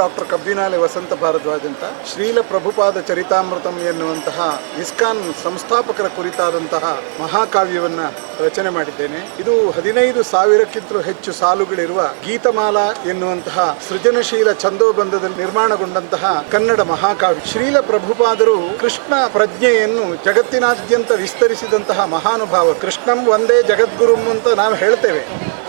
Doctor Kabbinale ವಸಂತ ಭಾರದ್ವಾಜ್ ಅಂತ. ಶ್ರೀಲ ಪ್ರಭುಪಾದ ಚರಿತಾಮೃತಂ ಎನ್ನುವಂತಹ ISKCON ಸಂಸ್ಥಾಪಕರ ಕುರಿತಾದಂತಹ ಮಹಾಕಾವ್ಯವನ್ನ ರಚನೆ ಮಾಡಿದ್ದೇನೆ. ಇದು 15,000ಕ್ಕಿಂತಲೂ ಹೆಚ್ಚು ಸಾಲುಗಳಿರುವ ಗೀತಮಾಲಾ ಎನ್ನುವಂತಹ ಸೃಜನಶೀಲ ಛಂದೋಬಂಧದಲ್ಲಿ ನಿರ್ಮಾಣಗೊಂಡಂತಹ ಕನ್ನಡ ಮಹಾಕಾವ್ಯ. ಶ್ರೀಲ ಪ್ರಭುಪಾದರು ಕೃಷ್ಣ ಪ್ರಜ್ಞೆಯನ್ನು ಜಗತ್ತಿನಾದ್ಯಂತ ವಿಸ್ತರಿಸಿದಂತಹ ಮಹಾನುಭಾವ. ಕೃಷ್ಣಂ ಒಂದೇ ಜಗದ್ಗುರುಂ ಅಂತ ನಾವು ಹೇಳ್ತೇವೆ,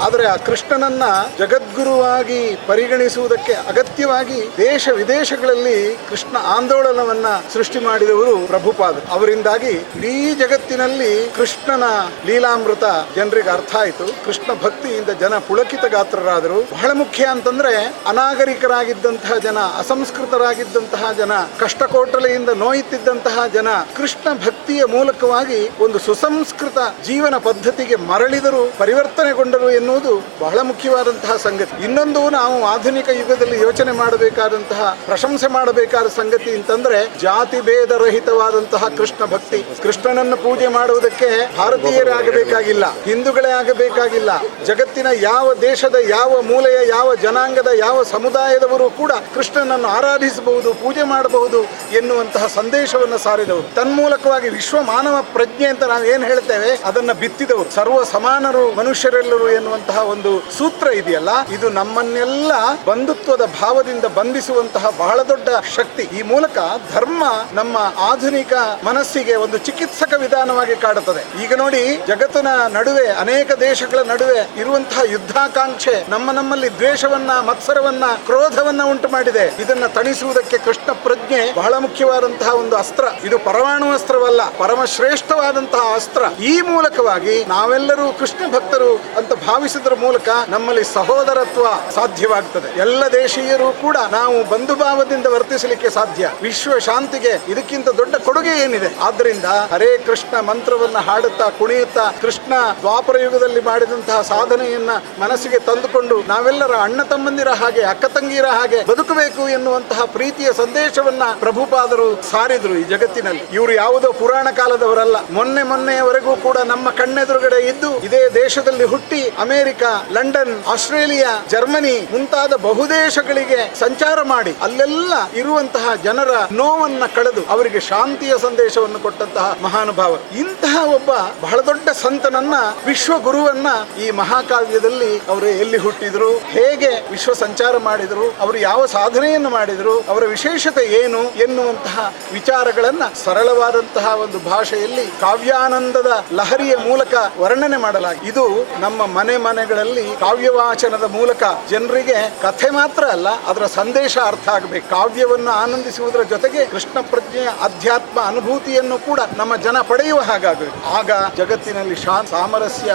ಆದರೆ ಆ ಕೃಷ್ಣನನ್ನ ಜಗದ್ಗುರುವಾಗಿ ಪರಿಗಣಿಸುವುದಕ್ಕೆ ಅಗತ್ಯವಾಗಿ ದೇಶ ವಿದೇಶಗಳಲ್ಲಿ ಕೃಷ್ಣ ಆಂದೋಲನವನ್ನ ಸೃಷ್ಟಿ ಮಾಡಿದವರು ಪ್ರಭುಪಾದರು. ಅವರಿಂದಾಗಿ ಇಡೀ ಜಗತ್ತಿನಲ್ಲಿ ಕೃಷ್ಣನ ಲೀಲಾಮೃತ ಜನರಿಗೆ ಅರ್ಥ ಆಯಿತು. ಕೃಷ್ಣ ಭಕ್ತಿಯಿಂದ ಜನ ಪುಳಕಿತ ಗಾತ್ರರಾದರು. ಬಹಳ ಮುಖ್ಯ ಅಂತಂದ್ರೆ ಅನಾಗರಿಕರಾಗಿದ್ದಂತಹ ಜನ, ಅಸಂಸ್ಕೃತರಾಗಿದ್ದಂತಹ ಜನ, ಕಷ್ಟಕೋಟಲೆಯಿಂದ ನೋಯುತ್ತಿದ್ದಂತಹ ಜನ ಕೃಷ್ಣ ಭಕ್ತಿಯ ಮೂಲಕವಾಗಿ ಒಂದು ಸುಸಂಸ್ಕೃತ ಜೀವನ ಪದ್ಧತಿಗೆ ಮರಳಿದರು, ಪರಿವರ್ತನೆಗೊಂಡರು ಎನ್ನುವುದು ಬಹಳ ಮುಖ್ಯವಾದಂತಹ ಸಂಗತಿ. ಇನ್ನೊಂದು ನಾವು ಆಧುನಿಕ ಯುಗದಲ್ಲಿ ಯೋಚನೆ ಮಾಡಬೇಕಾದಂತಹ, ಪ್ರಶಂಸೆ ಮಾಡಬೇಕಾದ ಸಂಗತಿ ಅಂತಂದ್ರೆ ಜಾತಿ ಭೇದ ರಹಿತವಾದಂತಹ ಕೃಷ್ಣ ಭಕ್ತಿ. ಕೃಷ್ಣನನ್ನು ಪೂಜೆ ಮಾಡುವುದಕ್ಕೆ ಭಾರತೀಯರೇ ಆಗಬೇಕಾಗಿಲ್ಲ, ಹಿಂದೂಗಳೇ ಆಗಬೇಕಾಗಿಲ್ಲ. ಜಗತ್ತಿನ ಯಾವ ದೇಶದ, ಯಾವ ಮೂಲೆಯ, ಯಾವ ಜನಾಂಗದ, ಯಾವ ಸಮುದಾಯದವರು ಕೂಡ ಕೃಷ್ಣನನ್ನು ಆರಾಧಿಸಬಹುದು, ಪೂಜೆ ಮಾಡಬಹುದು ಎನ್ನುವಂತಹ ಸಂದೇಶವನ್ನು ಸಾರಿದವರು. ತನ್ಮೂಲಕವಾಗಿ ವಿಶ್ವ ಮಾನವ ಪ್ರಜ್ಞೆ ಅಂತ ನಾವು ಏನ್ ಹೇಳ್ತೇವೆ ಅದನ್ನ ಬಿತ್ತಿದವರು. ಸರ್ವ ಸಮಾನರು ಮನುಷ್ಯರೆಲ್ಲರೂ ಎನ್ನುವಂತಹ ಒಂದು ಸೂತ್ರ ಇದೆಯಲ್ಲ, ಇದು ನಮ್ಮನ್ನೆಲ್ಲ ಬಂಧುತ್ವದ ಭಾವದಿಂದ ಬಂಧಿಸುವಂತಹ ಬಹಳ ದೊಡ್ಡ ಶಕ್ತಿ. ಈ ಮೂಲಕ ಧರ್ಮ ನಮ್ಮ ಆಧುನಿಕ ಮನಸ್ಸಿಗೆ ಒಂದು ಚಿಕಿತ್ಸಕ ವಿಧಾನವಾಗಿ ಕಾಡುತ್ತದೆ. ಈಗ ನೋಡಿ, ಜಗತ್ತಿನ ನಡುವೆ, ಅನೇಕ ದೇಶಗಳ ನಡುವೆ ಇರುವಂತಹ ಯುದ್ಧಾಕಾಂಕ್ಷೆ ನಮ್ಮಲ್ಲಿ ದ್ವೇಷವನ್ನ, ಮತ್ಸರವನ್ನ, ಕ್ರೋಧವನ್ನ ಉಂಟು ಮಾಡಿದೆ. ಇದನ್ನ ತಣಿಸುವುದಕ್ಕೆ ಕೃಷ್ಣ ಪ್ರಜ್ಞೆ ಬಹಳ ಮುಖ್ಯವಾದಂತಹ ಒಂದು ಅಸ್ತ್ರ. ಇದು ಪರಮಾಣು ಅಸ್ತ್ರವಲ್ಲ, ಪರಮ ಶ್ರೇಷ್ಠವಾದಂತಹ ಅಸ್ತ್ರ. ಈ ಮೂಲಕವಾಗಿ ನಾವೆಲ್ಲರೂ ಕೃಷ್ಣ ಭಕ್ತರು ಅಂತ ಭಾವಿಸಿದ್ರ ಮೂಲಕ ನಮ್ಮಲ್ಲಿ ಸಹೋದರತ್ವ ಸಾಧ್ಯವಾಗುತ್ತದೆ. ಎಲ್ಲ ದೇಶೀಯರು ಕೂಡ ನಾವು ಬಂಧು ಭಾವದಿಂದ ವರ್ತಿಸಲಿಕ್ಕೆ ಸಾಧ್ಯ. ವಿಶ್ವ ಶಾಂತಿಗೆ ಇದಕ್ಕಿಂತ ದೊಡ್ಡ ಕೊಡುಗೆ ಏನಿದೆ? ಆದ್ರಿಂದ ಹರೇ ಕೃಷ್ಣ ಮಂತ್ರವನ್ನ ಹಾಡುತ್ತಾ, ಕುಣಿಯುತ್ತಾ, ಕೃಷ್ಣ ದ್ವಾಪರ ಯುಗದಲ್ಲಿ ಮಾಡಿದಂತಹ ಸಾಧನೆಯನ್ನ ಮನಸ್ಸಿಗೆ ತಂದುಕೊಂಡು ನಾವೆಲ್ಲರ ಅಣ್ಣ ತಮ್ಮಂದಿರ ಹಾಗೆ, ಅಕ್ಕ ತಂಗಿಯರ ಹಾಗೆ ಬದುಕಬೇಕು ಎನ್ನುವಂತಹ ಪ್ರೀತಿಯ ಸಂದೇಶವನ್ನ ಪ್ರಭುಪಾದರು ಸಾರಿದ್ರು ಈ ಜಗತ್ತಿನಲ್ಲಿ. ಇವರು ಯಾವುದೋ ಪುರಾಣ ಕಾಲದವರಲ್ಲ. ಮೊನ್ನೆಯವರೆಗೂ ಕೂಡ ನಮ್ಮ ಕಣ್ಣೆದುರುಗಡೆ ಇದ್ದು ಇದೇ ದೇಶದಲ್ಲಿ ಹುಟ್ಟಿ ಅಮೆರಿಕ, ಲಂಡನ್, ಆಸ್ಟ್ರೇಲಿಯಾ, ಜರ್ಮನಿ ಮುಂತಾದ ಬಹುದೇಶಗಳಿಗೆ ಸಂಚಾರ ಮಾಡಿ ಅಲ್ಲೆಲ್ಲ ಇರುವಂತಹ ಜನರ ನೋವನ್ನ ಕಳೆದು ಅವರಿಗೆ ಶಾಂತಿಯ ಸಂದೇಶವನ್ನು ಕೊಟ್ಟಂತಹ ಮಹಾನುಭಾವರು. ಇಂತಹ ಒಬ್ಬ ಬಹಳ ದೊಡ್ಡ ಸಂತನನ್ನ, ವಿಶ್ವ ಗುರುವನ್ನ ಈ ಮಹಾಕಾವ್ಯದಲ್ಲಿ ಅವರು ಎಲ್ಲಿ ಹುಟ್ಟಿದ್ರು, ಹೇಗೆ ವಿಶ್ವ ಸಂಚಾರ ಮಾಡಿದ್ರು, ಅವರು ಯಾವ ಸಾಧನೆಯನ್ನು ಮಾಡಿದ್ರು, ಅವರ ವಿಶೇಷತೆ ಏನು ಎನ್ನುವಂತಹ ವಿಚಾರಗಳನ್ನ ಸರಳವಾದಂತಹ ಒಂದು ಭಾಷೆಯಲ್ಲಿ ಕಾವ್ಯಾನಂದದ ಲಹರಿಯ ಮೂಲಕ ವರ್ಣನೆ ಮಾಡಲಾಗಿದೆ. ಇದು ನಮ್ಮ ಮನೆಗಳಲ್ಲಿ ಕಾವ್ಯವಾಚನದ ಮೂಲಕ ಜನರಿಗೆ ಕಥೆ ಮಾತ್ರ ಅಲ್ಲ, ಅದರ ಸಂದೇಶ ಅರ್ಥ ಆಗಬೇಕು. ಕಾವ್ಯವನ್ನು ಆನಂದಿಸುವುದರ ಜೊತೆಗೆ ಕೃಷ್ಣ ಪ್ರಜ್ಞೆಯ ಅಧ್ಯಾತ್ಮ ಅನುಭೂತಿಯನ್ನು ಕೂಡ ನಮ್ಮ ಜನ ಪಡೆಯುವ ಹಾಗಾಗಬೇಕು. ಆಗ ಜಗತ್ತಿನಲ್ಲಿ ಸಾಮರಸ್ಯ,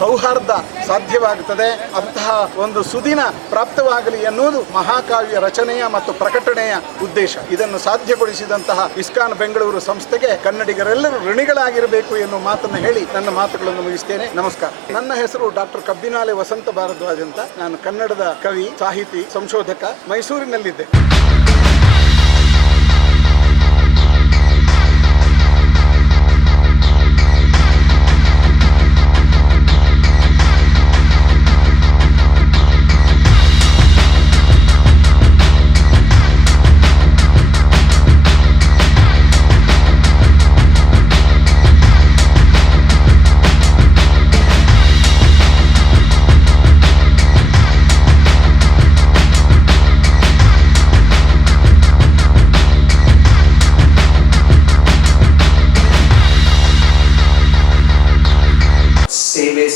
ಸೌಹಾರ್ದ ಸಾಧ್ಯವಾಗುತ್ತದೆ. ಅಂತಹ ಒಂದು ಸುದಿನ ಪ್ರಾಪ್ತವಾಗಲಿ ಎನ್ನುವುದು ಮಹಾಕಾವ್ಯ ರಚನೆಯ ಮತ್ತು ಪ್ರಕಟಣೆಯ ಉದ್ದೇಶ. ಇದನ್ನು ಸಾಧ್ಯಗೊಳಿಸಿದಂತಹ ಇಸ್ಕಾನ್ ಬೆಂಗಳೂರು ಸಂಸ್ಥೆಗೆ ಕನ್ನಡಿಗರೆಲ್ಲರೂ ಋಣಿಗಳಾಗಿರಬೇಕು ಎನ್ನುವ ಮಾತನ್ನು ಹೇಳಿ ನನ್ನ ಮಾತುಗಳನ್ನು ಮುಗಿಸ್ತೇನೆ. ನಮಸ್ಕಾರ. ನನ್ನ ಹೆಸರು ಡಾಕ್ಟರ್ ಕಬ್ಬಿನಾಲೆ ವಸಂತ ಭಾರದ್ವಾಜ್ ಅಂತ. ನಾನು ಕನ್ನಡದ ಕವಿ, ಸಾಹಿತಿ, ಸಂಶೋಧಕ. ಮೈಸೂರಿನಲ್ಲಿದ್ದೆ.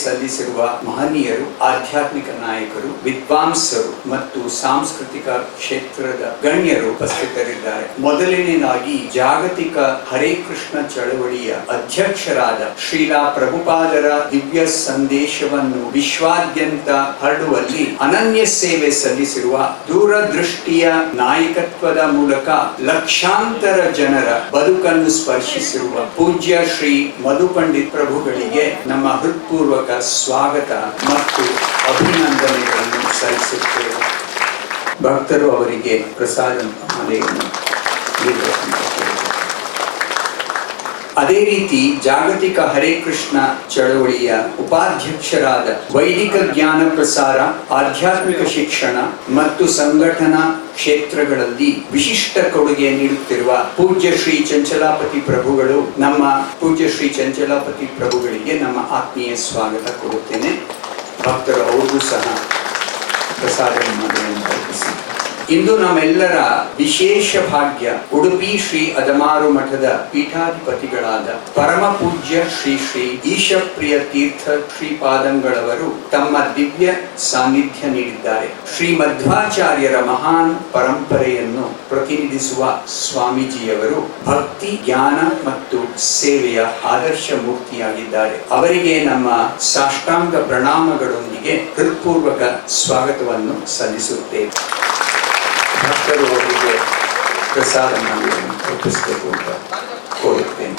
ಸಲ್ಲಿಸಿರುವ ಮಹನೀಯರು, ಆಧ್ಯಾತ್ಮಿಕ ನಾಯಕರು, ವಿದ್ವಾಂಸರು ಮತ್ತು ಸಾಂಸ್ಕೃತಿಕ ಕ್ಷೇತ್ರದ ಗಣ್ಯರು ಉಪಸ್ಥಿತರಿದ್ದಾರೆ. ಮೊದಲನೇದಾಗಿ ಜಾಗತಿಕ ಹರೇ ಕೃಷ್ಣ ಚಳವಳಿಯ ಅಧ್ಯಕ್ಷರಾದ ಶ್ರೀಲಾ ಪ್ರಭುಪಾದರ ದಿವ್ಯ ಸಂದೇಶವನ್ನು ವಿಶ್ವಾದ್ಯಂತ ಹರಡುವಲ್ಲಿ ಅನನ್ಯ ಸೇವೆ ಸಲ್ಲಿಸಿರುವ, ದೂರದೃಷ್ಟಿಯ ನಾಯಕತ್ವದ ಮೂಲಕ ಲಕ್ಷಾಂತರ ಜನರ ಬದುಕನ್ನು ಸ್ಪರ್ಶಿಸಿರುವ ಪೂಜ್ಯ ಶ್ರೀ ಮಧು ಪಂಡಿತ್ ಪ್ರಭುಗಳಿಗೆ ನಮ್ಮ ಹೃತ್ಪೂರ್ವಕ ಸ್ವಾಗತ ಮತ್ತು ಅಭಿನಂದನೆಗಳನ್ನು ಸಲ್ಲಿಸುತ್ತೇವೆ. ಭಕ್ತರು ಅವರಿಗೆ ಪ್ರಸಾದ ಮಾಲೆಯನ್ನು ನೀಡಬೇಕೆಂದು ಅದೇ ರೀತಿ ಜಾಗತಿಕ ಹರೇ ಕೃಷ್ಣ ಚಳವಳಿಯ ಉಪಾಧ್ಯಕ್ಷರಾದ ವೈದಿಕ ಜ್ಞಾನ ಪ್ರಸಾರ, ಆಧ್ಯಾತ್ಮಿಕ ಶಿಕ್ಷಣ ಮತ್ತು ಸಂಘಟನಾ ಕ್ಷೇತ್ರಗಳಲ್ಲಿ ವಿಶಿಷ್ಟ ಕೊಡುಗೆ ನೀಡುತ್ತಿರುವ ಪೂಜ್ಯ ಶ್ರೀ ಚಂಚಲಾಪತಿ ಪ್ರಭುಗಳು, ನಮ್ಮ ಪೂಜ್ಯ ಶ್ರೀ ಚಂಚಲಾಪತಿ ಪ್ರಭುಗಳಿಗೆ ನಮ್ಮ ಆತ್ಮೀಯ ಸ್ವಾಗತ ಕೊಡುತ್ತೇನೆ. ಭಕ್ತರು ಅವ್ರಿಗೂ ಸಹ ಪ್ರಸಾದವನ್ನು ಅರ್ಪಿಸಿ. ಇಂದು ನಮ್ಮೆಲ್ಲರ ವಿಶೇಷ ಭಾಗ್ಯ ಉಡುಪಿ ಶ್ರೀ ಅದಮಾರು ಮಠದ ಪೀಠಾಧಿಪತಿಗಳಾದ ಪರಮ ಪೂಜ್ಯ ಶ್ರೀ ಶ್ರೀ ಈಶಪ್ರಿಯ ತೀರ್ಥ ಶ್ರೀಪಾದಂಗಳವರು ತಮ್ಮ ದಿವ್ಯ ಸಾನ್ನಿಧ್ಯ ನೀಡಿದ್ದಾರೆ. ಶ್ರೀ ಮಧ್ವಾಚಾರ್ಯರ ಮಹಾನ್ ಪರಂಪರೆಯನ್ನು ಪ್ರತಿನಿಧಿಸುವ ಸ್ವಾಮೀಜಿಯವರು ಭಕ್ತಿ, ಜ್ಞಾನ ಮತ್ತು ಸೇವೆಯ ಆದರ್ಶ ಮೂರ್ತಿಯಾಗಿದ್ದಾರೆ. ಅವರಿಗೆ ನಮ್ಮ ಸಾಷ್ಟಾಂಗ ಪ್ರಣಾಮಗಳೊಂದಿಗೆ ಹೃತ್ಪೂರ್ವಕ ಸ್ವಾಗತವನ್ನು ಸಲ್ಲಿಸುತ್ತೇವೆ. ಭಕ್ತರು ಅವರಿಗೆ ಪ್ರಸಾದವನ್ನು ಅರ್ಪಿಸಬೇಕು ಅಂತ ಕೋರುತ್ತೇನೆ.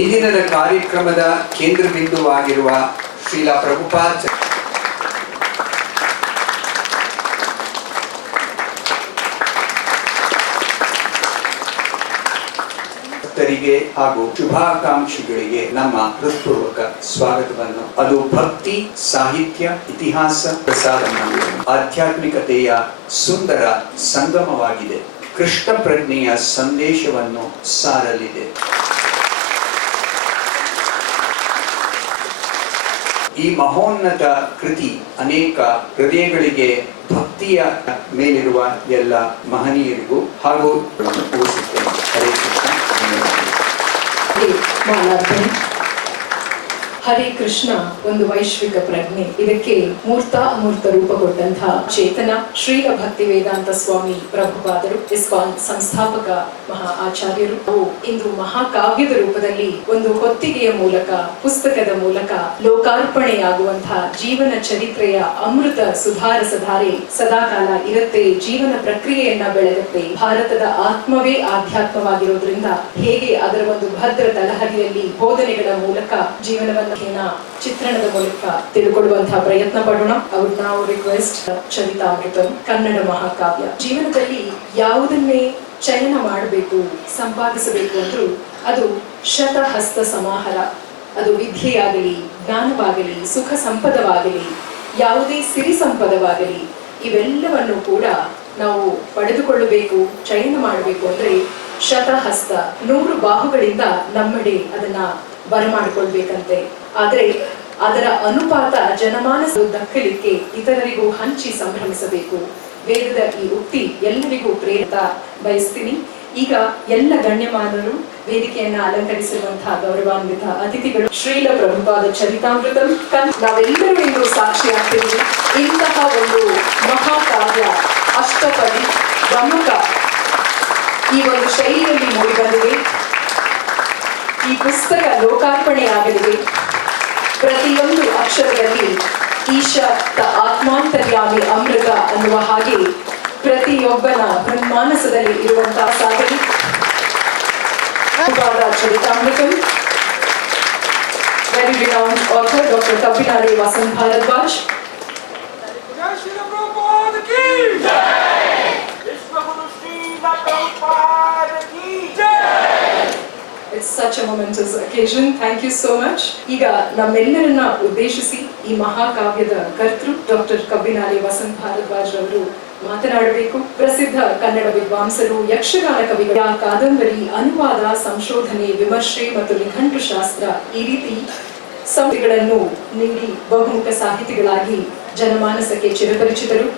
ಇಂದಿನ ಕಾರ್ಯಕ್ರಮದ ಕೇಂದ್ರ ಬಿಂದುವಾಗಿರುವ ಶ್ರೀಲ ಪ್ರಭುಪಾದ ಭಕ್ತರಿಗೆ ಹಾಗೂ ಶುಭಾಕಾಂಕ್ಷಿಗಳಿಗೆ ನಮ್ಮ ಹೃತ್ಪೂರ್ವಕ ಸ್ವಾಗತವನ್ನು. ಅದು ಭಕ್ತಿ, ಸಾಹಿತ್ಯ, ಇತಿಹಾಸ, ಪ್ರಸಾದ ಆಧ್ಯಾತ್ಮಿಕತೆಯ ಸುಂದರ ಸಂಗಮವಾಗಿದೆ. ಕೃಷ್ಣ ಪ್ರಜ್ಞೆಯ ಸಂದೇಶವನ್ನು ಸಾರಲಿದೆ. ಈ ಮಹೋನ್ನತ ಕೃತಿ ಅನೇಕ ಹೃದಯಗಳಿಗೆ ಭಕ್ತಿಯ ಮೇಲಿರುವ ಎಲ್ಲ ಮಹನೀಯರಿಗೂ ಹಾಗೂ ಪೂಜಿಸುತ್ತೇನೆ. ಹರೇ ಕೃಷ್ಣ. ಹರೇ ಕೃಷ್ಣ ಒಂದು ವೈಶ್ವಿಕ ಪ್ರಜ್ಞೆ. ಇದಕ್ಕೆ ಮೂರ್ತ ಅಮೂರ್ತ ರೂಪ ಕೊಟ್ಟಂತಹ ಚೇತನ ಶ್ರೀಲ ಭಕ್ತಿ ವೇದಾಂತ ಸ್ವಾಮಿ ಪ್ರಭುಪಾದರು, ಇಸ್ಕಾನ್ ಸಂಸ್ಥಾಪಕ ಮಹಾ ಆಚಾರ್ಯರು. ಇಂದು ಮಹಾಕಾವ್ಯದ ರೂಪದಲ್ಲಿ ಒಂದು ಹೊತ್ತಿಗೆಯ ಮೂಲಕ, ಪುಸ್ತಕದ ಮೂಲಕ ಲೋಕಾರ್ಪಣೆಯಾಗುವಂತಹ ಜೀವನ ಚರಿತ್ರೆಯ ಅಮೃತ ಸುಧಾರಸಧಾರೆ ಸದಾಕಾಲ ಇರುತ್ತೆ. ಜೀವನ ಪ್ರಕ್ರಿಯೆಯನ್ನ ಬೆಳಗುತ್ತೆ. ಭಾರತದ ಆತ್ಮವೇ ಆಧ್ಯಾತ್ಮವಾಗಿರೋದ್ರಿಂದ ಹೇಗೆ ಅದರ ಒಂದು ಭದ್ರ ತಲಹದಿಯಲ್ಲಿ ಬೋಧನೆಗಳ ಮೂಲಕ ಜೀವನವನ್ನು ಚಿತ್ರಣದ ಮೂಲಕ ತಿಳ್ಕೊಳ್ಳುವಂತಹ ಪ್ರಯತ್ನ ಪಡೋಣ. ಅವ್ರು ನಾವು ರಿಕ್ವೆಸ್ಟ್ ಚರಿತಾಮೃತ ಕನ್ನಡ ಮಹಾಕಾವ್ಯ. ಜೀವನದಲ್ಲಿ ಯಾವುದನ್ನೇ ಚಯನ ಮಾಡಬೇಕು, ಸಂಪಾದಿಸಬೇಕು ಅಂದ್ರೂ ಅದು ಶತಹಸ್ತ ಸಮಾಹಾರ. ಅದು ವಿದ್ಯೆಯಾಗಲಿ, ಜ್ಞಾನವಾಗಲಿ, ಸುಖ ಸಂಪದವಾಗಲಿ, ಯಾವುದೇ ಸಿರಿ ಸಂಪದವಾಗಲಿ, ಇವೆಲ್ಲವನ್ನು ಕೂಡ ನಾವು ಪಡೆದುಕೊಳ್ಳಬೇಕು, ಚಯನ ಮಾಡಬೇಕು ಅಂದ್ರೆ ಶತಹಸ್ತ 100 ಬಾಹುಗಳಿಂದ ನಮ್ಮೆಡೆ ಅದನ್ನ ಬರಮಾಡಿಕೊಳ್ಬೇಕಂತೆ. ಆದ್ರೆ ಅದರ ಅನುಪಾತ ಜನಮಾನಸ ದಕ್ಕಲಿಕ್ಕೆ ಇತರರಿಗೂ ಹಂಚಿ ಸಂಭ್ರಮಿಸಬೇಕು. ವೇದದ ಈ ಉಕ್ತಿ ಎಲ್ಲರಿಗೂ ಪ್ರೇರಿತ ಬಯಸ್ತೀನಿ. ಈಗ ಎಲ್ಲ ಗಣ್ಯಮಾನರು ವೇದಿಕೆಯನ್ನ ಅಲಂಕರಿಸಿರುವಂತಹ ಗೌರವಾನ್ವಿತ ಅತಿಥಿಗಳು ಶ್ರೀಲ ಪ್ರಭುಪಾದ ಚರಿತಾಮೃತ ನಾವೆಲ್ಲರೂ ಇಂದು ಸಾಕ್ಷಿಯಾಗ್ತೀವಿ. ಇಂತಹ ಒಂದು ಮಹಾಕಾವ್ಯ ಅಷ್ಟಪದಿ ಗಮಕ ಈ ಒಂದು ಶೈಲಿಯಲ್ಲಿ ಮೂಡಿಬಂದಿದೆ. ಈ ಪುಸ್ತಕ ಲೋಕಾರ್ಪಣೆಯಾಗಲಿದೆ. ಪ್ರತಿಯೊಂದು ಅಕ್ಷರದಲ್ಲಿ ಈಶ ಆತ್ಮಾಂತರ್ಯಾಮಿ ಅಮೃತ ಅನ್ನುವ ಹಾಗೆ ಪ್ರತಿಯೊಬ್ಬನ ಹೃನ್ಮಾನಸದಲ್ಲಿ ಇರುವಂತಹ ಸಾಧನೆ ಚರಿತಾಮೃತ. Very renowned author doctor Kabbinale Vasanth Bharadwaj. It's such a momentous occasion. Thank you so much. ಈಗ ನಮ್ಮೆಲ್ಲರನ್ನ ಉದ್ದೇಶಿಸಿ ಈ ಮಹಾಕಾವ್ಯದ ಕರ್ತೃ ಡಾಕ್ಟರ್ ಕಬ್ಬಿನಾಲೆ ವಸಂತ್ ಭಾರದ್ವಾಜ್ ಅವರು ಮಾತನಾಡಬೇಕು. ಪ್ರಸಿದ್ಧ ಕನ್ನಡ ವಿದ್ವಾಂಸರು, ಯಕ್ಷಗಾನ ಕವಿಗಳ ಕಾದಂಬರಿ, ಅನುವಾದ, ಸಂಶೋಧನೆ, ವಿಮರ್ಶೆ ಮತ್ತು ನಿಘಂಟು ಶಾಸ್ತ್ರ ಈ ರೀತಿ ಸಂಸ್ಥೆಗಳನ್ನು ನೀಡಿ ಬಹುಮುಖ ಸಾಹಿತಿಗಳಾಗಿ ಜನಮಾನಸಕ್ಕೆ ಚಿರಪರಿಚಿತರು.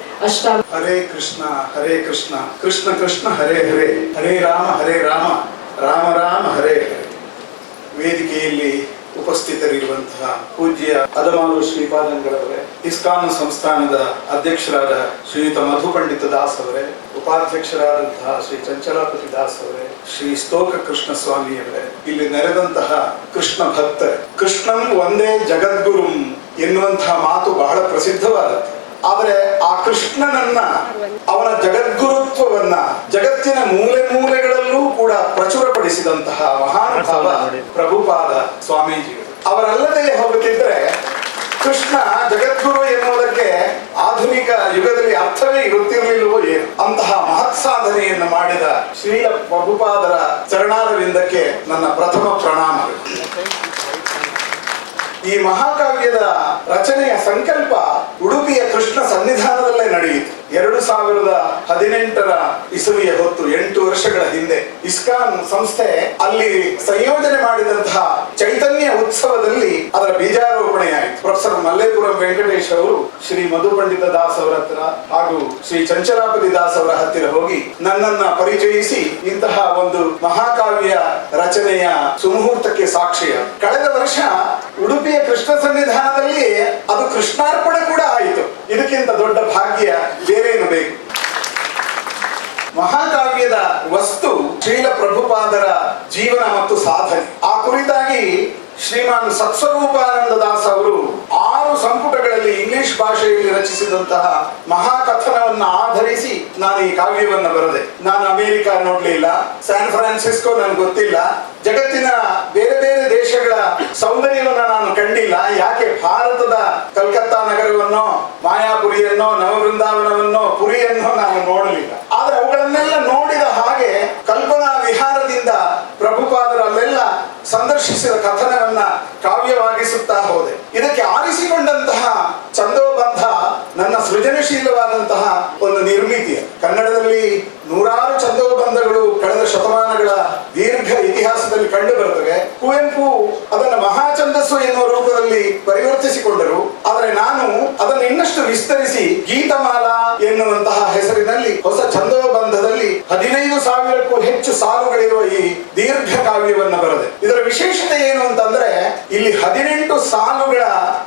ಹರೇ ಕೃಷ್ಣ ಹರೇ ಕೃಷ್ಣ, ಕೃಷ್ಣ ಕೃಷ್ಣ ಹರೇ ಹರೇ, ಹರೇ ರಾಮ ರಾಮ ರಾಮ ಹರೇ ಹರೇ. ವೇದಿಕೆಯಲ್ಲಿ ಉಪಸ್ಥಿತರಿರುವಂತಹ ಪೂಜ್ಯ ಅದಮಾರು ಶ್ರೀಪಾದಂಗಳವರೇ, ಇಸ್ಕಾನ್ ಸಂಸ್ಥಾನದ ಅಧ್ಯಕ್ಷರಾದ ಶ್ರೀಯುತ ಮಧು ಪಂಡಿತ ದಾಸ್ ಅವರೇ, ಉಪಾಧ್ಯಕ್ಷರಾದಂತಹ ಶ್ರೀ ಚಂಚಲಾಪತಿ ದಾಸ್ ಅವರೇ, ಶ್ರೀ ಸ್ತೋಕ ಕೃಷ್ಣ ಸ್ವಾಮಿಯವರೇ, ಇಲ್ಲಿ ನೆರೆದಂತಹ ಕೃಷ್ಣ ಭಕ್ತರೇ, ಕೃಷ್ಣಂ ಒಂದೇ ಜಗದ್ಗುರುಂ ಎನ್ನುವಂತಹ ಮಾತು ಬಹಳ ಪ್ರಸಿದ್ಧವಾದದ್ದು. ಆದರೆ ಆ ಕೃಷ್ಣನನ್ನ, ಅವನ ಜಗದ್ಗುರುತ್ವವನ್ನ ಜಗತ್ತಿನ ಮೂಲೆ ಮೂಲೆಗಳಲ್ಲೂ ಕೂಡ ಪ್ರಚುರಪಡಿಸಿದಂತಹ ಮಹಾನುಭಾವ ಪ್ರಭುಪಾದ ಸ್ವಾಮೀಜಿಗಳು. ಅವರಲ್ಲದೆ ಹೋಗುತ್ತಿದ್ರೆ ಕೃಷ್ಣ ಜಗದ್ಗುರು ಎನ್ನುವುದಕ್ಕೆ ಆಧುನಿಕ ಯುಗದಲ್ಲಿ ಅರ್ಥವೇ ಇರುತ್ತಿರಲಿಲ್ಲವೋ ಏನು. ಅಂತಹ ಮಹತ್ ಸಾಧನೆಯನ್ನು ಮಾಡಿದ ಶ್ರೀಲ ಪ್ರಭುಪಾದರ ಚರಣಾರವಿಂದಕ್ಕೆ ನನ್ನ ಪ್ರಥಮ ಪ್ರಣಾಮಗಳು. ಈ ಮಹಾಕಾವ್ಯದ ರಚನೆಯ ಸಂಕಲ್ಪ ಉಡುಪಿಯ ಕೃಷ್ಣ ಸನ್ನಿಧಾನದಲ್ಲೇ ನಡೆಯಿತು. 2018 ಇಸವಿಯ ಹೊತ್ತು, 8 ವರ್ಷಗಳ ಹಿಂದೆ ಇಸ್ಕಾನ್ ಸಂಸ್ಥೆ ಅಲ್ಲಿ ಸಂಯೋಜನೆ ಮಾಡಿದಂತಹ ಚೈತನ್ಯ ಉತ್ಸವದಲ್ಲಿ ಅದರ ಬೀಜಾರೋಪಣೆಯಾಯಿತು. ಪ್ರೊಫೆಸರ್ ಮಲ್ಲೇಪುರಂ ವೆಂಕಟೇಶ್ ಅವರು ಶ್ರೀ ಮಧು ಪಂಡಿತ ದಾಸ್ ಅವರ ಹತ್ರ ಹಾಗೂ ಶ್ರೀ ಚಂಚಲಾಪತಿ ದಾಸ್ ಅವರ ಹತ್ತಿರ ಹೋಗಿ ನನ್ನನ್ನ ಪರಿಚಯಿಸಿ ಇಂತಹ ಒಂದು ಮಹಾಕಾವ್ಯ ರಚನೆಯ ಸುಮುಹೂರ್ತಕ್ಕೆ ಸಾಕ್ಷಿಯ. ಕಳೆದ ವರ್ಷ ಉಡುಪಿಯ ಕೃಷ್ಣ ಸನ್ನಿಧಾನದಲ್ಲಿ ಅದು ಕೃಷ್ಣಾರ್ಪಣೆ ಕೂಡ ಆಯಿತು. ಇದಕ್ಕಿಂತ ದೊಡ್ಡ ಭಾಗ್ಯ ಬೇರೇನು ಬೇಕು? ಮಹಾಕಾವ್ಯದ ವಸ್ತು ಶ್ರೀಲ ಪ್ರಭುಪಾದರ ಜೀವನ ಮತ್ತು ಸಾಧನೆ. ಆ ಕುರಿತಾಗಿ ಶ್ರೀಮಾನ್ ಸತ್ಸ್ವರೂಪಾನಂದ ದಾಸ್ ಅವರು 6 ಸಂಪುಟಗಳಲ್ಲಿ ಇಂಗ್ಲಿಷ್ ಭಾಷೆಯಲ್ಲಿ ರಚಿಸಿದಂತಹ ಮಹಾಕಥನವನ್ನು ಆಧರಿಸಿ ನಾನು ಈ ಕಾವ್ಯವನ್ನು ಬರೆದೆ. ನಾನು ಅಮೆರಿಕ ನೋಡ್ಲಿಲ್ಲ, ಸ್ಯಾನ್ ಫ್ರಾನ್ಸಿಸ್ಕೋ ನನಗೆ ಗೊತ್ತಿಲ್ಲ, ಜಗತ್ತಿನ ಬೇರೆ ಬೇರೆ ದೇಶಗಳ ಸೌಂದರ್ಯವನ್ನು ನಾನು ಕಂಡಿಲ್ಲ. ಯಾಕೆ ಭಾರತದ ಕಲ್ಕತ್ತಾ ನಗರವನ್ನೋ, ಮಾಯಾಪುರಿಯನ್ನೋ, ನವವೃಂದಾವನವನ್ನೋ, ಪುರಿಯನ್ನೋ ನಾನು ನೋಡಲಿಲ್ಲ. ಆದ್ರೆ ಅವುಗಳನ್ನೆಲ್ಲ ನೋಡಿದ ಹಾಗೆ ಕಲ್ಪನಾ ವಿಹಾರದಿಂದ ಪ್ರಭುಪಾದರಲ್ಲೆಲ್ಲ ಸಂದರ್ಶಿಸಿದ ಕಥನವನ್ನ ಕಾವ್ಯವಾಗಿಸುತ್ತಾ ಹೋದೆ. ಇದಕ್ಕೆ ಆರಿಸಿಕೊಂಡಂತಹ ಛಂದೋಬಂಧ ನನ್ನ ಸೃಜನಶೀಲವಾದಂತಹ ಒಂದು ನಿರ್ಮಿತಿ. ಕನ್ನಡದಲ್ಲಿ ನೂರಾರು ಛಂದೋಬಂಧಗಳು ಕಳೆದ ಶತಮಾನಗಳ ದೀರ್ಘ ಇತಿಹಾಸದಲ್ಲಿ ಕಂಡು ಬರುತ್ತವೆ. ಕುವೆಂಪು ಅದನ್ನು ಮಹಾಛಂದಸ್ಸು ಎನ್ನುವ ರೂಪದಲ್ಲಿ ಪರಿವರ್ತಿಸಿಕೊಂಡರು. ಆದರೆ ನಾನು ಅದನ್ನು ಇನ್ನಷ್ಟು ವಿಸ್ತರಿಸಿ ಗೀತಮಾಲಾ ಎನ್ನುವಂತಹ ಹೆಸರಿನಲ್ಲಿ ಹೊಸ ಛಂದೋಬಂಧದಲ್ಲಿ 15,000ಕ್ಕೂ ಹೆಚ್ಚು ಸಾಲುಗಳಿರುವ ಈ ದೀರ್ಘ ಕಾವ್ಯವನ್ನು ಬರೆದೆ. ಇದರ ವಿಶೇಷತೆ ಏನು ಅಂತಂದ್ರೆ ಇಲ್ಲಿ 18 ಸಾಲುಗಳ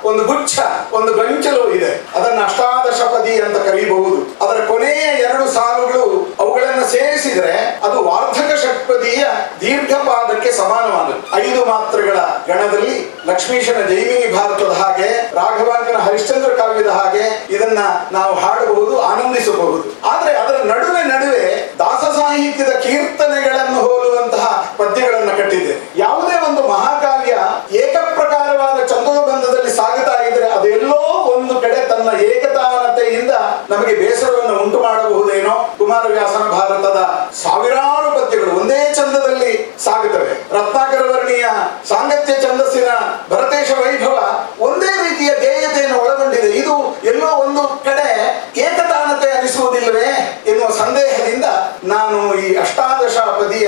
ಒಂದು ಗುಚ್ಛ, ಒಂದು ಗಂಚಲು ಇದೆ. ಅದನ್ನು ಅಷ್ಟಾದಶಪದಿ ಅಂತ ಕರೀಬಹುದು. ಅದರ ಕೊನೆಯ 2 ಸಾಲುಗಳು ಅವುಗಳನ್ನು ಸೇರಿಸಿದರೆ ಅದು ವಾರ್ಧಕ ಷಟ್ಪದಿಯ ದೀರ್ಘಪಾದಕ್ಕೆ ಸಮಾನವಾದದ್ದು. 5 ಮಾತ್ರೆಗಳ ಗಣದಲ್ಲಿ ಲಕ್ಷ್ಮೀಶನ ಜೈಮಿನಿ ಭಾರತದ ಹಾಗೆ, ರಾಘವಾಂಕನ ಹರಿಶ್ಚಂದ್ರ ಕಾವ್ಯದ ಹಾಗೆ ಇದನ್ನ ನಾವು ಹಾಡಬಹುದು, ಆನಂದಿಸಬಹುದು. ಆದ್ರೆ ಅದರ ನಡುವೆ ದಾಸ ಸಾಹಿತ್ಯದ ಕೀರ್ತನೆಗಳನ್ನು ಹೋಲುವಂತಹ ಪದ್ಯಗಳನ್ನು ಕಟ್ಟಿದೆ. ಯಾವುದೇ ಒಂದು ಮಹಾಕಾವ್ಯ ಏಕಪ್ರಕಾರವಾದ ಛಂದೋಬಂಧದಲ್ಲಿ ಸಾಗುತ್ತಾ ಇದ್ರೆ ಅದೆಲ್ಲೋ ಒಂದು ಕಡೆ ತನ್ನ ಏಕತಾನತೆಯಿಂದ ನಮಗೆ ಬೇಸರವನ್ನು ಉಂಟು ಮಾಡಬಹುದೇನೋ. ಕುಮಾರವ್ಯಾಸನ ಭಾರತದ ಸಾವಿರಾರು ಪದ್ಯಗಳು ಒಂದೇ ಛಂದದಲ್ಲಿ ಸಾಗುತ್ತವೆ. ರತ್ನಾಕರ ವರ್ಣಿಯ ಸಾಂಗತ್ಯ ಛಂದಸ್ಸಿನ ಭರತೇಶ ವೈಭವ ಒಂದೇ ರೀತಿಯ ಗೇಯತೆಯನ್ನು ಒಳಗೊಂಡಿದೆ. ಇದು ಎಲ್ಲೋ ಒಂದು ಕಡೆ ಏಕತಾನತೆ ಅನಿಸುವುದಿಲ್ಲವೇ ಎನ್ನುವ ಸಂದೇಹದಿಂದ ನಾನು ಈ ಅಷ್ಟಾದಶಪದಿಯ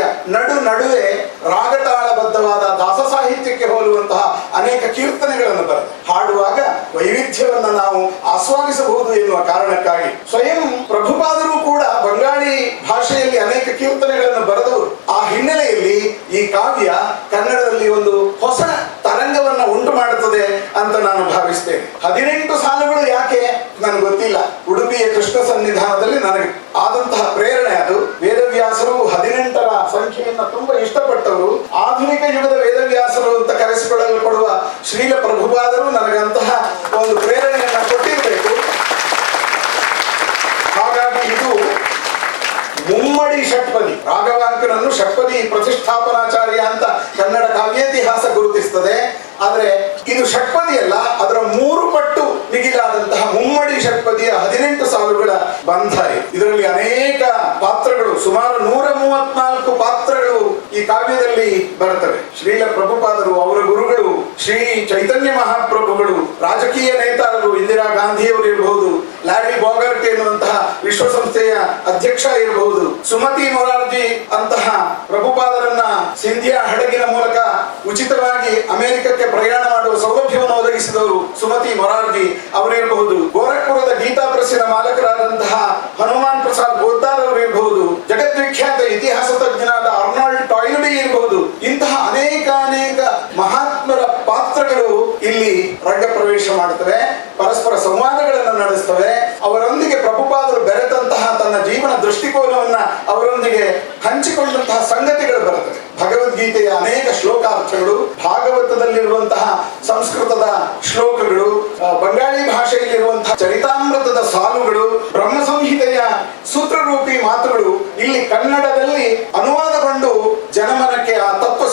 ನಡುವೆ ರಾಗತಾಳಬದ್ಧವಾದ ದಾಸ ಸಾಹಿತ್ಯಕ್ಕೆ ಹೋಲುವಂತಹ ಅನೇಕ ಕೀರ್ತನೆಗಳನ್ನು ಬರೆದೆ. ಹಾಡುವಾಗ ವೈವಿಧ್ಯವನ್ನು ನಾವು ಆಸ್ವಾದಿಸಬಹುದು ಎನ್ನುವ ಕಾರಣಕ್ಕಾಗಿ ಸ್ವಯಂ ಪ್ರಭುಪಾದರು ಕೂಡ ಬಂಗಾಳಿ ಭಾಷೆಯಲ್ಲಿ ಅನೇಕ ಕೀರ್ತನೆಗಳನ್ನು ಬರೆದವರು. ಆ ಹಿನ್ನೆಲೆಯಲ್ಲಿ ಈ ಕಾವ್ಯ ಕನ್ನಡದಲ್ಲಿ ಒಂದು ಹೊಸ ತರಂಗವನ್ನು ಉಂಟು ಮಾಡುತ್ತದೆ ಅಂತ ನಾನು ಭಾವಿಸ್ತೇನೆ. 18 ಸಾಲುಗಳು ಯಾಕೆ ನನಗೆ ಗೊತ್ತಿಲ್ಲ. ಉಡುಪಿಯ ಕೃಷ್ಣ ಸನ್ನಿಧಾನದಲ್ಲಿ ನನಗೆ ಆದಂತಹ ಪ್ರೇರಣೆ ಅದು. ವೇದವ್ಯಾಸರು 18ರ ಸಂಖ್ಯೆಯನ್ನು ತುಂಬಾ ಇಷ್ಟಪಟ್ಟವರು. ಆಧುನಿಕ ಯುಗದ ವೇದವ್ಯಾಸರು ಅಂತ ಕರೆಸಿಕೊಳ್ಳಲ್ಪಡುವ ಶ್ರೀಲ ಪ್ರಭುಪಾದರು ನನಗಂತಹ ಒಂದು ಪ್ರೇರಣೆಯನ್ನು ಕೊಟ್ಟಿರಬೇಕು. ಹಾಗಾಗಿ ಇದು ಮುಮ್ಮಡಿ ಷಟ್ಪದಿ. ರಾಘವಾಂಕನನ್ನು ಷಟ್ಪದಿ ಪ್ರತಿಷ್ಠಾಪನಾಚಾರ್ಯ ಅಂತ ಕನ್ನಡ ಕಾವ್ಯೇತಿಹಾಸ ಗುರುತಿಸುತ್ತದೆ. ಆದರೆ ಇದು ಷಟ್ಪದಿ ಅಲ್ಲ, ಅದರ 3 ಪಟ್ಟು ಮಿಗಿಲಾದಂತಹ ಮುಮ್ಮಡಿ ಷಟ್ಪದಿಯ 18 ಸಾಲುಗಳ ಬಂಧ ಇದೆ. ಇದರಲ್ಲಿ ಅನೇಕ ಪಾತ್ರಗಳು, ಸುಮಾರು 134 ಪಾತ್ರಗಳು ಈ ಕಾವ್ಯದಲ್ಲಿ ಬರುತ್ತವೆ. ಶ್ರೀಲ ಪ್ರಭುಪಾದರು, ಅವರ ಗುರುಗಳು ಶ್ರೀ ಚೈತನ್ಯ ಮಹಾಪ್ರಭುಗಳು, ರಾಜಕೀಯ ನೇತಾರರು, ಇಂದಿರಾ ಗಾಂಧಿಯವರು ಇರಬಹುದು, ಲ್ಯಾರಿ ಬಾಗರ್ಟ್ ಎನ್ನುವಂತಹ ವಿಶ್ವಸಂಸ್ಥೆಯ ಅಧ್ಯಕ್ಷ ಇರಬಹುದು, ಸುಮತಿ ಮೊರಾರ್ಜಿ ಅಂತಹ ಪ್ರಭುಪಾದರನ್ನ ಸಿಂಧಿಯಾ ಹಡಗಿನ ಮೂಲಕ ಉಚಿತವಾಗಿ ಅಮೆರಿಕಕ್ಕೆ ಪ್ರಯಾಣ ಮಾಡುವ ಸೌಲಭ್ಯವನ್ನು ಒದಗಿಸಿದವರು ಸುಮತಿ ಮೊರಾರ್ಜಿ ಅವರಿರಬಹುದು, ಗೋರಖ್ಪುರದ ಗೀತಾ ಪ್ರೆಸ್ಸಿನ ಮಾಲಕರಾದಂತಹ ಹನುಮಾನ್ ಪ್ರಸಾದ್ ಗೋದ್ದಾರ್ ಅವರು ಇರಬಹುದು, ಜಗದ್ವಿಖ್ಯಾತ ಇತಿಹಾಸ ತಜ್ಞನಾದ ಅರ್ನಾಲ್ಡ್ ಟಾಯ್ನ್ಬಿ ಇರಬಹುದು. ಇಂತಹ ಅನೇಕ ಮಹಾತ್ಮರ ಪಾತ್ರಗಳು ಇಲ್ಲಿ ರಂಗ ಪ್ರವೇಶ ಮಾಡುತ್ತವೆ, ಪರಸ್ಪರ ಸಂವಾದಗಳನ್ನು ನಡೆಸ್ತವೆ. ಅವರೊಂದಿಗೆ ಪ್ರಭುಪಾದರು ಬೆರೆತಂತಹ ತನ್ನ ಜೀವನ ದೃಷ್ಟಿಕೋನವನ್ನ ಅವರೊಂದಿಗೆ ಹಂಚಿಕೊಂಡಂತಹ ಸಂಗತಿಗಳು ಬರುತ್ತವೆ. ಭಗವದ್ಗೀತೆಯ ಅನೇಕ ಶ್ಲೋಕಾರ್ಥಗಳು, ಭಾಗವತದಲ್ಲಿರುವಂತಹ ಸಂಸ್ಕೃತದ ಶ್ಲೋಕಗಳು, ಬಂಗಾಳಿ ಭಾಷೆಯಲ್ಲಿರುವಂತಹ ಚರಿತಾಮೃತದ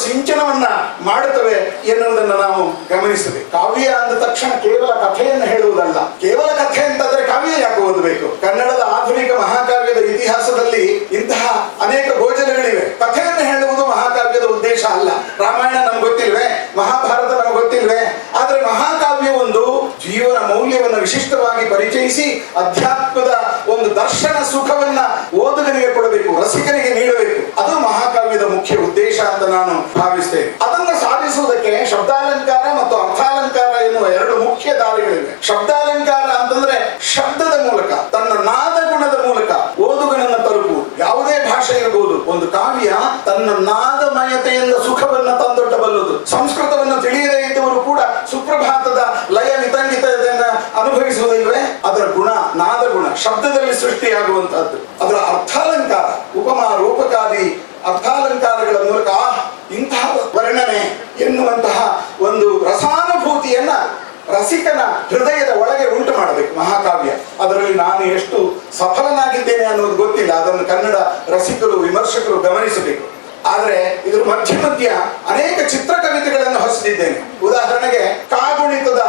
ಸಿಂಚನವನ್ನ ಮಾಡುತ್ತವೆ ಎನ್ನುವುದನ್ನು ನಾವು ಗಮನಿಸಬೇಕು. ಕಾವ್ಯ ಅಂದ ತಕ್ಷಣ ಕೇವಲ ಕಥೆಯನ್ನು ಹೇಳುವುದಲ್ಲ. ಕೇವಲ ಕಥೆ ಅಂತಂದ್ರೆ ಕಾವ್ಯ ಯಾಕೆ ಓದಬೇಕು? ಕನ್ನಡದ ಆಧುನಿಕ ಮಹಾಕಾವ್ಯದ ಇತಿಹಾಸದಲ್ಲಿ ಇಂತಹ ಅನೇಕ ಗೋಚರಗಳಿವೆ. ಕಥೆಯನ್ನು ಹೇಳುವುದು ಮಹಾಕಾವ್ಯದ ಉದ್ದೇಶ ಅಲ್ಲ. ರಾಮಾಯಣ ನಮ್ಗೆ ಗೊತ್ತಿಲ್ವೇ? ಮಹಾಭಾರತ ನಮ್ಗೆ ಗೊತ್ತಿಲ್ವೇ? ಆದ್ರೆ ಮಹಾಕಾವ್ಯ ಒಂದು ಜೀವನ ಮೌಲ್ಯವನ್ನು ವಿಶಿಷ್ಟವಾಗಿ ಪರಿಚಯಿಸಿ ಅಧ್ಯಾತ್ಮದ ಒಂದು ದರ್ಶನ ಸುಖವನ್ನ ಓದುಗನಿಗೆ ಕೊಡಬೇಕು, ರಸಿಕನಿಗೆ ನೀಡಬೇಕು. ಅದು ಮಹಾಕಾವ್ಯದ ಮುಖ್ಯ ಉದ್ದೇಶ ಅಂತ ನಾನು ಭಾವಿಸ್ತೇನೆ. ಅದನ್ನು ಸಾಧಿಸುವುದಕ್ಕೆ ಶಬ್ದಾಲಂಕಾರ ಮತ್ತು ಅರ್ಥಾಲಂಕಾರ ಎನ್ನುವ ಎರಡು ಮುಖ್ಯ ದಾರಿಗಳಿವೆ. ಶಬ್ದಾಲಂಕಾರ ಅಂತಂದ್ರೆ ಶಬ್ದದ ಮೂಲಕ, ತನ್ನ ನಾದ ಗುಣದ ಮೂಲಕ ಓದುಗನನ್ನ ತಲುಪುವುದು. ಯಾವುದೇ ಭಾಷೆ ಇರಬಹುದು, ಒಂದು ಕಾವ್ಯ ತನ್ನ ನಾದಮಯತೆಯಿಂದ ಸುಖವನ್ನ ತಂದೊಡ್ಡಬಲ್ಲದು. ಸಂಸ್ಕೃತವನ್ನು ತಿಳಿಯದೇ ಇದ್ದವರು ಕೂಡ ಸುಪ್ರಭಾತದ ಲಯ ವಿತಂಗಿತತೆಯನ್ನ ಅನುಭವಿಸುವುದಿಲ್ವೇ? ಅದರ ಗುಣ, ನಾದ ಗುಣ ಶಬ್ದದಲ್ಲಿ ಸೃಷ್ಟಿಯಾಗುವಂತಹದ್ದು. ಅದರ ಅರ್ಥಾಲಂಕಾರ, ಉಪಮಾ ರೂಪಕಾದಿ ಅರ್ಥಾಲಂಕಾರಗಳ ಮೂಲಕ ಇಂತಹ ವರ್ಣನೆ ಎನ್ನುವಂತಹ ಒಂದು ರಸಾನುಭೂತಿಯನ್ನ ರಸಿಕನ ಹೃದಯದ ಒಳಗೆ ಉಂಟು ಮಾಡಬೇಕು ಮಹಾಕಾವ್ಯ. ಅದರಲ್ಲಿ ನಾನು ಎಷ್ಟು ಸಫಲನಾಗಿದ್ದೇನೆ ಅನ್ನೋದು ಗೊತ್ತಿಲ್ಲ. ಅದನ್ನು ಕನ್ನಡ ರಸಿಕರು, ವಿಮರ್ಶಕರು ಗಮನಿಸಬೇಕು. ಆದ್ರೆ ಇದ್ರ ಮಧ್ಯ ಅನೇಕ ಚಿತ್ರಕವಿತೆಗಳನ್ನು ಹೊಸದಿದ್ದೇನೆ. ಉದಾಹರಣೆಗೆ ಕಾಗುಣಿತದ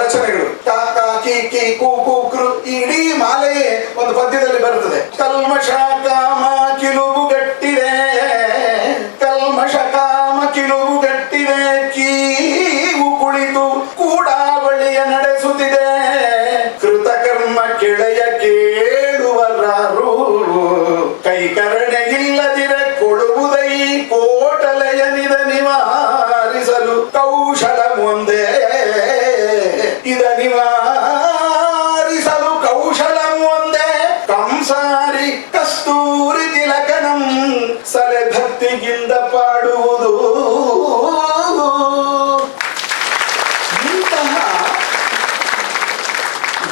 ರಚನೆಗಳು, ಕ ಕ ಕಿ ಕಿ ಕು ಕು ಕೃ, ಈ ಇಡೀ ಮಾಲೆಯೇ ಒಂದು ಪದ್ಯದಲ್ಲಿ ಬರುತ್ತದೆ. ಕಲ್ಮಶ ಕಾಮ ಕಿಲುಬು ಗಟ್ಟಿದೆ, ಕಲ್ಮಶ ಕಾಮ ಕಿಲುಬು ಗಟ್ಟಿದೆ, ಕೀವು ಕುಳಿತು ಕೂಡಾವಳಿಯ ನಡೆಸುತ್ತಿದೆ, ಕೃತಕರ್ಮ ಕೆಳೆಯ ಕೇಳುವರಾರು, ಕೈಕರಣೆ ಇಲ್ಲದಿರೆ ಕೊಡುವುದೈ ಕೋಟಲೆಯನಿದ ನಿವಾರಿಸಲು ಕೌಶಲ ಮುಂದೆ, ಇದ ನಿವಾರಿಸಲು ಕೌಶಲ ಮುಂದೆ, ಕಂಸಾರಿ ಕಸ್ತೂರಿ ತಿಲಕನಂ ಸಲೆ ಭಕ್ತಿಗಿಂದ ಪಾಡುವುದು. ಇಂತಹ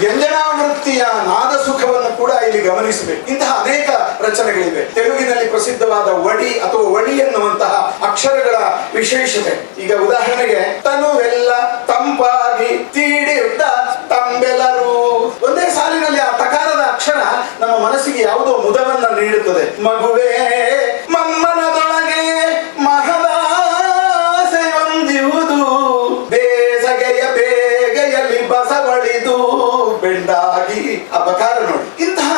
ವ್ಯಂಜನಾವೃತ್ತಿಯ ನಾದ ಸುಖವನ್ನು ಕೂಡ ಇಲ್ಲಿ ಗಮನಿಸಬೇಕು. ಇಂತಹ ಅನೇಕ ರಚನೆಗಳಿವೆ. ತೆಲುಗಿನಲ್ಲಿ ಪ್ರಸಿದ್ಧವಾದ ವಡಿ ಅಥವಾ ವಡಿ ಎನ್ನುವಂತಹ ಅಕ್ಷರಗಳ ವಿಶೇಷತೆ. ಈಗ ಉದಾಹರಣೆಗೆ ತನುವೆಲ್ಲ ತಂಪಾಗಿ ತೀಡಿರ್ದ ತಂಬೆಲರು, ಒಂದೇ ಸಾಲಿನಲ್ಲಿ ಆ ತಕಾರದ ಅಕ್ಷರ ನಮ್ಮ ಮನಸ್ಸಿಗೆ ಯಾವುದೋ ಮುದವನ್ನ ನೀಡುತ್ತದೆ. ಮಗುವೇ ಮಮ್ಮನದೊಳಗೆ ಮಹದಾಸೆ ಹೊಂದಿರುವುದು, ಬೇಸಗೆಯ ಬೇಗೆಯಲ್ಲಿ ಬಸವಳಿದು ಬೆಂಡಾಗಿ ಅಪಕಾರ ನೋಡಿ. ಇಂತಹ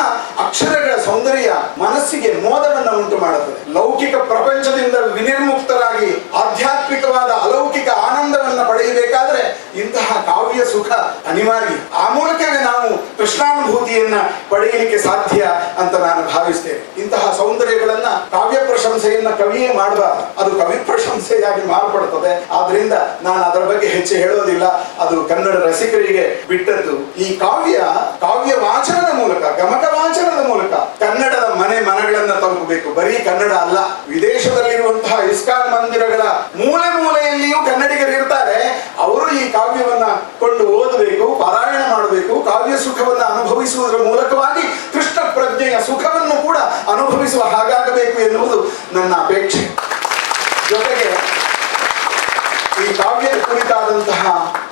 ಅಕ್ಷರಗಳ ಸೌಂದರ್ಯ ಮನಸ್ಸಿಗೆ ಮೋದವನ್ನು ಉಂಟು ಮಾಡುತ್ತದೆ. ಲೌಕಿಕ ಪ್ರಪಂಚದಿಂದ ವಿನಿರ್ಮುಕ್ತರಾಗಿ ಆಧ್ಯಾತ್ಮಿಕವಾದ ಅಲೌಕಿಕ ಆನಂದವನ್ನು ಪಡೆಯಬೇಕಾದ್ರೆ ಇಂತಹ ಕಾವ್ಯ ಸುಖ ಅನಿವಾರ್ಯ. ಆ ಮೂಲಕವೇ ನಾವು ಕೃಷ್ಣಾನುಭೂತಿಯನ್ನ ಪಡೆಯಲಿಕ್ಕೆ ಸಾಧ್ಯ ಅಂತ ನಾನು ಭಾವಿಸ್ತೇನೆ. ಇಂತಹ ಸೌಂದರ್ಯಗಳನ್ನ, ಕಾವ್ಯ ಪ್ರಶಂಸೆಯನ್ನ ಕವಿಯೇ ಮಾಡಬಾರದು, ಅದು ಕವಿ ಪ್ರಶಂಸೆಯಾಗಿ ಮಾರ್ಪಡುತ್ತದೆ. ಆದ್ರಿಂದ ನಾನು ಅದರ ಬಗ್ಗೆ ಹೆಚ್ಚು ಹೇಳೋದಿಲ್ಲ, ಅದು ಕನ್ನಡ ರಸಿಕರಿಗೆ ಬಿಟ್ಟದ್ದು. ಈ ಕಾವ್ಯ ವಾಚನದ ಮೂಲಕ, ಗಮಕ ವಾಚನದ ಮೂಲಕ ಕನ್ನಡದ ಮನೆ ಮನಗಳನ್ನ ತಲುಪಬೇಕು. ಬರೀ ಕನ್ನಡ ಅಲ್ಲ, ವಿದೇಶದಲ್ಲಿರುವಂತಹ ಇಸ್ಕಾನ್ ಮಂದಿರಗಳ ಮೂಲೆ ಮೂಲೆಯಲ್ಲಿಯೂ ಕನ್ನಡಿಗರು ಇರ್ತಾರೆ. ಅವರು ಈ ಕಾವ್ಯವನ್ನ ಕೊಂಡು ಓದಬೇಕು, ಪಾರಾಯಣ ಮಾಡಬೇಕು. ಕಾವ್ಯ ಸುಖವನ್ನ ಅನುಭವಿಸುವುದರ ಮೂಲಕವಾಗಿ ಕೃಷ್ಣ ಪ್ರಜ್ಞೆಯ ಸುಖವನ್ನು ಕೂಡ ಅನುಭವಿಸುವ ಹಾಗಾಗಬೇಕು ಎನ್ನುವುದು ನನ್ನ ಅಪೇಕ್ಷೆ. ಜೊತೆಗೆ ಈ ಕಾವ್ಯದ ಕುರಿತಾದಂತಹ,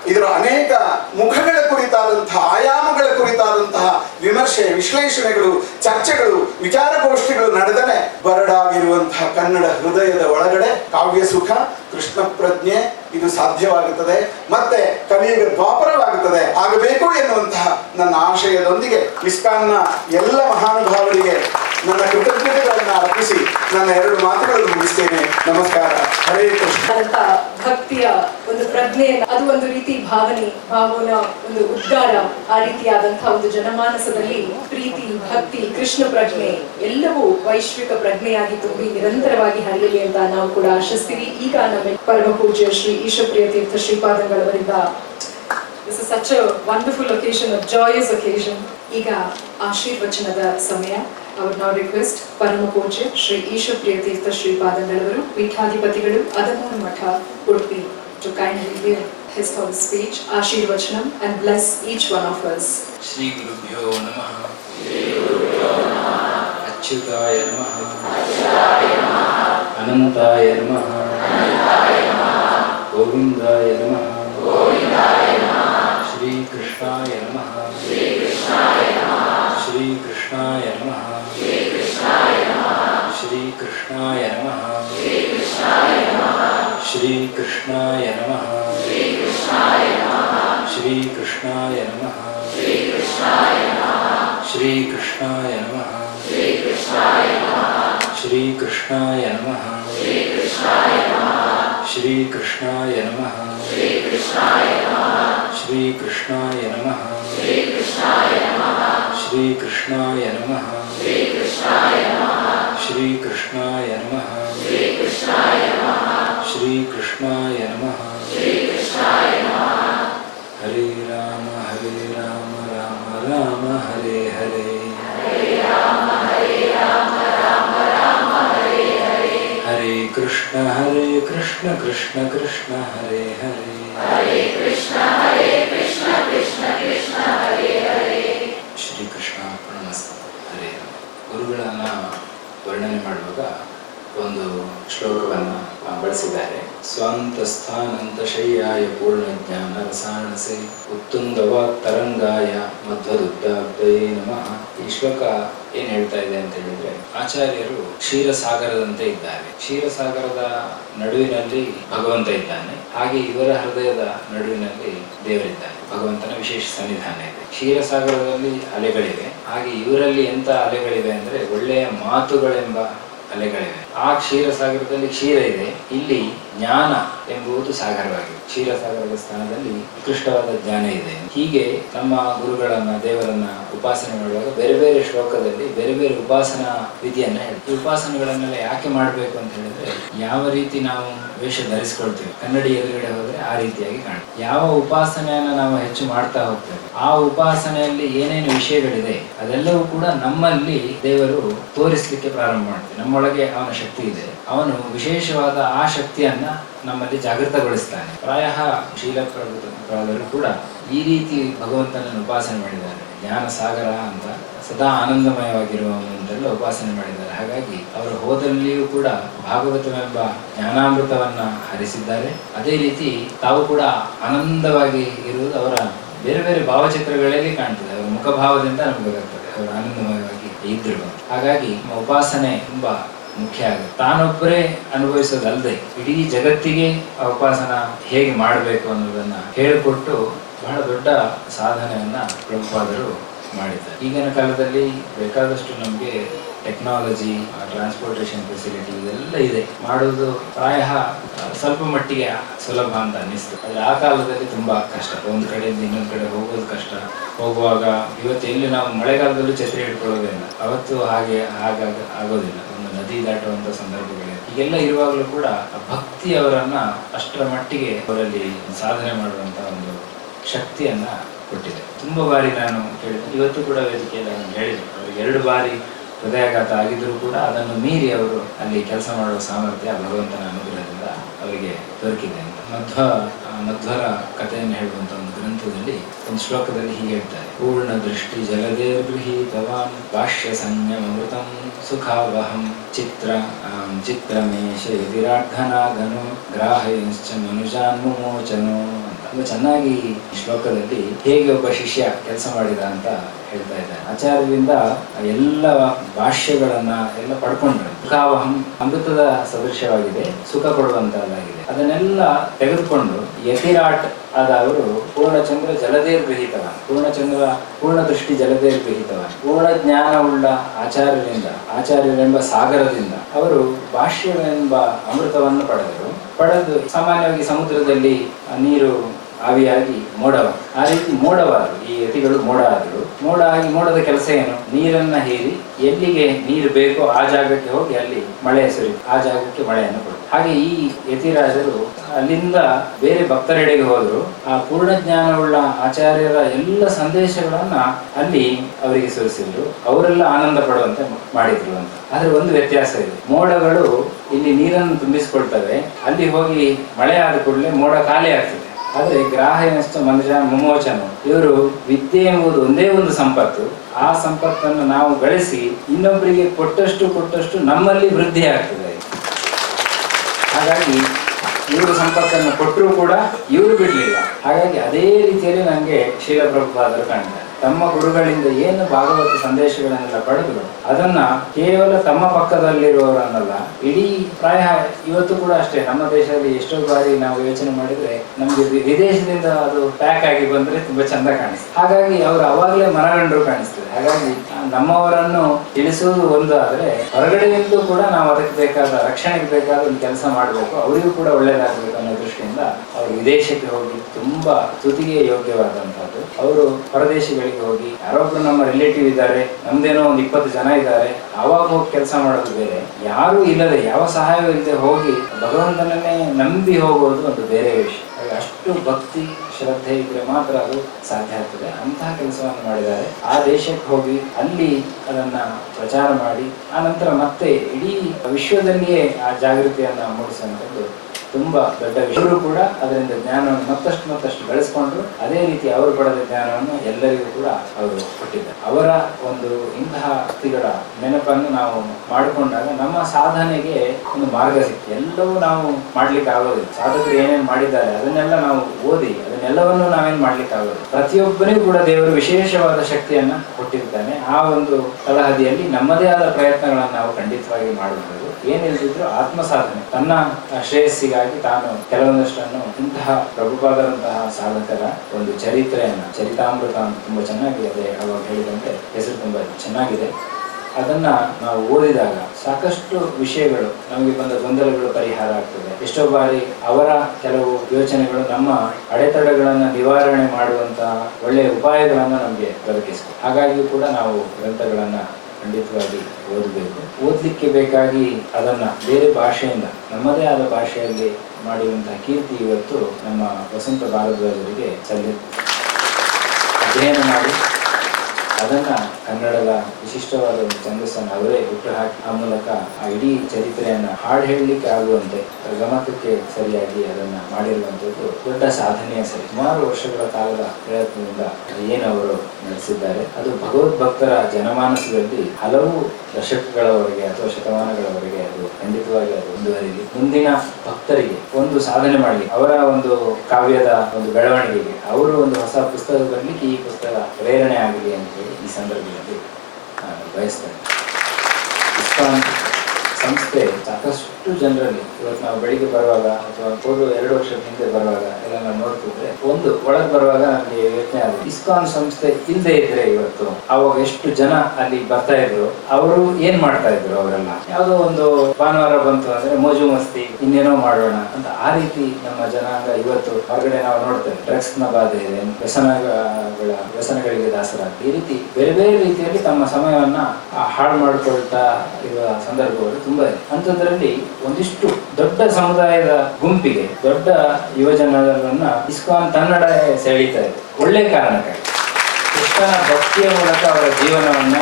ಇದರ ಅನೇಕ ಮುಖಗಳ ಕುರಿತಾದಂತಹ, ಆಯಾಮಗಳ ಕುರಿತಾದಂತಹ ವಿಮರ್ಶೆ, ವಿಶ್ಲೇಷಣೆಗಳು, ಚರ್ಚೆಗಳು, ವಿಚಾರಗೋಷ್ಠಿಗಳು ನಡೆದರೆ ಬರಡಾಗಿರುವಂತಹ ಕನ್ನಡ ಹೃದಯದ ಒಳಗಡೆ ಕಾವ್ಯ ಸುಖ, ಕೃಷ್ಣ ಪ್ರಜ್ಞೆ ಇದು ಸಾಧ್ಯವಾಗುತ್ತದೆ. ಮತ್ತೆ ಕಲಿಯುಗ ದ್ವಾಪರವಾಗುತ್ತದೆ, ಆಗಬೇಕು ಎನ್ನುವಂತಹ ನನ್ನ ಆಶಯದೊಂದಿಗೆ ಇಸ್ಕಾನ್ನ ಎಲ್ಲ ಮಹಾನುಭಾವರಿಗೆ ನನ್ನ ಕೃತಜ್ಞತೆಗಳನ್ನು ಅರ್ಪಿಸಿ ನನ್ನ ಎರಡು ಮಾತುಗಳನ್ನು ಮುಗಿಸ್ತೇನೆ. ನಮಸ್ಕಾರ. ಹರೇ ಕೃಷ್ಣ. ಭಕ್ತಿಯ ಒಂದು ಪ್ರಜ್ಞೆಯನ್ನು, ಅದು ಒಂದು ರೀತಿ ಭಾವನ ಒಂದು ಉದ್ಗಾರ, ಆ ರೀತಿಯಾದಂತಹ ಒಂದು ಜನಮಾನಸದಲ್ಲಿ ಪ್ರೀತಿ, ಭಕ್ತಿ, ಕೃಷ್ಣ ಪ್ರಜ್ಞೆ ಎಲ್ಲವೂ ವೈಶ್ವಿಕ ಪ್ರಜ್ಞೆಯಾಗಿ ತುಂಬಿ ನಿರಂತರವಾಗಿ ಹರಿಯಲಿ ಅಂತ ನಾವು ಕೂಡ ಆಶಿಸ್ತೀವಿ. ಈಗ ನಮ್ಮ ಪರಮ ಪೂಜ್ಯ ಶ್ರೀ ಈಶಪ್ರಿಯ ತೀರ್ಥ ಶ್ರೀಪಾದಂಗಳವರಿಂದ this is such a wonderful occasion, a joyous occasion. ಈಗ ಆಶೀರ್ವಚನದ ಸಮಯ. I would now request ಪರಮ ಪೂಜ್ಯ ಶ್ರೀ ಈಶಪ್ರಿಯ ತೀರ್ಥ ಶ್ರೀಪಾದಂಗಳವರು, ಪೀಠಾಧಿಪತಿಗಳು, ಅದಮೂರು ಮಠ, Udupi, to kindly give his whole speech, ಆಶೀರ್ವಚನಂ, and bless each one of us. Shri ಗುರುಭ್ಯೋ ನಮಃ. ಅಚ್ಯುತಾಯ ನಮಃ. ಅನಂತಾಯ ನಮಃ. ಗೋವಿಂದಾಯ ನಮಃ. ಶ್ರೀ ಕೃಷ್ಣಾಯ ನಮಃ. ಶ್ರೀ ಕೃಷ್ಣಾಯ ನಮಃ. ಶ್ರೀ ಕೃಷ್ಣಾಯ ನಮಃ. ಶ್ರೀ ಕೃಷ್ಣಾಯ ನಮಃ. ಶ್ರೀಕೃಷ್ಣಾಯ ನಮಃ. ಶ್ರೀಕೃಷ್ಣಾಯ ನಮಃ. ಶ್ರೀಕೃಷ್ಣಾಯ ನಮಃ. ಶ್ರೀಕೃಷ್ಣಾಯ ನಮಃ. ಶ್ರೀಕೃಷ್ಣಾಯ ನಮಃ. ಶ್ರೀಕೃಷ್ಣಾಯ ನಮಃ. ಶ್ರೀಕೃಷ್ಣಾಯ ನಮಃ. ಶ್ರೀಕೃಷ್ಣಾಯ ನಮಃ. ಶ್ರೀಕೃಷ್ಣಾಯ ನಮಃ. ಹರೇ ರಾಮ ರಾಮ ರಾಮ ಹರೇ ಹರೇ. ಹರೇ ಕೃಷ್ಣ ಕೃಷ್ಣ ಕೃಷ್ಣ ಹರೇ ಹರೇ. ಶ್ರೀಕೃಷ್ಣ ಪ್ರಣಮಸ್ತೆ. ಹರೇ ಗುರುಗಳನ್ನು ವರ್ಣನೆ ಮಾಡುವಾಗ ಒಂದು ಶ್ಲೋಕವನ್ನು ಬಳಸಿದ್ದಾರೆ. ಸ್ವಾಂತಸ್ಥಾನಂತ ಶಯ್ಯಾಯ ಪೂರ್ಣಜ್ಞಾನ ರಸಾಯಣಸೆ ಉತ್ತುಂಗವಾಕ್ ತರಂಗಾಯ ಮಧ್ವದುಗ್ಧಾಬ್ಧಯೇ ನಮಃ. ಈ ಶ್ಲೋಕ ಏನ್ ಹೇಳ್ತಾ ಇದೆ ಅಂತ ಹೇಳಿದ್ರೆ, ಆಚಾರ್ಯರು ಕ್ಷೀರಸಾಗರದಂತೆ ಇದ್ದಾರೆ. ಕ್ಷೀರಸಾಗರದ ನಡುವಿನಲ್ಲಿ ಭಗವಂತ ಇದ್ದಾನೆ, ಹಾಗೆ ಇವರ ಹೃದಯದ ನಡುವಿನಲ್ಲಿ ದೇವರಿದ್ದಾನೆ. ಭಗವಂತನ ವಿಶೇಷ ಸನ್ನಿಧಾನ ಇದೆ. ಕ್ಷೀರಸಾಗರದಲ್ಲಿ ಅಲೆಗಳಿವೆ, ಹಾಗೆ ಇವರಲ್ಲಿ ಎಂತ ಅಲೆಗಳಿವೆ ಅಂದ್ರೆ ಒಳ್ಳೆಯ ಮಾತುಗಳೆಂಬ ಅಲೆಗಳಿವೆ. ಆ ಕ್ಷೀರಸಾಗರದಲ್ಲಿ ಕ್ಷೀರ ಇದೆ, ಇಲ್ಲಿ ಜ್ಞಾನ ಎಂಬುದು ಸಾಗರವಾಗಿದೆ. ಕ್ಷೀರಸಾಗರದ ಸ್ಥಾನದಲ್ಲಿ ಉತ್ಕೃಷ್ಟವಾದ ಜ್ಞಾನ ಇದೆ. ಹೀಗೆ ನಮ್ಮ ಗುರುಗಳನ್ನ ದೇವರನ್ನ ಉಪಾಸನೆ ಮಾಡುವಾಗ ಬೇರೆ ಬೇರೆ ಶ್ಲೋಕದಲ್ಲಿ ಬೇರೆ ಬೇರೆ ಉಪಾಸನಾ ವಿಧಿಯನ್ನ ಹೇಳಿ. ಈ ಉಪಾಸನೆಗಳನ್ನೆಲ್ಲ ಯಾಕೆ ಮಾಡಬೇಕು ಅಂತ ಹೇಳಿದ್ರೆ, ಯಾವ ರೀತಿ ನಾವು ವೇಷ ಧರಿಸ್ಕೊಳ್ತೇವೆ, ಕನ್ನಡಿ ಎದುರುಗಡೆ ಹೋದ್ರೆ ಆ ರೀತಿಯಾಗಿ ಕಾಣುತ್ತೆ. ಯಾವ ಉಪಾಸನೆಯನ್ನ ನಾವು ಹೆಚ್ಚು ಮಾಡ್ತಾ ಹೋಗ್ತೇವೆ, ಆ ಉಪಾಸನೆಯಲ್ಲಿ ಏನೇನು ವಿಷಯಗಳಿದೆ ಅದೆಲ್ಲವೂ ಕೂಡ ನಮ್ಮಲ್ಲಿ ದೇವರು ತೋರಿಸ್ಲಿಕ್ಕೆ ಪ್ರಾರಂಭ ಮಾಡ್ತಾರೆ. ನಮ್ಮೊಳಗೆ ಅವನ ಶಕ್ತಿ ಇದೆ, ಅವನು ವಿಶೇಷವಾದ ಆ ಶಕ್ತಿಯನ್ನ ನಮ್ಮಲ್ಲಿ ಜಾಗೃತಗೊಳಿಸ್ತಾನೆ. ಪ್ರಾಯಃ ಶೀಲಪ್ರಭುಪಾದರು ಕೂಡ ಈ ರೀತಿ ಭಗವಂತನನ್ನು ಉಪಾಸನೆ ಮಾಡಿದ್ದಾರೆ. ಜ್ಞಾನ ಸಾಗರ ಅಂತ ಸದಾ ಆನಂದಮಯವಾಗಿರುವಂತೆಲ್ಲ ಉಪಾಸನೆ ಮಾಡಿದ್ದಾರೆ. ಹಾಗಾಗಿ ಅವರು ಹೋದಲ್ಲಿಯೂ ಕೂಡ ಭಾಗವತವೆಂಬ ಜ್ಞಾನಾಮೃತವನ್ನ ಹರಿಸಿದ್ದಾರೆ. ಅದೇ ರೀತಿ ತಾವು ಕೂಡ ಆನಂದವಾಗಿ ಇರುವುದು ಅವರ ಬೇರೆ ಬೇರೆ ಭಾವಚಿತ್ರಗಳಲ್ಲಿ ಕಾಣ್ತದೆ. ಅವರ ಮುಖಭಾವದಿಂದ ನಮ್ಗೆ ಗೊತ್ತಾಗ್ತದೆ ಅವರು ಆನಂದಮಯವಾಗಿ ಇದ್ರು. ಹಾಗಾಗಿ ಉಪಾಸನೆ ತುಂಬಾ ಮುಖ್ಯ ಆಗುತ್ತೆ. ತಾನೊಬ್ಬರೇ ಅನುಭವಿಸೋದಲ್ಲದೆ ಇಡೀ ಜಗತ್ತಿಗೆ ಆ ಉಪಾಸನ ಹೇಗೆ ಮಾಡಬೇಕು ಅನ್ನೋದನ್ನ ಹೇಳಿಕೊಟ್ಟು ಬಹಳ ದೊಡ್ಡ ಸಾಧನೆಯನ್ನ ಪ್ರಭುಪಾದರು ಮಾಡಿದ್ದಾರೆ. ಈಗಿನ ಕಾಲದಲ್ಲಿ ಬೇಕಾದಷ್ಟು ನಮಗೆ ಟೆಕ್ನಾಲಜಿ, ಟ್ರಾನ್ಸ್ಪೋರ್ಟೇಷನ್ ಫೆಸಿಲಿಟಿ ಇದೆಲ್ಲ ಇದೆ. ಮಾಡೋದು ಪ್ರಾಯಃ ಸ್ವಲ್ಪ ಮಟ್ಟಿಗೆ ಸುಲಭ ಅಂತ ಅನ್ನಿಸ್ತು. ಆದರೆ ಆ ಕಾಲದಲ್ಲಿ ತುಂಬಾ ಕಷ್ಟ. ಒಂದು ಕಡೆಯಿಂದ ಇನ್ನೊಂದು ಕಡೆ ಹೋಗೋದು ಕಷ್ಟ. ಹೋಗುವಾಗ ಇವತ್ತು ಎಲ್ಲಿ ನಾವು ಮಳೆಗಾಲದಲ್ಲೂ ಛತ್ರಿ ಹಿಡ್ಕೊಳ್ಳೋದಿಲ್ಲ, ಅವತ್ತು ಆಗೋದಿಲ್ಲ. ಒಂದು ನದಿ ದಾಟುವಂತ ಸಂದರ್ಭಗಳಿದೆ. ಹೀಗೆಲ್ಲ ಇರುವಾಗಲೂ ಕೂಡ ಭಕ್ತಿ ಅವರನ್ನ ಅಷ್ಟರ ಮಟ್ಟಿಗೆ ಅವರಲ್ಲಿ ಸಾಧನೆ ಮಾಡುವಂತ ಒಂದು ಶಕ್ತಿಯನ್ನ ಕೊಟ್ಟಿದೆ. ತುಂಬಾ ಬಾರಿ ನಾನು ಕೇಳಿದೆ, ಇವತ್ತು ಕೂಡ ವೇದಿಕೆಯಲ್ಲಿ ನಾನು ಹೇಳಿದೆ, ಅವರಿಗೆ 2 ಬಾರಿ ಹೃದಯಾಘಾತ ಆಗಿದ್ರೂ ಕೂಡ ಅದನ್ನು ಮೀರಿ ಅವರು ಅಲ್ಲಿ ಕೆಲಸ ಮಾಡುವ ಸಾಮರ್ಥ್ಯ ಭಗವಂತನ ಅನುಗ್ರಹದಿಂದ ಅವರಿಗೆ ದೊರಕಿದೆ ಅಂತ. ಮಧ್ವರ ಕಥೆಯನ್ನು ಹೇಳುವಂತ ಒಂದು ಗ್ರಂಥದಲ್ಲಿ ಒಂದು ಶ್ಲೋಕದಲ್ಲಿ ಹೀಗೆ ಹೇಳ್ತಾರೆ: ಪೂರ್ಣ ದೃಷ್ಟಿ ಜಲದೇರ್ಗೃಹೀತವಾನ್ ಭಾಷ್ಯ ಸಂಯಮೃತಂ ಸುಖಾವಹಂ ಚಿತ್ರಮೇಶ ವಿರಾರ್ಧನಾಗನು ಗ್ರಾಹಯಂಶ್ಚ ಮನುಜಾನ್ ಮುಮೋಚನೋ ಅಂತ. ತುಂಬಾ ಚೆನ್ನಾಗಿ ಈ ಶ್ಲೋಕದಲ್ಲಿ ಹೇಗೆ ಒಬ್ಬ ಶಿಷ್ಯ ಕೆಲಸ ಮಾಡಿದ ಅಂತ ಹೇಳ್ತಾ ಇದ್ದಾರೆ. ಆಚಾರ್ಯರಿಂದ ಎಲ್ಲ ಭಾಷ್ಯಗಳನ್ನ ಎಲ್ಲ ಪಡ್ಕೊಂಡ್ರೆ ಸುಖಾವಹಂ ಅಮೃತದ ಸದೃಶ್ಯವಾಗಿದೆ, ಸುಖ ಕೊಡುವಂತದ್ದಾಗಿದೆ. ಅದನ್ನೆಲ್ಲ ತೆಗೆದುಕೊಂಡು ಯತಿರಾಟ್ ಆದ ಅವರು ಪೂರ್ಣಚಂದ್ರ ಜಲದೇರ್ ಗೃಹೀತವ, ಪೂರ್ಣ ದೃಷ್ಟಿ ಜಲದೇರ್ ಗೃಹೀತವ, ಪೂರ್ಣ ಜ್ಞಾನವುಳ್ಳ ಆಚಾರ್ಯರೆಂಬ ಸಾಗರದಿಂದ ಅವರು ಭಾಷ್ಯವೆಂಬ ಅಮೃತವನ್ನು ಪಡೆದು ಸಾಮಾನ್ಯವಾಗಿ ಸಮುದ್ರದಲ್ಲಿ ನೀರು ಆವಿಯಾಗಿ ಮೋಡವ, ಆ ರೀತಿ ಮೋಡವಾದರು. ಈ ಯತಿಗಳು ಮೋಡ ಆದರು. ಮೋಡ ಆಗಿ ಮೋಡದ ಕೆಲಸ ಏನು? ನೀರನ್ನ ಹೀರಿ ಎಲ್ಲಿಗೆ ನೀರು ಬೇಕೋ ಆ ಜಾಗಕ್ಕೆ ಹೋಗಿ ಅಲ್ಲಿ ಮಳೆ ಸುರಿದು ಆ ಜಾಗಕ್ಕೆ ಮಳೆಯನ್ನು ಕೊಡು. ಹಾಗೆ ಈ ಯತಿರಾಜರು ಅಲ್ಲಿಂದ ಬೇರೆ ಭಕ್ತರೆಡೆಗೆ ಹೋದ್ರು. ಆ ಪೂರ್ಣ ಜ್ಞಾನವುಳ್ಳ ಆಚಾರ್ಯರ ಎಲ್ಲ ಸಂದೇಶಗಳನ್ನ ಅಲ್ಲಿ ಅವರಿಗೆ ಸುರಿಸಿದ್ರು. ಅವರೆಲ್ಲ ಆನಂದ ಪಡುವಂತೆ ಮಾಡಿದ್ರು ಅಂತ. ಆದ್ರೆ ಒಂದು ವ್ಯತ್ಯಾಸ ಇದೆ. ಮೋಡಗಳು ಇಲ್ಲಿ ನೀರನ್ನು ತುಂಬಿಸಿಕೊಳ್ತವೆ, ಅಲ್ಲಿ ಹೋಗಿ ಮಳೆ ಆದ ಕೂಡಲೇ ಮೋಡ ಖಾಲಿ ಆಗ್ತದೆ. ಆದ್ರೆ ಗ್ರಾಹ್ಯನಷ್ಟ ಮನುಷ್ಯ ಮುಮೋಚನ, ಇವರು ವಿದ್ಯೆ ಎಂಬುದು ಒಂದೇ ಒಂದು ಸಂಪತ್ತು. ಆ ಸಂಪತ್ತನ್ನು ನಾವು ಗಳಿಸಿ ಇನ್ನೊಬ್ಬರಿಗೆ ಕೊಟ್ಟಷ್ಟು ನಮ್ಮಲ್ಲಿ ವೃದ್ಧಿ ಆಗ್ತದೆ. ಹಾಗಾಗಿ ಇವರು ಸಂಪತ್ತನ್ನು ಕೊಟ್ಟರೂ ಕೂಡ ಇವರು ಬಿಡ್ಲಿಲ್ಲ. ಹಾಗಾಗಿ ಅದೇ ರೀತಿಯಲ್ಲಿ ನನಗೆ ಶೀಲ ಪ್ರಭುಪಾದರು ಕಾಣ್ತಾರೆ. ತಮ್ಮ ಗುರುಗಳಿಂದ ಏನು ಭಾಗವತ ಸಂದೇಶಗಳನ್ನೆಲ್ಲ ಪಡೆದು ಅದನ್ನ ಕೇವಲ ತಮ್ಮ ಪಕ್ಕದಲ್ಲಿರುವವರನ್ನಲ್ಲ, ಇಡೀ ಪ್ರಾಯ ಇವತ್ತು ಕೂಡ ಅಷ್ಟೇ ನಮ್ಮ ದೇಶದಲ್ಲಿ ಎಷ್ಟೋ ಬಾರಿ ನಾವು ಯೋಚನೆ ಮಾಡಿದ್ರೆ ನಮ್ಗೆ ವಿದೇಶದಿಂದ ಅದು ಪ್ಯಾಕ್ ಆಗಿ ಬಂದ್ರೆ ತುಂಬಾ ಚಂದ ಕಾಣಿಸ್ತದೆ. ಹಾಗಾಗಿ ಅವರು ಅವಾಗಲೇ ಮನಗಂಡರು ಕಾಣಿಸ್ತದೆ. ಹಾಗಾಗಿ ನಮ್ಮವರನ್ನು ತಿಳಿಸುವುದು ಒಂದು ಆದ್ರೆ ಹೊರಗಡೆಯಿಂದಲೂ ಕೂಡ ನಾವು ಅದಕ್ಕೆ ಬೇಕಾದ ರಕ್ಷಣೆಗೆ ಬೇಕಾದ ಒಂದು ಕೆಲಸ ಮಾಡಬೇಕು, ಅವರಿಗೂ ಕೂಡ ಒಳ್ಳೇದಾಗಬೇಕು ಅನ್ನೋ ದೃಷ್ಟಿಯಿಂದ ಅವರು ವಿದೇಶಕ್ಕೆ ಹೋಗಿ ತುಂಬಾ ತುದಿಗೆ ಯೋಗ್ಯವಾದಂತಹದ್ದು. ಅವರು ಹೊರದೇಶಗಳಿಗೆ ಹೋಗಿ ಯಾರೊಬ್ರು ನಮ್ಮ ರಿಲೇಟಿವ್ ಇದ್ದಾರೆ, ನಮ್ದೇನೋ ಒಂದು 20 ಜನ ಇದ್ದಾರೆ, ಆವಾಗ ಹೋಗಿ ಕೆಲಸ ಮಾಡೋದು ಬೇರೆ. ಯಾರು ಇಲ್ಲದೆ ಯಾವ ಸಹಾಯವೂ ಇಲ್ಲದೆ ಹೋಗಿ ಭಗವಂತನನ್ನೇ ನಂಬಿ ಹೋಗೋದು ಒಂದು ಬೇರೆ ವಿಷಯ. ಅಷ್ಟು ಭಕ್ತಿ ಶ್ರದ್ಧೆ ಇದ್ರೆ ಮಾತ್ರ ಅದು ಸಾಧ್ಯ ಆಗ್ತದೆ. ಅಂತಹ ಕೆಲಸವನ್ನು ಮಾಡಿದ್ದಾರೆ. ಆ ದೇಶಕ್ಕೆ ಹೋಗಿ ಅಲ್ಲಿ ಅದನ್ನ ಪ್ರಚಾರ ಮಾಡಿ ಆ ನಂತರ ಮತ್ತೆ ಇಡೀ ವಿಶ್ವದಲ್ಲಿಯೇ ಆ ಜಾಗೃತಿಯನ್ನ ಮೂಡಿಸುವಂಥದ್ದು ತುಂಬಾ ದೊಡ್ಡ ವಿಷಯ. ಅವರು ಕೂಡ ಅದರಿಂದ ಜ್ಞಾನವನ್ನು ಮತ್ತಷ್ಟು ಬೆಳೆಸ್ಕೊಂಡ್ರು. ಅದೇ ರೀತಿ ಅವರು ಪಡೆದ ಜ್ಞಾನವನ್ನು ಎಲ್ಲರಿಗೂ ಕೂಡ ಅವರು ಕೊಟ್ಟಿದ್ದಾರೆ. ಅವರ ಒಂದು ಇಂತಹ ವ್ಯಕ್ತಿಗಳ ನೆನಪನ್ನು ನಾವು ಮಾಡಿಕೊಂಡಾಗ ನಮ್ಮ ಸಾಧನೆಗೆ ಒಂದು ಮಾರ್ಗ ಸಿಗ್ತದೆ. ಎಲ್ಲವೂ ನಾವು ಮಾಡ್ಲಿಕ್ಕೆ ಆಗೋದಿಲ್ಲ. ಸಾಧಕರು ಏನೇನು ಮಾಡಿದ್ದಾರೆ ಅದನ್ನೆಲ್ಲ ನಾವು ಓದಿ ಅದನ್ನೆಲ್ಲವನ್ನು ನಾವೇನ್ ಮಾಡ್ಲಿಕ್ಕೆ ಆಗೋದು. ಪ್ರತಿಯೊಬ್ಬರಿಗೂ ಕೂಡ ದೇವರು ವಿಶೇಷವಾದ ಶಕ್ತಿಯನ್ನ ಕೊಟ್ಟಿರ್ತಾನೆ. ಆ ಒಂದು ತಳಹದಿಯಲ್ಲಿ ನಮ್ಮದೇ ಆದ ಪ್ರಯತ್ನಗಳನ್ನು ನಾವು ಖಂಡಿತವಾಗಿ ಮಾಡಬಹುದು. ಏನಿಲ್ದಿದ್ರು ಆತ್ಮ ಸಾಧನೆ, ತನ್ನ ಶ್ರೇಯಸ್ಸಿಗಾಗಿ ತಾನು ಕೆಲವೊಂದಷ್ಟನ್ನು ಇಂತಹ ಪ್ರಭುಪಾದರಂತಹ ಸಾಧಕರ ಒಂದು ಚರಿತಾಮೃತ ಅಂತ ತುಂಬಾ ಚೆನ್ನಾಗಿದೆ. ಅದೇ ಅವಾಗ ಹೇಳಿದಂತೆ ಹೆಸರು ತುಂಬಾ ಚೆನ್ನಾಗಿದೆ. ಅದನ್ನ ನಾವು ಓದಿದಾಗ ಸಾಕಷ್ಟು ವಿಷಯಗಳು ನಮಗೆ ಬಂದ ಗೊಂದಲಗಳು ಪರಿಹಾರ ಆಗ್ತದೆ. ಎಷ್ಟೋ ಬಾರಿ ಅವರ ಕೆಲವು ಯೋಚನೆಗಳು ನಮ್ಮ ಅಡೆತಡೆಗಳನ್ನ ನಿವಾರಣೆ ಮಾಡುವಂತಹ ಒಳ್ಳೆಯ ಉಪಾಯಗಳನ್ನ ನಮಗೆ ದೊರಕಿಸ್ತದೆ. ಹಾಗಾಗಿ ಕೂಡ ನಾವು ಗ್ರಂಥಗಳನ್ನ ಖಂಡಿತವಾಗಿ ಓದಬೇಕು. ಓದಲಿಕ್ಕೆ ಬೇಕಾಗಿ ಅದನ್ನ ಬೇರೆ ಭಾಷೆಯಿಂದ ನಮ್ಮದೇ ಆದ ಭಾಷೆಯಲ್ಲಿ ಮಾಡಿರುವಂತಹ ಕೀರ್ತಿ ಇವತ್ತು ನಮ್ಮ ವಸಂತ ಭಾರದ್ವಾಜರಿಗೆ ಅಧ್ಯಯನ ಮಾಡಿ ಅದನ್ನ ಕನ್ನಡದ ವಿಶಿಷ್ಟವಾದ ಒಂದು ಛಂದಸ್ಸನ್ನು ಅವರೇ ಹುಟ್ಟು ಹಾಕಿ ಆ ಮೂಲಕ ಆ ಇಡೀ ಚರಿತ್ರೆಯನ್ನ ಹಾಡು ಹೇಳಲಿಕ್ಕೆ ಆಗುವಂತೆ ಗಮಕಕ್ಕೆ ಸರಿಯಾಗಿ ಅದನ್ನ ಮಾಡಿರುವಂಥದ್ದು ದೊಡ್ಡ ಸಾಧನೆಯ ಸರಿ. ಸುಮಾರು ವರ್ಷಗಳ ಕಾಲದ ಪ್ರಯತ್ನದಿಂದ ಏನವರು ನಡೆಸಿದ್ದಾರೆ. ಅದು ಭಗವದ್ಭಕ್ತರ ಜನಮಾನಸದಲ್ಲಿ ಹಲವು ದಶಕಗಳವರೆಗೆ ಅಥವಾ ಶತಮಾನಗಳವರೆಗೆ ಅದು ಖಂಡಿತವಾಗಿ ಅದು ಮುಂದುವರಿಲಿ. ಮುಂದಿನ ಭಕ್ತರಿಗೆ ಒಂದು ಸಾಧನೆ ಮಾಡಲಿ, ಅವರ ಒಂದು ಕಾವ್ಯದ ಒಂದು ಬೆಳವಣಿಗೆಗೆ ಅವರು ಒಂದು ಹೊಸ ಪುಸ್ತಕ ಬರಲಿಕ್ಕೆ ಈ ಪುಸ್ತಕ ಪ್ರೇರಣೆ ಆಗಲಿ ಅಂತ ಹೇಳಿ ಈ ಸಂದರ್ಭದಲ್ಲಿ ನಾನು ಬಯಸ್ತೇನೆ. ಇಸ್ಕಾನ್ ಸಂಸ್ಥೆ ಸಾಕಷ್ಟು ಜನರಲ್ಲಿ ಇವತ್ತು ನಾವು ಬೆಳಿಗ್ಗೆ ಬರುವಾಗ ಅಥವಾ ಹೋದ 2 ವರ್ಷದ ಹಿಂದೆ ಬರುವಾಗ ಎಲ್ಲ ನಾವು ನೋಡ್ತಿದ್ರೆ ಒಂದು ಒಳಗೆ ಬರುವಾಗ ನಮಗೆ ಯೋಚನೆ ಆಗಿದೆ, ಇಸ್ಕಾನ್ ಸಂಸ್ಥೆ ಇಲ್ಲದೆ ಇದ್ರೆ ಇವತ್ತು ಅವಾಗ ಎಷ್ಟು ಜನ ಅಲ್ಲಿ ಬರ್ತಾ ಇದ್ರು, ಅವರು ಏನ್ ಮಾಡ್ತಾ ಇದ್ರು, ಅವರೆಲ್ಲ ಯಾವುದೋ ಒಂದು ಭಾನುವಾರ ಬಂತು ಅಂದ್ರೆ ಮೋಜು ಮಸ್ತಿ ಇನ್ನೇನೋ ಮಾಡೋಣ ಅಂತ ಆ ರೀತಿ ನಮ್ಮ ಜನಾಂಗ ಇವತ್ತು ಹೊರಗಡೆ ನಾವು ನೋಡ್ತೇವೆ. ಡ್ರಗ್ಸ್ ನ ಬಾಧೆ ಇದೆ, ವ್ಯಸನಗಳಿಗೆ ದಾಸರಾಗ್ತದೆ, ಈ ರೀತಿ ಬೇರೆ ಬೇರೆ ರೀತಿಯಲ್ಲಿ ತಮ್ಮ ಸಮಯವನ್ನ ಹಾಳು ಮಾಡಿಕೊಳ್ತಾ ಇರುವ ಸಂದರ್ಭಗಳು ತುಂಬಾ ಇದೆ. ಅಂಥದ್ರಲ್ಲಿ ಒಂದಿಷ್ಟು ದೊಡ್ಡ ಸಮುದಾಯದ ಗುಂಪಿಗೆ, ದೊಡ್ಡ ಯುವಜನರನ್ನ ಇಸ್ಕಾನ್ ತನ್ನಡ ಸೆಳೀತಾ ಇದೆ. ಒಳ್ಳೆ ಕಾರಣಕ್ಕಾಗಿ ಕೃಷ್ಣನ ಭಕ್ತಿಯ ಮೂಲಕ ಅವರ ಜೀವನವನ್ನ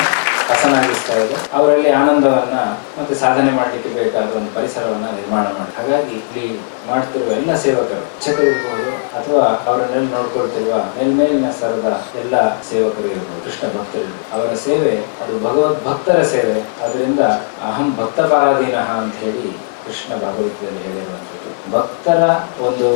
ಹಸನಾಗಿಸ್ತಾ ಇದೆ. ಅವರಲ್ಲಿ ಆನಂದವನ್ನ ಮತ್ತೆ ಸಾಧನೆ ಮಾಡಲಿಕ್ಕೆ ಬೇಕಾದ ಒಂದು ಪರಿಸರವನ್ನ ನಿರ್ಮಾಣ ಮಾಡಿ. ಹಾಗಾಗಿ ಇಲ್ಲಿ ಮಾಡ್ತಿರುವ ಎಲ್ಲ ಸೇವಕರು, ಶಿಕ್ಷಕರು ಇರ್ಬೋದು ಅಥವಾ ಅವರನ್ನೆಲ್ಲ ನೋಡ್ಕೊಳ್ತಿರುವ ಮೇಲ್ಮೇಲಿನ ಸ್ತರದ ಎಲ್ಲ ಸೇವಕರು ಇರ್ಬೋದು, ಕೃಷ್ಣ ಭಕ್ತರು, ಅವರ ಸೇವೆ ಅದು ಭಗವದ್ ಭಕ್ತರ ಸೇವೆ. ಅದರಿಂದ ಅಹಂ ಭಕ್ತ ಪರಾಧೀನಃ ಅಂತ ಹೇಳಿ ಕೃಷ್ಣ ಭಾಗವತದಲ್ಲಿ ಹೇಳಿರುವಂಥದ್ದು. ಭಕ್ತರ ಒಂದು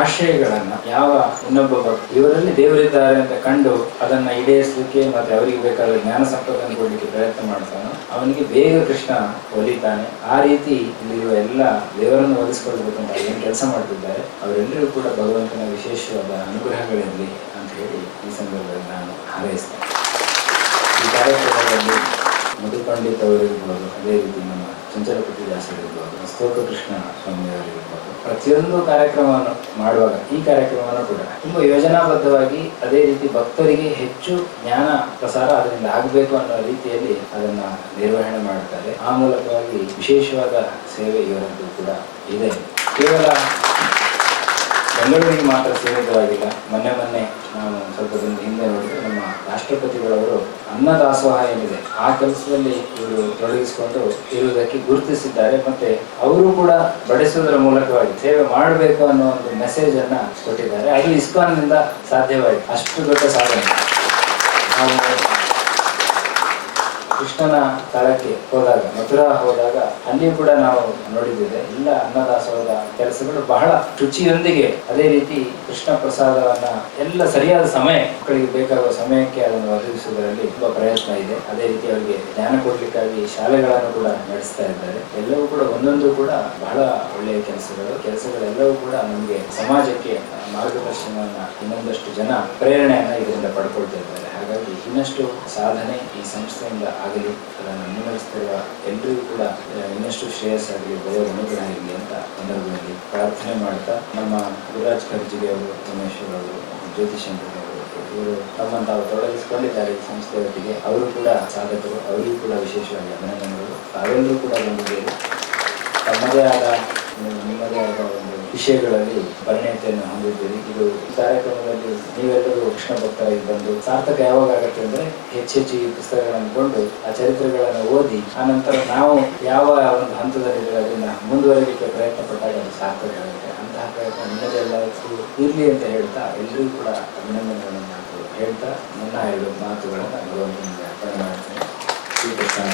ಆಶಯಗಳನ್ನ ಯಾವ ಇನ್ನೊಬ್ಬ ಭಕ್ತ ಇವರಲ್ಲಿ ದೇವರಿದ್ದಾರೆ ಅಂತ ಕಂಡು ಅದನ್ನ ಈಡೇರಿಸಲಿಕ್ಕೆ ಮತ್ತೆ ಅವರಿಗೆ ಬೇಕಾದ ಜ್ಞಾನ ಸಂಪತ್ತನ್ನು ಕೊಡ್ಲಿಕ್ಕೆ ಪ್ರಯತ್ನ ಮಾಡ್ತಾನೋ ಅವನಿಗೆ ಬೇಗ ಕೃಷ್ಣ ಒಲಿತಾನೆ. ಆ ರೀತಿ ಇಲ್ಲಿರುವ ಎಲ್ಲ ದೇವರನ್ನು ಒಲಿಸ್ಕೊಳ್ಬೇಕಂತ ಏನು ಕೆಲಸ ಮಾಡ್ತಿದ್ದಾರೆ ಅವರೆಲ್ಲರಿಗೂ ಕೂಡ ಭಗವಂತನ ವಿಶೇಷವಾದ ಅನುಗ್ರಹಗಳಿರಲಿ ಅಂತ ಹೇಳಿ ಈ ಸಂದರ್ಭದಲ್ಲಿ ನಾನು ಹಾರೈಸ್ತೇನೆ. ಈ ಕಾರ್ಯಕ್ರಮದಲ್ಲಿ ಮಧುಪಂಡಿತ್ ಅವರಿರ್ಬೋದು, ಅದೇ ರೀತಿ ನಮ್ಮ ಚಂಚಲಪತಿ ದಾಸರಿರ್ಬೋದು, ಸ್ತೋಕ ಕೃಷ್ಣ ಸ್ವಾಮಿಯವರಿರ್ಬೋದು, ಪ್ರತಿಯೊಂದು ಕಾರ್ಯಕ್ರಮವನ್ನು ಮಾಡುವಾಗ ಈ ಕಾರ್ಯಕ್ರಮವನ್ನು ಕೂಡ ತುಂಬಾ ಯೋಜನಾಬದ್ಧವಾಗಿ ಅದೇ ರೀತಿ ಭಕ್ತರಿಗೆ ಹೆಚ್ಚು ಜ್ಞಾನ ಪ್ರಸಾರ ಅದರಿಂದ ಆಗಬೇಕು ಅನ್ನೋ ರೀತಿಯಲ್ಲಿ ಅದನ್ನ ನಿರ್ವಹಣೆ ಮಾಡ್ತಾರೆ. ಆ ಮೂಲಕವಾಗಿ ವಿಶೇಷವಾದ ಸೇವೆ ಇವರದ್ದು ಕೂಡ ಇದೆ. ಕೇವಲ ಬೆಂಗಳೂರಿಗೆ ಮಾತ್ರ ಸೀಮಿತವಾಗಿಲ್ಲ. ಮೊನ್ನೆ ನಾವು ಸ್ವಲ್ಪ ದಿನ ಹಿಂದೆ ನೋಡಿದ್ರೆ ನಮ್ಮ ರಾಷ್ಟ್ರಪತಿಗಳವರು ಅನ್ನದಾಸೋಹ ಏನಿದೆ ಆ ಕೆಲಸದಲ್ಲಿ ಇವರು ತೊಡಗಿಸಿಕೊಂಡು ಇರುವುದಕ್ಕೆ ಗುರುತಿಸಿದ್ದಾರೆ. ಮತ್ತೆ ಅವರು ಕೂಡ ಬಡಿಸುವುದರ ಮೂಲಕವಾಗಿ ಸೇವೆ ಮಾಡಬೇಕು ಅನ್ನೋ ಒಂದು ಮೆಸೇಜ್ ಅನ್ನ ಕೊಟ್ಟಿದ್ದಾರೆ. ಅದು ಇಸ್ಕಾನ್ನಿಂದ ಸಾಧ್ಯವಾಯಿತು. ಅಷ್ಟು ದೊಡ್ಡ ಸಾಧನೆ. ನಾವು ಕೃಷ್ಣನ ಸ್ಥಳಕ್ಕೆ ಹೋದಾಗ, ಮಥುರಾ ಹೋದಾಗ ಅಲ್ಲಿಯೂ ಕೂಡ ನಾವು ನೋಡಿದ್ದೇವೆ. ಎಲ್ಲ ಅನ್ನದಾಸೋಹದ ಕೆಲಸಗಳು ಬಹಳ ರುಚಿಯೊಂದಿಗೆ, ಅದೇ ರೀತಿ ಕೃಷ್ಣ ಪ್ರಸಾದವನ್ನ ಎಲ್ಲ ಸರಿಯಾದ ಸಮಯ, ಮಕ್ಕಳಿಗೆ ಬೇಕಾಗುವ ಸಮಯಕ್ಕೆ ಅದನ್ನು ಒದಗಿಸುವುದರಲ್ಲಿ ತುಂಬಾ ಪ್ರಯತ್ನ ಇದೆ. ಅದೇ ರೀತಿ ಅವರಿಗೆ ಜ್ಞಾನ ಕೊಡ್ಲಿಕ್ಕಾಗಿ ಶಾಲೆಗಳನ್ನು ಕೂಡ ನಡೆಸ್ತಾ ಇದ್ದಾರೆ. ಎಲ್ಲವೂ ಕೂಡ ಒಂದೊಂದು ಕೂಡ ಬಹಳ ಒಳ್ಳೆಯ ಕೆಲಸಗಳೆಲ್ಲವೂ ಕೂಡ ನಮಗೆ ಸಮಾಜಕ್ಕೆ ಮಾರ್ಗದರ್ಶನವನ್ನ, ಇನ್ನೊಂದಷ್ಟು ಜನ ಪ್ರೇರಣೆಯನ್ನ ಇದರಿಂದ ಪಡ್ಕೊಳ್ತಾ ಇದ್ದಾರೆ. ಹಾಗಾಗಿ ಇನ್ನಷ್ಟು ಸಾಧನೆ ಈ ಸಂಸ್ಥೆಯಿಂದ ಆಗಲಿ, ಅದನ್ನು ಮುನ್ನಡೆಸ್ತಿರುವ ಎಲ್ಲರಿಗೂ ಕೂಡ ಇನ್ನಷ್ಟು ಶ್ರೇಯಸ್ಸಾಗಲಿ, ದೇವರ ಅನುಗ್ರಹ ಇರಲಿ ಅಂತ ಸಂದರ್ಭದಲ್ಲಿ ಪ್ರಾರ್ಥನೆ ಮಾಡ್ತಾ, ನಮ್ಮ ಗುರುರಾಜ್ ಖರ್ಜಿಗೆ ಅವರು, ಉಮೇಶ್ವರ್ ಅವರು, ಜ್ಯೋತಿಶಂಕರ್ ಅವರು, ಇವರು ತಮ್ಮನ್ನು ತಾವು ತೊಡಗಿಸಿಕೊಂಡಿದ್ದಾರೆ ಈ ಸಂಸ್ಥೆಯೊಟ್ಟಿಗೆ. ಅವರು ಕೂಡ ಸಾಧಕರು, ಅವರಿಗೂ ಕೂಡ ವಿಶೇಷವಾಗಿ ಅಭಿನಂದನೆಗಳು. ತಾವೆಲ್ಲರೂ ಕೂಡ ಬಂದಿದ್ದೇವೆ. ತಮ್ಮದೇ ಆದ ನಿಮ್ಮದೇ ಆದ ಒಂದು ವಿಷಯಗಳಲ್ಲಿ ಪರಿಣತಿಯನ್ನು ಹೊಂದಿದ್ದೀರಿ. ಇದು ಈ ಕಾರ್ಯಕ್ರಮದಲ್ಲಿ ನೀವೆಲ್ಲರೂ ಕೃಷ್ಣ ಭಕ್ತರಾಗಿ ಬಂದು ಸಾರ್ಥಕ ಯಾವಾಗ ಆಗುತ್ತೆ ಅಂದ್ರೆ ಹೆಚ್ಚೆಚ್ಚು ಈ ಪುಸ್ತಕಗಳನ್ನು ಕೊಂಡು ಆ ಚರಿತ್ರೆಗಳನ್ನು ಓದಿ ಆನಂತರ ನಾವು ಯಾವ ಒಂದು ಹಂತದಲ್ಲಿ ಅದನ್ನ ಮುಂದುವರಿಲಿಕ್ಕೆ ಪ್ರಯತ್ನ ಪಟ್ಟಾಗ ಅದು ಸಾರ್ಥಕ ಆಗುತ್ತೆ. ಅಂತಹ ಪ್ರಯತ್ನ ನಿಮ್ಮದೆಲ್ಲರಿಗೂ ಇರಲಿ ಅಂತ ಹೇಳ್ತಾ ಎಲ್ಲರಿಗೂ ಕೂಡ ಅಭಿನಂದನೆಗಳನ್ನು ಹೇಳ್ತಾ ನನ್ನ 2 ಮಾತುಗಳನ್ನು ಭಗವಂತನಿಗೆ ಅರ್ಪಣೆ ಮಾಡ್ತೇನೆ. ಶ್ರೀಕೃಷ್ಣ.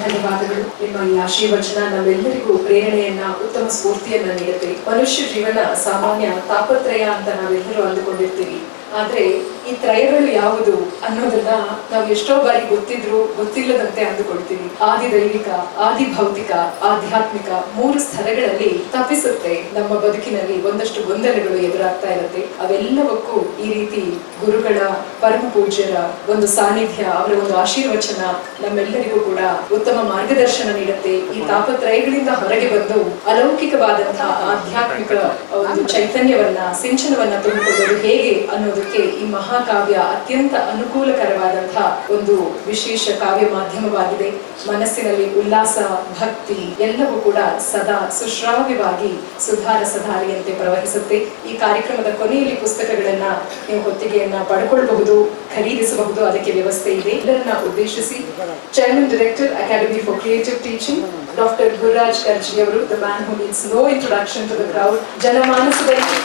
ಧನ್ಯವಾದಗಳು. ನಿಮ್ಮ ಈ ಆಶೀರ್ವಚನ ನಮ್ಮೆಲ್ಲರಿಗೂ ಪ್ರೇರಣೆಯನ್ನ, ಉತ್ತಮ ಸ್ಫೂರ್ತಿಯನ್ನ ನೀಡುತ್ತೆ. ಮನುಷ್ಯ ಜೀವನ ಸಾಮಾನ್ಯ ತಾಪತ್ರಯ ಅಂತ ನಾವೆಲ್ಲರೂ ಅಂದುಕೊಂಡಿರ್ತೀವಿ. ಆದ್ರೆ ಈ ತ್ರಯಗಳು ಯಾವುದು ಅನ್ನೋದನ್ನ ನಾವು ಎಷ್ಟೋ ಬಾರಿ ಗೊತ್ತಿದ್ರು ಗೊತ್ತಿಲ್ಲದಂತೆ ಅಂದುಕೊಳ್ತೀವಿ. ಆದಿ ದೈವಿಕ, ಆದಿ ಭೌತಿಕ, ಆಧ್ಯಾತ್ಮಿಕ 3 ಸ್ತರಗಳಲ್ಲಿ ತಪ್ಪಿಸುತ್ತೆ ನಮ್ಮ ಬದುಕಿನಲ್ಲಿ ಒಂದಷ್ಟು ಗೊಂದಲಗಳು ಎದುರಾಗ್ತಾ ಇರುತ್ತೆ. ಅವೆಲ್ಲವಕ್ಕೂ ಈ ರೀತಿ ಗುರುಗಳ, ಪರಮ ಪೂಜ್ಯರ ಒಂದು ಸಾನ್ನಿಧ್ಯ, ಅವರ ಒಂದು ಆಶೀರ್ವಚನ ನಮ್ಮೆಲ್ಲರಿಗೂ ಕೂಡ ಉತ್ತಮ ಮಾರ್ಗದರ್ಶನ ನೀಡುತ್ತೆ. ಈ ತಾಪತ್ರಯಗಳಿಂದ ಹೊರಗೆ ಬಂದು ಅಲೌಕಿಕವಾದಂತಹ ಆಧ್ಯಾತ್ಮಿಕ ಒಂದು ಚೈತನ್ಯವನ್ನ, ಸಿಂಚನವನ್ನ ತುಂಬಿಕೊಳ್ಳೋದು ಹೇಗೆ ಅನ್ನೋದಕ್ಕೆ ಈ ಮಹಾಕಾವ್ಯ ಅತ್ಯಂತ ಅನುಕೂಲಕರವಾದಂತಹ ಒಂದು ವಿಶೇಷ ಕಾವ್ಯ ಮಾಧ್ಯಮವಾಗಿದೆ. ಮನಸ್ಸಿನಲ್ಲಿ ಉಲ್ಲಾಸ, ಭಕ್ತಿ ಎಲ್ಲವೂ ಕೂಡ ಸದಾ ಸುಶ್ರಾವ್ಯವಾಗಿ ಸುಧಾರ ಸಧಾರಿಯಂತೆ ಪ್ರವಹಿಸುತ್ತೆ. ಈ ಕಾರ್ಯಕ್ರಮದ ಕೊನೆಯಲ್ಲಿ ಪುಸ್ತಕಗಳನ್ನ ನೀವು ಹೊತ್ತಿಗೆಯನ್ನ ಪಡ್ಕೊಳ್ಬಹುದು, ಖರೀದಿಸಬಹುದು. ಅದಕ್ಕೆ ವ್ಯವಸ್ಥೆ ಇದೆ. ಎಲ್ಲರನ್ನ ಉದ್ದೇಶಿಸಿ chairman director academy for creative teaching doctor Gururaj Karajagi ಅವರು, the man who needs no introduction to the crowd, ಜನಮಾನಸದಲ್ಲಿ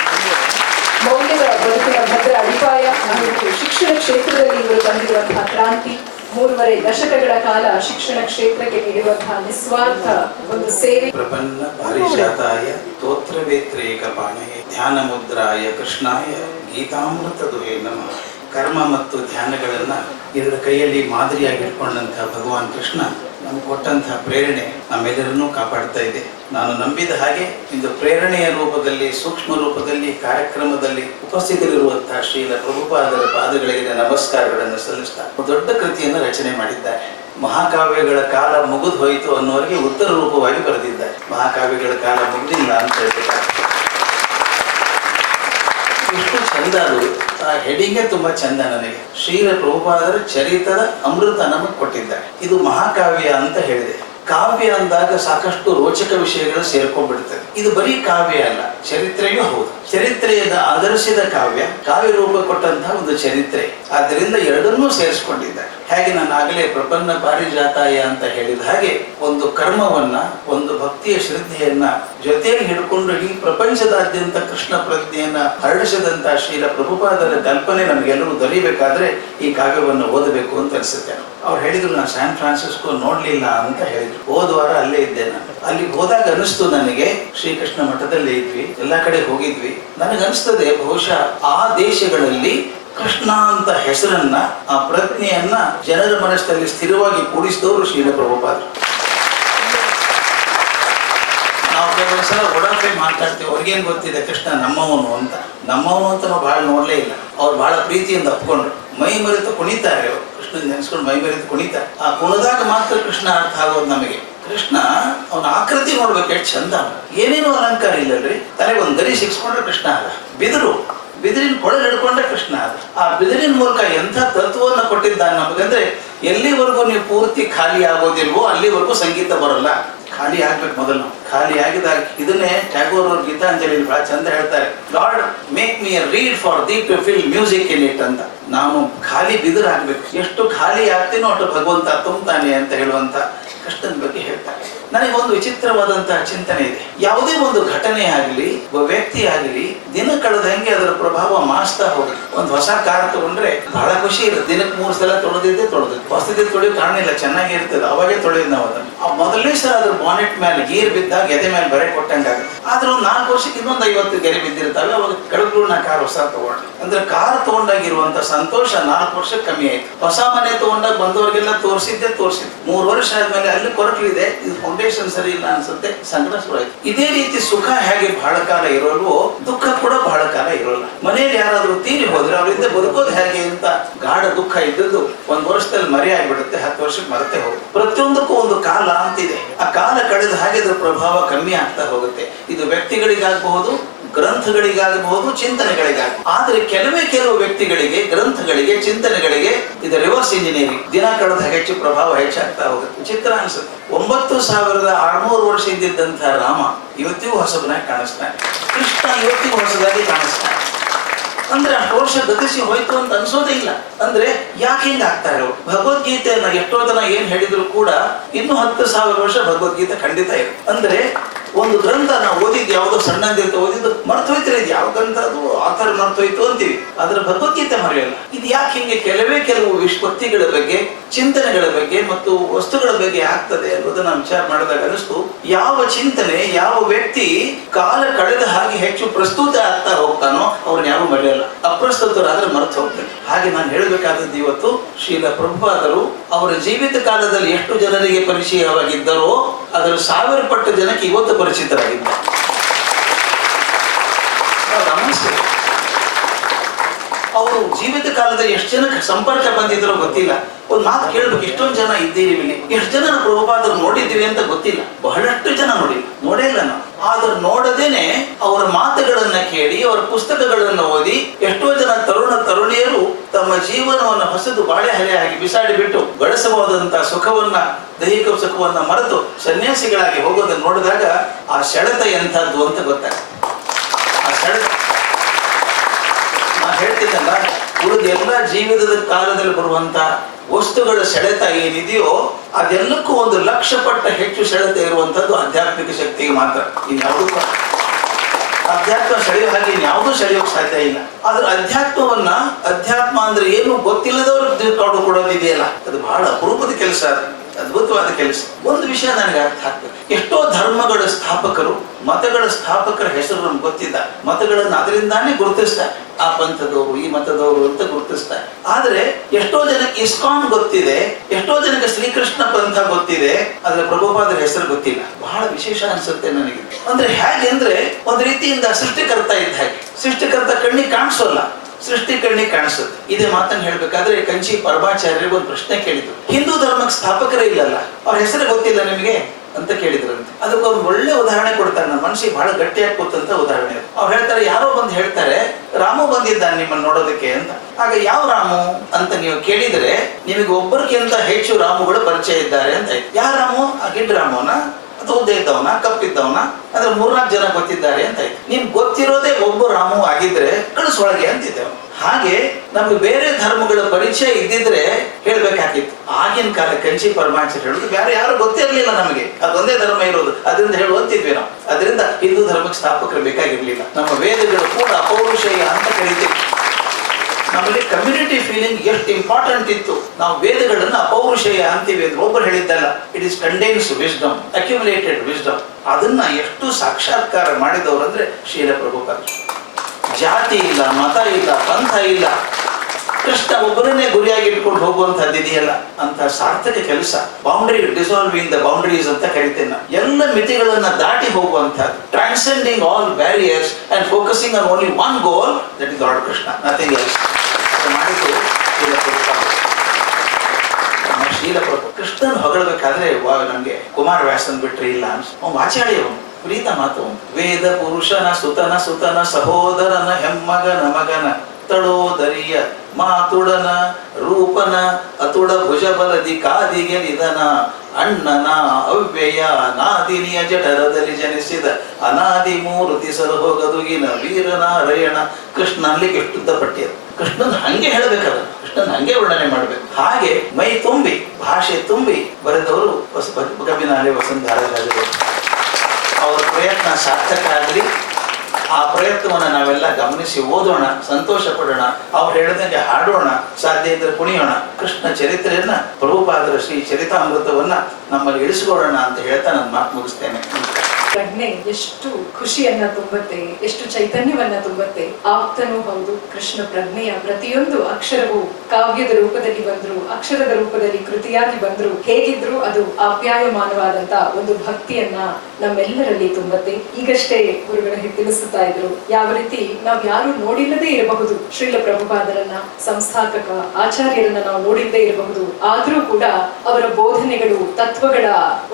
ಮೌಲ್ಯದ ಬದುಕಿನ ಭದ್ರ ಅಡಿಪಾಯ ಹಾಗೂ ಶಿಕ್ಷಣ ಕ್ಷೇತ್ರದಲ್ಲಿ ಇವರು ತಂದಿರುವಂತಹ ಕ್ರಾಂತಿ, 3.5 ದಶಕಗಳ ಕಾಲ ಶಿಕ್ಷಣ ಕ್ಷೇತ್ರಕ್ಕೆ ನೀಡಿರುವಂತಹ ನಿಸ್ವಾರ್ಥ ಒಂದು ಸೇವೆ. ಪ್ರಪನ್ನ ಪಾರಿಜಾತಾಯ ಸ್ತೋತ್ರವೇತ್ರೈಕ ಪಾಣಯೇ ಧ್ಯಾನ ಮುದ್ರಾಯ ಕೃಷ್ಣಾಯ ಗೀತಾಮೃತ ದುಹೇ ನಮಃ. ಕರ್ಮ ಮತ್ತು ಧ್ಯಾನಗಳನ್ನ 2 ಕೈಯಲ್ಲಿ ಮಾದರಿಯಾಗಿ ಇಟ್ಕೊಂಡಂತಹ ಭಗವಾನ್ ಕೃಷ್ಣ ನಮ್ಗೆ ಕೊಟ್ಟಂತಹ ಪ್ರೇರಣೆ ನಮ್ಮೆಲ್ಲರನ್ನೂ ಕಾಪಾಡ್ತಾ ಇದೆ. ನಾನು ನಂಬಿದ ಹಾಗೆ ಇಂದು ಪ್ರೇರಣೆಯ ರೂಪದಲ್ಲಿ, ಸೂಕ್ಷ್ಮ ರೂಪದಲ್ಲಿ ಕಾರ್ಯಕ್ರಮದಲ್ಲಿ ಉಪಸ್ಥಿತರಿರುವಂತಹ ಶ್ರೀಲ ಪ್ರಭುಪಾದರ ಪಾದಗಳಿಗೆ ನಮಸ್ಕಾರಗಳನ್ನು ಸಲ್ಲಿಸ್ತಾ ದೊಡ್ಡ ಕೃತಿಯನ್ನು ರಚನೆ ಮಾಡಿದ್ದಾರೆ. ಮಹಾಕಾವ್ಯಗಳ ಕಾಲ ಮುಗಿದು ಹೋಯಿತು ಅನ್ನೋರಿಗೆ ಉತ್ತರ ರೂಪವಾಗಿ ಬರೆದಿದ್ದಾರೆ. ಮಹಾಕಾವ್ಯಗಳ ಕಾಲ ಮುಗಿದಿಲ್ಲ ಅಂತ ಹೇಳ್ತಾರೆ. ಎಷ್ಟು ಚಂದ ಅದು, ಆ ಹೆಡಿಂಗೇ ತುಂಬಾ ಚಂದ. ನನಗೆ ಶ್ರೀಲ ಪ್ರಭುಪಾದರ ಚರಿತ್ರದ ಅಮೃತ ನಮಗೆ ಕೊಟ್ಟಿದ್ದಾರೆ. ಇದು ಮಹಾಕಾವ್ಯ ಅಂತ ಹೇಳಿದೆ. ಕಾವ್ಯ ಅಂದಾಗ ಸಾಕಷ್ಟು ರೋಚಕ ವಿಷಯಗಳು ಸೇರ್ಕೊಂಡ್ಬಿಡ್ತದೆ. ಇದು ಬರೀ ಕಾವ್ಯ ಅಲ್ಲ, ಚರಿತ್ರೆಯೂ ಹೌದು. ಚರಿತ್ರೆಯನ್ನು ಆಧರಿಸಿದ ಕಾವ್ಯ, ಕಾವ್ಯ ರೂಪ ಕೊಟ್ಟಂತಹ ಒಂದು ಚರಿತ್ರೆ. ಆದ್ದರಿಂದ ಎರಡನ್ನೂ ಸೇರಿಸ್ಕೊಂಡಿದ್ದಾರೆ. ಹೇಗೆ ನಾನು ಆಗಲೇ ಪ್ರಪನ್ನ ಪಾರಿಜಾತಾಯ ಅಂತ ಹೇಳಿದ ಹಾಗೆ ಒಂದು ಕರ್ಮವನ್ನ, ಒಂದು ಭಕ್ತಿಯ ಶ್ರದ್ಧೆಯನ್ನ ಜೊತೆಯಲ್ಲಿ ಹಿಡ್ಕೊಂಡು ಈ ಪ್ರಪಂಚದಾದ್ಯಂತ ಕೃಷ್ಣ ಪ್ರಜ್ಞೆಯನ್ನ ಹರಡಿಸಿದಂತಹ ಶ್ರೀಲ ಪ್ರಭುಪಾದರ ಕಲ್ಪನೆ ನಮಗೆಲ್ಲರೂ ದೊರೆಯಬೇಕಾದ್ರೆ ಈ ಕಾವ್ಯವನ್ನು ಓದಬೇಕು ಅಂತ ಅನಿಸುತ್ತೆ. ಅವ್ರು ಹೇಳಿದ್ರು, ನಾನು ಸ್ಯಾನ್ ಫ್ರಾನ್ಸಿಸ್ಕೋ ನೋಡ್ಲಿಲ್ಲ ಅಂತ ಹೇಳಿದ್ರು. ಹೋದ ವಾರ ಅಲ್ಲೇ ಇದ್ದೆ ನಾನು. ಅಲ್ಲಿಗೆ ಹೋದಾಗ ಅನಿಸ್ತು ನನಗೆ, ಶ್ರೀಕೃಷ್ಣ ಮಠದಲ್ಲೇ ಇದ್ವಿ, ಎಲ್ಲಾ ಕಡೆ ಹೋಗಿದ್ವಿ. ನನಗನ್ನಿಸ್ತದೆ ಬಹುಶಃ ಆ ದೇಶಗಳಲ್ಲಿ ಕೃಷ್ಣ ಅಂತ ಹೆಸರನ್ನ, ಆ ಪ್ರಜ್ಞೆಯನ್ನ ಜನರ ಮನಸ್ಸಲ್ಲಿ ಸ್ಥಿರವಾಗಿ ಕೂಡಿಸಿದವರು ಶ್ರೀಲ ಪ್ರಭುಪಾದರು. ನಾವು ಕೆಲವೊಂದ್ಸಲ ಒಡಾಫೆ ಮಾತಾಡ್ತೀವಿ, ಅವ್ರಿಗೇನು ಗೊತ್ತಿದೆ ಕೃಷ್ಣ ನಮ್ಮವನು ಅಂತ. ನಮ್ಮವನು ಅಂತ ನಾವು ಬಹಳ ನೋಡ್ಲೇ ಇಲ್ಲ. ಅವ್ರು ಬಹಳ ಪ್ರೀತಿಯಿಂದ ಅಪ್ಕೊಂಡ್ರು, ಮೈ ಮರೆತು ಕುಣಿತಾರೆ. ಅವರು ಕೃಷ್ಣನ್ ನೆನೆಸ್ಕೊಂಡು ಮೈ ಮರೆತು ಕುಣಿತಾರೆ. ಆ ಕುಣಿದಾಗ ಮಾತ್ರ ಕೃಷ್ಣ ಅರ್ಥ ಆಗೋದು ನಮಗೆ. ಕೃಷ್ಣ ಅವನ ಆಕೃತಿ ನೋಡ್ಬೇಕು, ಎಷ್ಟು ಚಂದ. ಏನೇನು ಅಲಂಕಾರ ಇಲ್ಲಲ್ರಿ. ತಲೆಗೆ ಒಂದು ಗರಿ ಸಿಕ್ಸ್ಕೊಂಡ್ರೆ ಕೃಷ್ಣ ಅಲ್ಲ. ಬಿದಿರಿನ ಕೊಳಲು ಹಿಡ್ಕೊಂಡ್ರೆ ಕೃಷ್ಣ ಅಲ್ಲ. ಆ ಬಿದಿರಿನ ಮೂಲಕ ಎಂಥ ತತ್ವವನ್ನು ಕೊಟ್ಟಿದ್ದಾನೆ ನಮಗಂದ್ರೆ, ಎಲ್ಲಿವರೆಗೂ ನೀವು ಪೂರ್ತಿ ಖಾಲಿ ಆಗೋದಿಲ್ವೋ ಅಲ್ಲಿವರೆಗೂ ಸಂಗೀತ ಬರಲ್ಲ. ಖಾಲಿ ಆಗ್ಬೇಕು ಮೊದಲು ನಾವು. ಖಾಲಿ ಆಗಿದಾಗ ಇದನ್ನೇ ಟ್ಯಾಗೋರ್ ಅವರು ಗೀತಾಂಜಲಿ ಬಹಳ ಚಂದ ಹೇಳ್ತಾರೆ, lord make me a reed for the to fill music in it ಅಂತ. ನಾವು ಖಾಲಿ ಬಿದಿರು ಆಗ್ಬೇಕು. ಎಷ್ಟು ಖಾಲಿ ಆಗ್ತೀನೋ ಅಷ್ಟು ಭಗವಂತ ತುಂಬತಾನೆ ಅಂತ ಹೇಳುವಂತ ಕೃಷ್ಣನ ಬಗ್ಗೆ ಹೇಳ್ತಾರೆ. ನನಗೊಂದು ವಿಚಿತ್ರವಾದಂತಹ ಚಿಂತನೆ ಇದೆ. ಯಾವುದೇ ಒಂದು ಘಟನೆ ಆಗಲಿ, ಒಬ್ಬ ವ್ಯಕ್ತಿ ಆಗಲಿ, ದಿನ ಕಳೆದಂಗೆ ಅದರ ಪ್ರಭಾವ ಮಾಸ್ತಾ ಹೋಗುತ್ತೆ. ಒಂದು ಹೊಸ ಕಾರ್ ತಗೊಂಡ್ರೆ ಬಹಳ ಖುಷಿ ಇರುತ್ತೆ. ದಿನಕ್ಕೆ 3 ಸಲ ತೊಳೆದಿದ್ದೆ ಹೊಸದೇ ತೊಳೆಯೋ ಕಾರಣ ಇಲ್ಲ, ಚೆನ್ನಾಗಿ ಇರ್ತದೆ, ಅವಾಗೇ ತೊಳೆಯೋದು ನಾವು ಅದನ್ನು. ಮೊದಲನೇ ಸಲ ಅದ್ರ ಬಾನೆಟ್ ಮೇಲೆ ಗೀರ್ ಬಿದ್ದಾಗ ಎದೆ ಮೇಲೆ ಬರೆ ಕೊಟ್ಟಂಗಾಗುತ್ತೆ. ಆದ್ರೆ ಒಂದು 4 ವರ್ಷಕ್ಕೆ ಇನ್ನೊಂದು 50 ಗೆರೆ ಬಿದ್ದಿರ್ತಾವೆ. ಅವಾಗ ಕಳೆದ್ರು ನಾ ಕಾರ್ ಹೊಸ ತಗೊಂಡೆ ಅಂದ್ರೆ ಕಾರ್ ತಗೊಂಡಾಗಿರುವಂತ ಸಂತೋಷ 4 ವರ್ಷಕ್ಕೆ ಕಮ್ಮಿ ಆಯ್ತು. ಹೊಸ ಮನೆ ತಗೊಂಡಾಗ ಬಂದವರಿಗೆಲ್ಲ ತೋರಿಸಿದ್ದೆ 3 ವರ್ಷ ಆದ್ಮೇಲೆ ಅಲ್ಲಿ ಕೊರಕಲಿದೆ, ಇದು ಫೌಂಡೇಶನ್ ಸರಿ ಇಲ್ಲ ಅನ್ಸುತ್ತೆ, ಸಂಕಟ ಶುರುವಾಯ್ತು. ಇದೇ ರೀತಿ ಸುಖ ಹೇಗೆ ಬಹಳ ಕಾಲ ಇರೋಲ್ವೋ, ದುಃಖ ಕೂಡ ಬಹಳ ಕಾಲ ಇರೋಲ್ಲ. ಮನೆಯಲ್ಲಿ ಯಾರಾದ್ರೂ ತೀರಿ ಹೋದ್ರೆ ಅವರಿಂದ ಬದುಕೋದು ಹೇಗೆ ಅಂತ ಗಾಢ ದುಃಖ ಇದ್ದದ್ದು 1 ವರ್ಷದಲ್ಲಿ ಮರೆ ಆಗ್ಬಿಡುತ್ತೆ, 10 ವರ್ಷಕ್ಕೆ ಮರೆತೆ ಹೋಗುತ್ತೆ. ಪ್ರತಿಯೊಂದಕ್ಕೂ ಒಂದು ಕಾಲ ಅಂತಿದೆ. ಆ ಕಾಲ ಕಳೆದ ಹಾಗೆ ಅದರ ಪ್ರಭಾವ ಕಮ್ಮಿ ಆಗ್ತಾ ಹೋಗುತ್ತೆ. ಇದು ವ್ಯಕ್ತಿಗಳಿಗಾಗಬಹುದು, ಗ್ರಂಥಗಳಿಗಾಗಬಹುದು, ಚಿಂತನೆಗಳಿಗಾಗಬಹುದು. ಆದ್ರೆ ಕೆಲವು ವ್ಯಕ್ತಿಗಳಿಗೆ, ಗ್ರಂಥಗಳಿಗೆ, ಚಿಂತನೆಗಳಿಗೆ ಇದು ರಿವರ್ಸ್ ಇಂಜಿನಿಯರಿಂಗ್. ದಿನ ಕಳೆದ ಹೆಚ್ಚು ಪ್ರಭಾವ ಹೆಚ್ಚಾಗ್ತಾ ಹೋಗುತ್ತೆ. ವಿಚಿತ್ರ ಅನ್ಸುತ್ತೆ. 9600 ವರ್ಷ ಇದ್ದಿದ್ದಂತಹ ರಾಮ ಇವತ್ತಿಗೂ ಹೊಸಬನಾಗಿ ಕಾಣಿಸ್ತಾನೆ. ಕೃಷ್ಣ ಇವತ್ತಿಗೂ ಹೊಸದಾಗಿ ಕಾಣಿಸ್ತಾನೆ. ಅಂದ್ರೆ ಅಷ್ಟು ವರ್ಷ ಗತಿಸಿ ಹೋಯ್ತು ಅಂತ ಅನ್ಸೋದೇ ಇಲ್ಲ. ಅಂದ್ರೆ ಯಾಕೆ ಹಿಂಗ ಆಗ್ತಾರೆ ಅವರು? ಭಗವದ್ಗೀತೆಯನ್ನ ಎಷ್ಟೋ ಜನ ಏನ್ ಹೇಳಿದ್ರು ಕೂಡ ಇನ್ನು 10,000 ವರ್ಷ ಭಗವದ್ಗೀತೆ ಖಂಡಿತ ಇದೆ. ಅಂದ್ರೆ ಒಂದು ಗ್ರಂಥ ನಾವು ಓದಿದ್ದು ಯಾವುದೋ ಸಣ್ಣದಿರ್ತ ಓದಿದ್ದು ಮರ್ತೋಯ್ತಾರೆ. ಇದು ಯಾವ ಗ್ರಂಥ ಅದು ಆಥರ್ ಮರ್ತೋಯ್ತು ಅಂತೀವಿ, ಆದ್ರೆ ಭಗವದ್ಗೀತೆ ಮರೆಯಲ್ಲ. ಇದು ಯಾಕೆ ಹಿಂಗೆ? ಕೆಲವು ವಿಶ್ವತ್ತಿಗಳ ಬಗ್ಗೆ, ಚಿಂತನೆಗಳ ಬಗ್ಗೆ ಮತ್ತು ವಸ್ತುಗಳ ಬಗ್ಗೆ ಆಗ್ತದೆ ಅನ್ನೋದನ್ನ ವಿಚಾರ ಮಾಡಿದಾಗ ಅನಿಸ್ತು, ಯಾವ ಚಿಂತನೆ, ಯಾವ ವ್ಯಕ್ತಿ ಕಾಲ ಕಳೆದ ಹಾಗೆ ಹೆಚ್ಚು ಪ್ರಸ್ತುತ ಆಗ್ತಾ ಹೋಗ್ತಾನೋ ಅವ್ರನ್ನ ಯಾರು ಮರೆಯಲ್ಲ. ಅಪ್ರಸ್ತುತರಾದ್ರೆ ಮರೆತು ಹೋಗ್ತಾರೆ. ಹಾಗೆ ನಾನು ಹೇಳಬೇಕಾದದ್ದು ಇವತ್ತು ಶ್ರೀಲ ಪ್ರಭುಪಾದರು ಅವರ ಜೀವಿತ ಕಾಲದಲ್ಲಿ ಎಷ್ಟು ಜನರಿಗೆ ಪರಿಚಯವಾಗಿದ್ದರೋ ಅದರ 1000 ಪಟ್ಟು ಜನಕ್ಕೆ ಇವತ್ತು ಪರಿಚಿತರಾಗಿದ್ದಾರೆ. ಅವರು ಜೀವಿತ ಕಾಲದಲ್ಲಿ ಎಷ್ಟು ಜನಕ್ಕೆ ಸಂಪರ್ಕ ಬಂದಿದ್ರೋ ಗೊತ್ತಿಲ್ಲ. ಒಂದು ಮಾತು ಕೇಳಬೇಕು, ಇಷ್ಟೊಂದು ಜನ ಇದ್ದೀರಿ ಇಲ್ಲಿ, ಎಷ್ಟು ಜನ ಪ್ರಭುಪಾದರು ನೋಡಿದ್ದೀವಿ ಅಂತ ಗೊತ್ತಿಲ್ಲ. ಬಹಳಷ್ಟು ಜನ ನೋಡೇ ಇಲ್ಲ ನಾವು. ಆದ್ರೆ ನೋಡದೇನೆ ಅವರ ಮಾತುಗಳನ್ನ ಕೇಳಿ, ಅವರ ಪುಸ್ತಕಗಳನ್ನು ಓದಿ ಎಷ್ಟೋ ಜನ ತರುಣಿಯರು ತಮ್ಮ ಜೀವನವನ್ನು ಹೊಸದು ಬಾಳೆ ಹಲೆ ಆಗಿ ಬಿಸಾಡಿ ಬಿಟ್ಟು ಗಳಿಸಬಹುದಂತಹ ಸುಖವನ್ನ, ದೈಹಿಕ ಸುಖವನ್ನ ಮರೆತು ಸನ್ಯಾಸಿಗಳಾಗಿ ಹೋಗೋದನ್ನು ನೋಡಿದಾಗ ಆ ಸೆಳೆತ ಎಂಥದ್ದು ಅಂತ ಗೊತ್ತಾಗ್ತದೆ. ಆ ಸೆಳೆತ ನಾನು ಹೇಳ್ತಿದ್ದಲ್ಲ, ಉಳಿದ ಎಲ್ಲ ಜೀವಿತದ ಕಾಲದಲ್ಲಿ ಬರುವಂತ ವಸ್ತುಗಳ ಸೆಳೆತ ಏನಿದೆಯೋ ಅದೆಲ್ಲಕ್ಕೂ 1,00,000 ಪಟ್ಟ ಹೆಚ್ಚು ಸೆಳೆತ ಇರುವಂತದ್ದು ಆಧ್ಯಾತ್ಮಿಕ ಶಕ್ತಿಗೆ ಮಾತ್ರ. ಇನ್ಯಾವುದೂ ಅಧ್ಯಾತ್ಮ ಸೆಳೆಯೋ ಹಾಗೆ ಇನ್ಯಾವುದೂ ಸೆಳೆಯೋಕೆ ಸಾಧ್ಯ ಇಲ್ಲ. ಆದ್ರೆ ಅಧ್ಯಾತ್ಮ ಅಂದ್ರೆ ಏನು ಗೊತ್ತಿಲ್ಲದವ್ರು ತಿಳ್ಕೊಂಡು ಕೊಡೋದಿದೆಯಲ್ಲ, ಅದು ಬಹಳ ಅಪರೂಪದ ಕೆಲಸ, ಅದು ಅದ್ಭುತವಾದ ಕೆಲಸ. ಒಂದು ವಿಷಯ ನನಗೆ ಅರ್ಥ ಆಗ್ತದೆ. ಎಷ್ಟೋ ಧರ್ಮಗಳ ಸ್ಥಾಪಕರು, ಮತಗಳ ಸ್ಥಾಪಕರ ಹೆಸರು ನಮ್ಗೆ ಗೊತ್ತಿದ್ದ, ಮತಗಳನ್ನು ಅದರಿಂದಾನೇ ಗುರುತಿಸ್ತಾರೆ. ಆ ಪಂಥದವರು, ಈ ಮತದವರು ಅಂತ ಗುರುತಿಸ್ತಾರೆ. ಆದ್ರೆ ಎಷ್ಟೋ ಜನಕ್ಕೆ ಇಸ್ಕಾನ್ ಗೊತ್ತಿದೆ, ಎಷ್ಟೋ ಜನಕ್ಕೆ ಶ್ರೀಕೃಷ್ಣ ಪಂಥ ಗೊತ್ತಿದೆ, ಆದ್ರೆ ಪ್ರಭುಪಾದರ ಹೆಸರು ಗೊತ್ತಿಲ್ಲ. ಬಹಳ ವಿಶೇಷ ಅನ್ಸುತ್ತೆ ನನಗೆ. ಅಂದ್ರೆ ಹೇಗೆ ಅಂದ್ರೆ ಒಂದು ರೀತಿಯಿಂದ ಸೃಷ್ಟಿಕರ್ತ ಇದ್ದ ಹಾಗೆ. ಸೃಷ್ಟಿಕರ್ತ ಕಣ್ಣಿಗೆ ಕಾಣಿಸೋಲ್ಲ, ಸೃಷ್ಟಿ ಕಣ್ಣಿಗೆ ಕಾಣಿಸುತ್ತೆ. ಇದೇ ಮಾತನ್ನು ಹೇಳ್ಬೇಕಾದ್ರೆ ಕಂಚಿ ಪರಮಾಚಾರ್ಯರಿಗೆ ಒಂದು ಪ್ರಶ್ನೆ ಕೇಳಿದ್ರು. ಹಿಂದೂ ಧರ್ಮಕ್ಕೆ ಸ್ಥಾಪಕರೇ ಇಲ್ಲಲ್ಲ, ಅವ್ರ ಹೆಸರು ಗೊತ್ತಿಲ್ಲ ನಿಮಗೆ ಅಂತ ಕೇಳಿದ್ರಂತೆ. ಅದಕ್ಕೆ ಒಂದು ಒಳ್ಳೆ ಉದಾಹರಣೆ ಕೊಡ್ತಾರೆ, ನನ್ನ ಮನಸ್ಸಿಗೆ ಬಹಳ ಗಟ್ಟಿಯಾಗಿ ಕೂತಂತ ಉದಾಹರಣೆ. ಅವ್ರು ಹೇಳ್ತಾರೆ, ಯಾರೋ ಬಂದು ಹೇಳ್ತಾರೆ ರಾಮು ಬಂದಿದ್ದಾನೆ ನಿಮ್ಮನ್ನು ನೋಡೋದಕ್ಕೆ ಅಂತ. ಆಗ ಯಾವ ರಾಮು ಅಂತ ನೀವು ಕೇಳಿದ್ರೆ ನಿಮಗೆ ಒಬ್ಬರಿಗಿಂತ ಹೆಚ್ಚು ರಾಮುಗಳು ಪರಿಚಯ ಇದ್ದಾರೆ ಅಂತ. ಯಾವ ರಾಮು? ಆ ಗಿಡ್ ರಾಮುನ, ಅಥವಾ ಉದ್ದ ಇದ್ದವನ, ಕಪ್ಪಿದ್ದವನ, ಅಂದ್ರೆ 3-4 ಜನ ಗೊತ್ತಿದ್ದಾರೆ ಅಂತ. ನಿಮ್ಗೆ ಗೊತ್ತಿರೋದೇ ಒಬ್ಬ ರಾಮು ಆಗಿದ್ರೆ ಕಳಿಸೊಳಗೆ ಅಂತಿದ್ದೇವೆ. ಹಾಗೆ ನಮ್ಗೆ ಬೇರೆ ಧರ್ಮಗಳ ಪರಿಚಯ ಇದ್ದಿದ್ರೆ ಹೇಳ್ಬೇಕಾಗಿತ್ತು. ಆಗಿನ ಕಾಲ ಕಂಚಿ ಪರಮಾಚಾರ್ಯ ಹೇಳುದು ಬೇರೆ ಯಾರು ಗೊತ್ತಿರಲಿಲ್ಲ ನಮಗೆ, ಅದೊಂದೇ ಧರ್ಮ ಇರೋದು, ಅದರಿಂದ ಹೇಳುವಂತಿದ್ವಿ ನಾವು. ಅದರಿಂದ ಹಿಂದೂ ಧರ್ಮಕ್ಕೆ ಸ್ಥಾಪಕರು ಬೇಕಾಗಿರ್ಲಿಲ್ಲ. ನಮ್ಮ ವೇದಗಳು ಕೂಡ ಅಪೌರುಷೇಯ ಅಂತ ಕರೀತೀವಿ. ನಮ್ಮಲ್ಲಿ ಕಮ್ಯುನಿಟಿ ಫೀಲಿಂಗ್ ಎಷ್ಟು ಇಂಪಾರ್ಟೆಂಟ್ ಇತ್ತು. ನಾವು ವೇದಗಳನ್ನು ಅಪೌರುಷೇಯ ಅಂತೀವಿ ಅಂದ್ರೆ ಒಬ್ಬರು ಹೇಳಿದ್ದಲ್ಲ, it is condense wisdom, accumulated wisdom. ಅದನ್ನ ಎಷ್ಟು ಸಾಕ್ಷಾತ್ಕಾರ ಮಾಡಿದವರು ಅಂದ್ರೆ ಶ್ರೀಲ ಪ್ರಭುಪಾದರು. ಜಾತಿ ಇಲ್ಲ, ಮತ ಇಲ್ಲ, ಪಂಥ ಇಲ್ಲ, ಕೃಷ್ಣ ಒಬ್ಬರನ್ನೇ ಗುರಿಯಾಗಿ ಇಟ್ಕೊಂಡು ಹೋಗುವಂತಹದ್ದು ಇದೆಯಲ್ಲ ಅಂತ ಸಾರ್ಥಕ ಕೆಲಸ. ಬೌಂಡ್ರಿ ಡಿಸಾಲ್ವಿಂಗ್ ದ ಬೌಂಡ್ರೀಸ್ ಅಂತ ಕರಿತೇನೆ ನಾನು. ಎಲ್ಲ ಮಿತಿಗಳನ್ನ ದಾಟಿ ಹೋಗುವಂತಹದ್ದು, transcending all barriers and focusing on only one goal, that is Lord Krishna, nothing else. ಮಾಡಿದ್ದು ಶ್ರೀಲ ಪ್ರಭುಪಾದ. ಶ್ರೀಲ ಪ್ರಭು ಕೃಷ್ಣನ್ ಹೊಗಳಬೇಕಾದ್ರೆ ನಮ್ಗೆ ಕುಮಾರವ್ಯಾಸನ್ ಬಿಟ್ರೆ ಇಲ್ಲ ಅನ್ಸ. ವಾಚಾಳಿಯವನು ಪ್ರೀತ ಮಾತು. ವೇದ ಪುರುಷನ ಸುತನ ಸಹೋದರನ ಹೆಮ್ಮಗನ ಮಗನ ತಳೋದರಿಯ ಮಾತುಡನ ರೂಪನ ಅತುಡ ಭುಜಬಲದಿ ಕಾದಿಗೆ ನಿಧನ ಅಣ್ಣನ ಅವ್ಯಯ ನಾದಿನಿಯ ಜಠರದಲ್ಲಿ ಜನಿಸಿದ ಅನಾದಿ ಮೂರ್ತಿ ಸರಹೋಗದುಗಿನ ವೀರನಾರಾಯಣ. ಕೃಷ್ಣ ಅಲ್ಲಿಗೆ ಎಷ್ಟುದ್ದ ಪಟ್ಟಿಯದು. ಕೃಷ್ಣನ್ ಹಂಗೆ ಹೇಳ್ಬೇಕಲ್ಲ, ಕೃಷ್ಣನ್ ಹಂಗೆ ವರ್ಣನೆ ಮಾಡ್ಬೇಕು. ಹಾಗೆ ಮೈ ತುಂಬಿ, ಭಾಷೆ ತುಂಬಿ ಬರೆದವರು ಕವಿ ಕಬ್ಬಿನಾಲೆ ವಸಂತರಾಜರು ಅವರ ಪ್ರಯತ್ನ ಸಾರ್ಥಕ ಆಗಲಿ. ಆ ಪ್ರಯತ್ನವನ್ನು ನಾವೆಲ್ಲ ಗಮನಿಸಿ ಓದೋಣ, ಸಂತೋಷ ಪಡೋಣ, ಅವ್ರು ಹೇಳಿದಂಗೆ ಹಾಡೋಣ, ಸಾಧ್ಯ ಇದ್ದರೆ ಕುಣಿಯೋಣ. ಕೃಷ್ಣ ಚರಿತ್ರೆಯನ್ನ, ಪ್ರಭುಪಾದರ ಶ್ರೀ ಚರಿತಾಮೃತವನ್ನ ನಮ್ಮಲ್ಲಿ ಇಳಿಸ್ಕೊಳ್ಳೋಣ ಅಂತ ಹೇಳ್ತಾ ನನ್ನ ಮಾತು ಮುಗಿಸ್ತೇನೆ. ಪ್ರಜ್ಞೆ ಎಷ್ಟು ಖುಷಿಯನ್ನ ತುಂಬುತ್ತೆ, ಎಷ್ಟು ಚೈತನ್ಯವನ್ನ ತುಂಬುತ್ತೆ. ಆಪ್ತನೂ ಹೌದು. ಕೃಷ್ಣ ಪ್ರಜ್ಞೆಯ ಪ್ರತಿಯೊಂದು ಅಕ್ಷರವು ಕಾವ್ಯದ ರೂಪದಲ್ಲಿ ಬಂದ್ರು, ಅಕ್ಷರದ ರೂಪದಲ್ಲಿ ಕೃತಿಯಾಗಿ ಬಂದ್ರು, ಹೇಗಿದ್ರು ಅದು ಆಪ್ಯಾಯಮಾನವಾದಂತ ಒಂದು ಭಕ್ತಿಯನ್ನ ನಮ್ಮೆಲ್ಲರಲ್ಲಿ ತುಂಬುತ್ತೆ. ಈಗಷ್ಟೇ ಗುರುಗಳು ತಿಳಿಸುತ್ತಾ ಇದ್ರು, ಯಾವ ರೀತಿ ನಾವು ಯಾರು ನೋಡಿಲ್ಲದೆ ಇರಬಹುದು, ಶ್ರೀಲ ಪ್ರಭುಪಾದರನ್ನ, ಸಂಸ್ಥಾಪಕ ಆಚಾರ್ಯರನ್ನ ನಾವು ನೋಡಿಲ್ಲದೆ ಇರಬಹುದು, ಆದ್ರೂ ಕೂಡ ಅವರ ಬೋಧನೆಗಳು, ತತ್ವಗಳ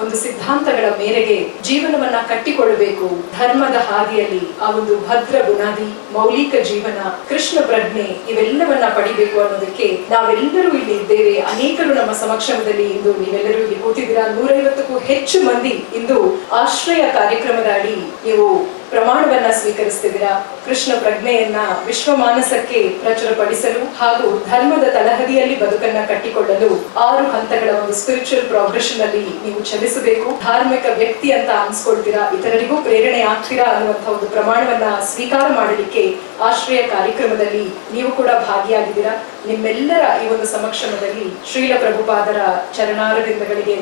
ಒಂದು ಸಿದ್ಧಾಂತಗಳ ಮೇರೆಗೆ ಜೀವನವನ್ನ ಕಟ್ಟಿಕೊಳ್ಳಬೇಕು. ಧರ್ಮದ ಹಾದಿಯಲ್ಲಿ ಆ ಒಂದು ಭದ್ರ ಬುನಾದಿ, ಮೌಲಿಕ ಜೀವನ, ಕೃಷ್ಣ ಪ್ರಜ್ಞೆ ಇವೆಲ್ಲವನ್ನ ಪಡಿಬೇಕು ಅನ್ನೋದಕ್ಕೆ ನಾವೆಲ್ಲರೂ ಇಲ್ಲಿ ಇದ್ದೇವೆ. ಅನೇಕರು ನಮ್ಮ ಸಮಕ್ಷಮದಲ್ಲಿ ಇಂದು ನೀವೆಲ್ಲರೂ ಇಲ್ಲಿ ಕೂತಿದ್ದೀರಾ. 150ಕ್ಕೂ ಹೆಚ್ಚು ಮಂದಿ ಇಂದು ಆಶ್ರಯ ಕಾರ್ಯಕ್ರಮದ ಅಡಿ ನೀವು ಪ್ರಮಾಣವನ್ನ ಸ್ವೀಕರಿಸ್ತಿದ್ದೀರಾ. ಕೃಷ್ಣ ಪ್ರಜ್ಞೆಯನ್ನ ವಿಶ್ವಮಾನಸಕ್ಕೆ ಪ್ರಚುರಪಡಿಸಲು ಹಾಗೂ ಧರ್ಮದ ತಳಹದಿಯಲ್ಲಿ ಬದುಕನ್ನ ಕಟ್ಟಿಕೊಳ್ಳಲು 6 ಹಂತಗಳ ಒಂದು ಸ್ಪಿರಿಚುವಲ್ ಪ್ರೋಗ್ರೆಷನ್ ಅಲ್ಲಿ ನೀವು ಚಲಿಸಬೇಕು. ಧಾರ್ಮಿಕ ವ್ಯಕ್ತಿ ಅಂತ ಅನ್ಸ್ಕೊಳ್ತೀರಾ, ಇತರರಿಗೂ ಪ್ರೇರಣೆ ಆಗ್ತೀರಾ ಅನ್ನುವಂಥ ಒಂದು ಪ್ರಮಾಣವನ್ನ ಸ್ವೀಕಾರ ಮಾಡಲಿಕ್ಕೆ ಆಶ್ರಯ ಕಾರ್ಯಕ್ರಮದಲ್ಲಿ ನೀವು ಕೂಡ ಭಾಗಿಯಾಗಿದ್ದೀರಾ. ನಿಮ್ಮೆಲ್ಲರ ಈ ಒಂದು ಸಮಕ್ಷಮದಲ್ಲಿ ಶ್ರೀಲ ಪ್ರಭುಪಾದರ ಚರಣಾರವಿಂದಗಳಿಗೆ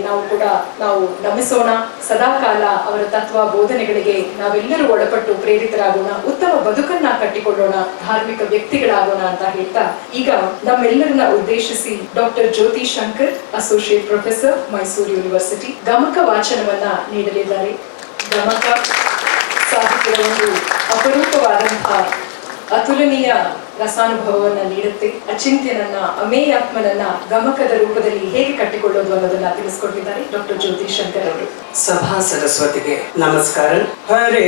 ನಾವು ನಮಿಸೋಣ. ಸದಾಕಾಲ ಅವರ ತತ್ವ ಬೋಧನೆಗಳಿಗೆ ನಾವೆಲ್ಲರೂ ಒಳಪಟ್ಟು ಪ್ರೇರಿತರಾಗೋಣ, ಉತ್ತಮ ಬದುಕನ್ನ ಕಟ್ಟಿಕೊಳ್ಳೋಣ, ಧಾರ್ಮಿಕ ವ್ಯಕ್ತಿಗಳಾಗೋಣ ಅಂತ ಹೇಳ್ತಾ ಈಗ ನಮ್ಮೆಲ್ಲರನ್ನ ಉದ್ದೇಶಿಸಿ doctor Jyoti Shankar, associate professor, Mysuru university, ಗಮಕ ವಾಚನವನ್ನ ನೀಡಲಿದ್ದಾರೆ. ಗಮಕ ಸಾಹಿತ್ಯದ ಒಂದು ಅಪರೂಪವಾದಂತಹ ಅತುಲನೀಯ ರಸಾನುಭವವನ್ನ ನೀಡುತ್ತೆ. ಅಚಿಂತ್ಯನನ್ನ, ಅಮೇಯಾತ್ಮನನ್ನ ಗಮಕದ ರೂಪದಲ್ಲಿ ಹೇಗೆ ಕಟ್ಟಿಕೊಳ್ಳೋದು ಅನ್ನೋದನ್ನ ತಿಳಿಸ್ಕೊಟ್ಟಿದ್ದಾರೆ ಡಾಕ್ಟರ್ ಜ್ಯೋತಿ ಶಂಕರ್ ಅವರು. ಸಭಾ ಸರಸ್ವತಿಗೆ ನಮಸ್ಕಾರ. ಹರೇ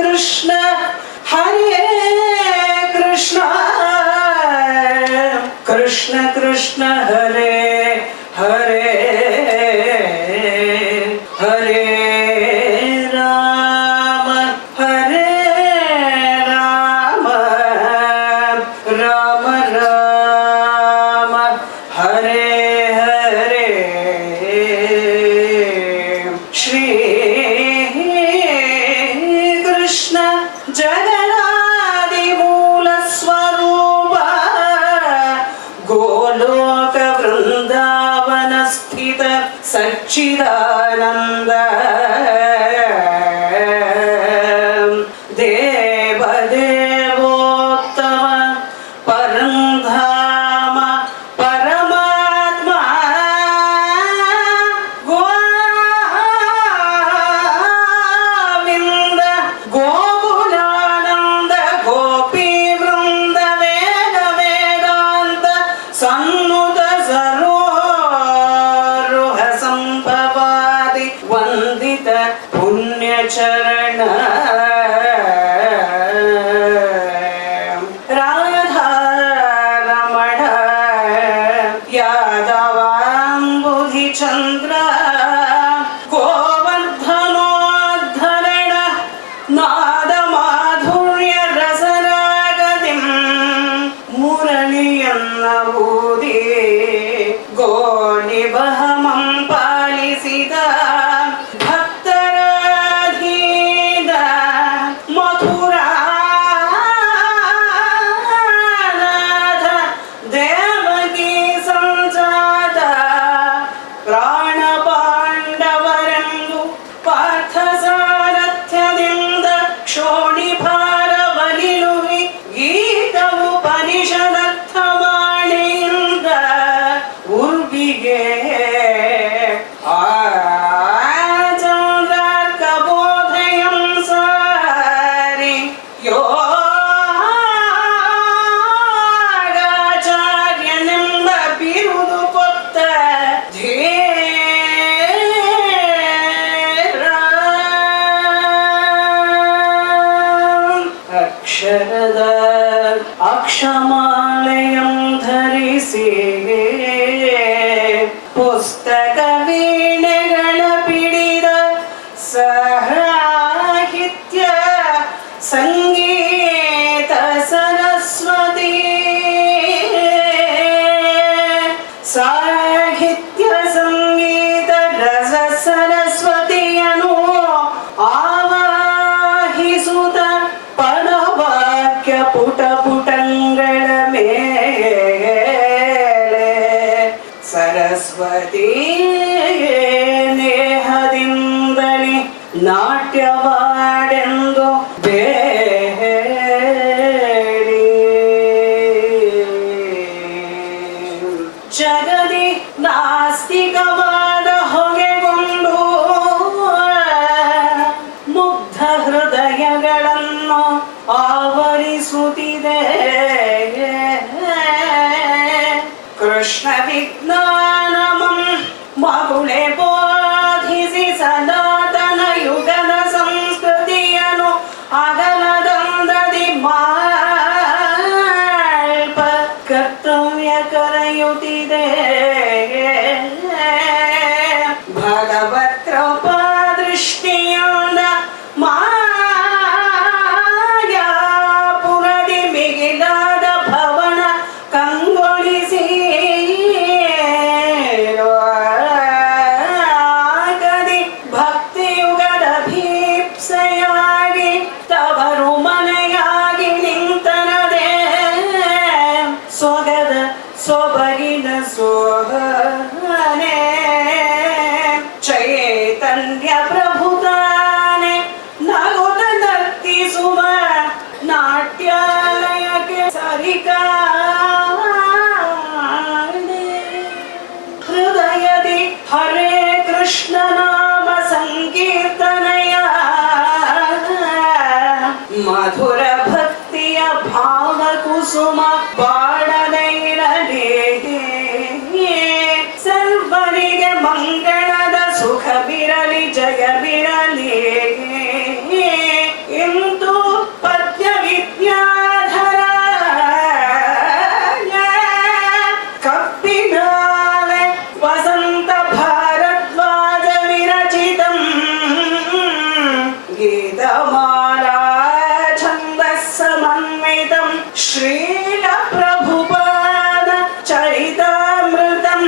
ಕೃಷ್ಣ ಹರೇ ಕೃಷ್ಣ ಕೃಷ್ಣ ಕೃಷ್ಣ ಹರೇ ಹರೇ ಹರೇ ಸಚ್ಚಿದಾನಂದ ದೇವದೇವೋತ್ತಮ ಪರಂಧಾಮ ಪರಮಾತ್ಮ ಗೋವಿಂದ ಗೋಕುಲಾನಂದ ಗೋಪಿ ವೃಂದ ವೇದ ವೇದಾಂತ ಸನ್ನುತ ವಂದಿತ ಪುಣ್ಯಚರಣ ರಾಧಾ ರಮಣ ಯಾದವಾಂಬುಧಿ ಚಂದ್ರ ಗೋವರ್ಧನೋದ್ಧರಣ ನಾದ ಮಾಧುರ್ಯ ರಸರಾಗದಿ ಮುರಳಿಯನ್ನ ಊದಿ ಗೋಣಿಬಹಮಂ ಪಾಲಿಸಿದ ಅಕ್ಷಮಾಲಯಂ ಧರಿಸಿ ಪುಸ್ತಕ ವೀಣೆಗಳ ಪಿಡಿದ ಸಾಹಿತ್ಯ ಸಂಗೀತ ಸರಸ್ವತಿ ಸಾಹಿತ್ಯ ಸಂಗೀತ ಸರಸ್ವತಿಯನು ಆವಾಹಿಸುತ್ತ ಪದವಾಕ್ಯ ಪುಟ ಪುಟಂಗಳ ಮೇಲೆ ಸರಸ್ವತಿ ನೇಹದಿಂದಲೇ ನಾಟ್ಯವಾಡೆಂದು ಜಗದಿ ನಾಸ್ತಿಕವಾದ ಹೊಗೆಗೊಂಡು ಮುಗ್ಧ ಹೃದಯಗಳನ್ನು ಆವರಿಸುತ್ತಿದೆ ಕೃಷ್ಣ ವಿಜ್ಞಾನಮಂ ಮಗುಳೆ ಬೋಧಿಸಿ ಸನಾತನ ಯುಗದ ಸಂಸ್ಕೃತಿಯನ್ನು ಅಗಲದಂದದಿ ಮಾಲ್ಪ ಕರ್ತವ್ಯ ಕರೆಯುತ್ತಿದೆ ಭಗವತ್ ಕೃಪಾ ದೃಷ್ಟಿಯಿಂದ ಮಾಯಾಪುರದಿ ಮಿಗಿಲಾದ ಭವನ ಕಂಗೊಳಿಸಿ ಗದಿ ಭಕ್ತಿಯುಗದ ಭೀಪ್ಸೆಯಾಗಿ ತವರು ಮನೆಯಾಗಿ ನಿಂತನದೆ ಸೊಗದ ಸೊಬಗಿನ ಸೋಹನೆ ಚೈತನ್ಯ ಪ್ರಭುತಾನೆ ನಗುತ ನರ್ತಿಸುವ ನಾಟ್ಯಾಲಯಕ್ಕೆ ಸರಿಕಾನೆ ಹೃದಯದಿ ಹರೇ ಕೃಷ್ಣ ನಾಮ ಸಂಕೀರ್ತನೆಯ ಮಧುರ ಭಕ್ತಿಯ ಭಾವ ಕುಸುಮ ಬಾಡದೆ ಇರಲಿ ಸರ್ವರಿಗೆ ಮಂಗಳದ ಸುಖವಿರಲಿ ಜಯವಿರಲಿ ಇಂದು ಪದ್ಯ ವಿದ್ಯಾಧರ ಕಬ್ಬಿನಾಲೆ ವಸಂತ ಭಾರದ್ವಾಜ ವಿರಚಿತಂ ಗೀತಮಾಲಾ ಛಂದಸ್ಸಮನ್ವಿತಂ ಶ್ರೀಲ ಪ್ರಭುಪಾದ ಚರಿತಾಮೃತಂ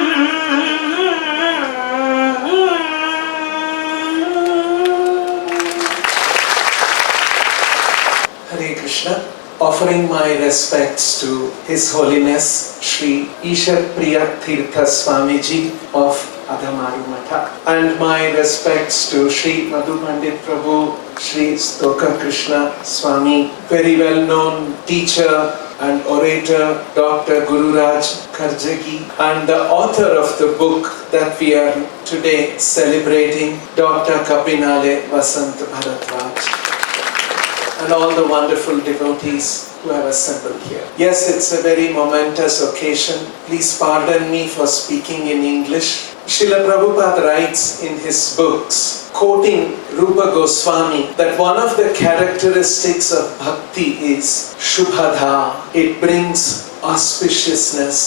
Hare Krishna, offering my respects to His Holiness Sri Ishar Priya Tirtha Swamiji of Adhamaru Matha, and my respects to Sri Madhu Pandit Prabhu, Sri Stoka Krishna Swami, very well known teacher and orator Dr. Gururaj Karjagi, and the author of the book that we are today celebrating, Dr. Kabinale Vasant Bharadwaj, and all the wonderful devotees who have assembled here. Yes, it's a very momentous occasion. Please pardon me for speaking in English. Srila Prabhupada writes in his books, quoting Rupa Goswami, that one of the characteristics of bhakti is Shubhadha. It brings auspiciousness,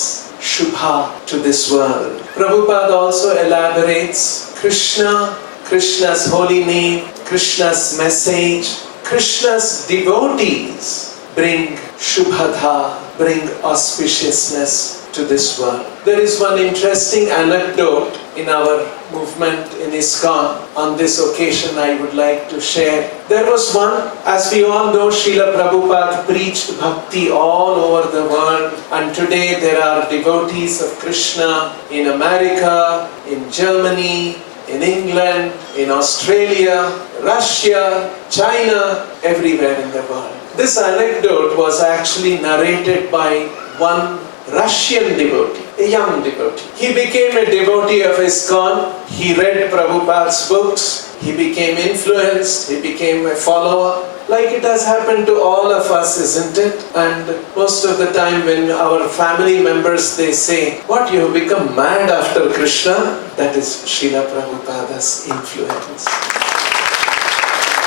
Shubha, to this world. Prabhupada also elaborates Krishna, Krishna's holy name, Krishna's message, Krishna's devotees bring Shubhadha, bring auspiciousness to this world. There is one interesting anecdote in our movement in ISKCON. On this occasion I would like to share. There was one, as we all know, Srila Prabhupada preached bhakti all over the world, and today there are devotees of Krishna in America, in Germany, in England, in Australia, Russia, China, everywhere in the world. This anecdote was actually narrated by one Russian devotee, a young devotee. He became a devotee of ISKCON. He read Prabhupada's books. He became influenced. He became a follower. Like it has happened to all of us, isn't it? And most of the time when our family members, they say, "What, you have become mad after Krishna?" That is Srila Prabhupada's influence.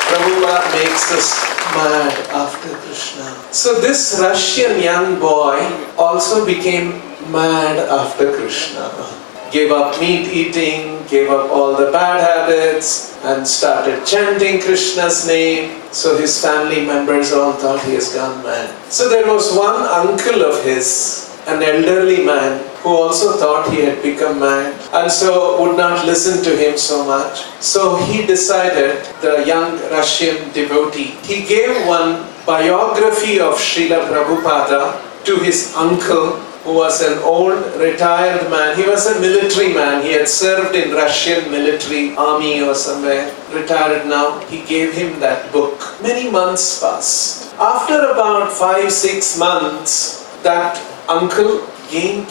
Prabhupada makes us mad after Krishna. So this Russian young boy also became mad after Krishna. Gave up meat eating, gave up all the bad habits, and started chanting Krishna's name. So his family members all thought he has gone mad. So there was one uncle of his, an elderly man, who also thought he had become mad and so would not listen to him so much. So he decided, the young Russian devotee, he gave one biography of Srila Prabhupada to his uncle, who was an old retired man. He was a military man. He had served in Russian military army or somewhere, retired now. He gave him that book. Many months passed. After about 5-6 months, that uncle came,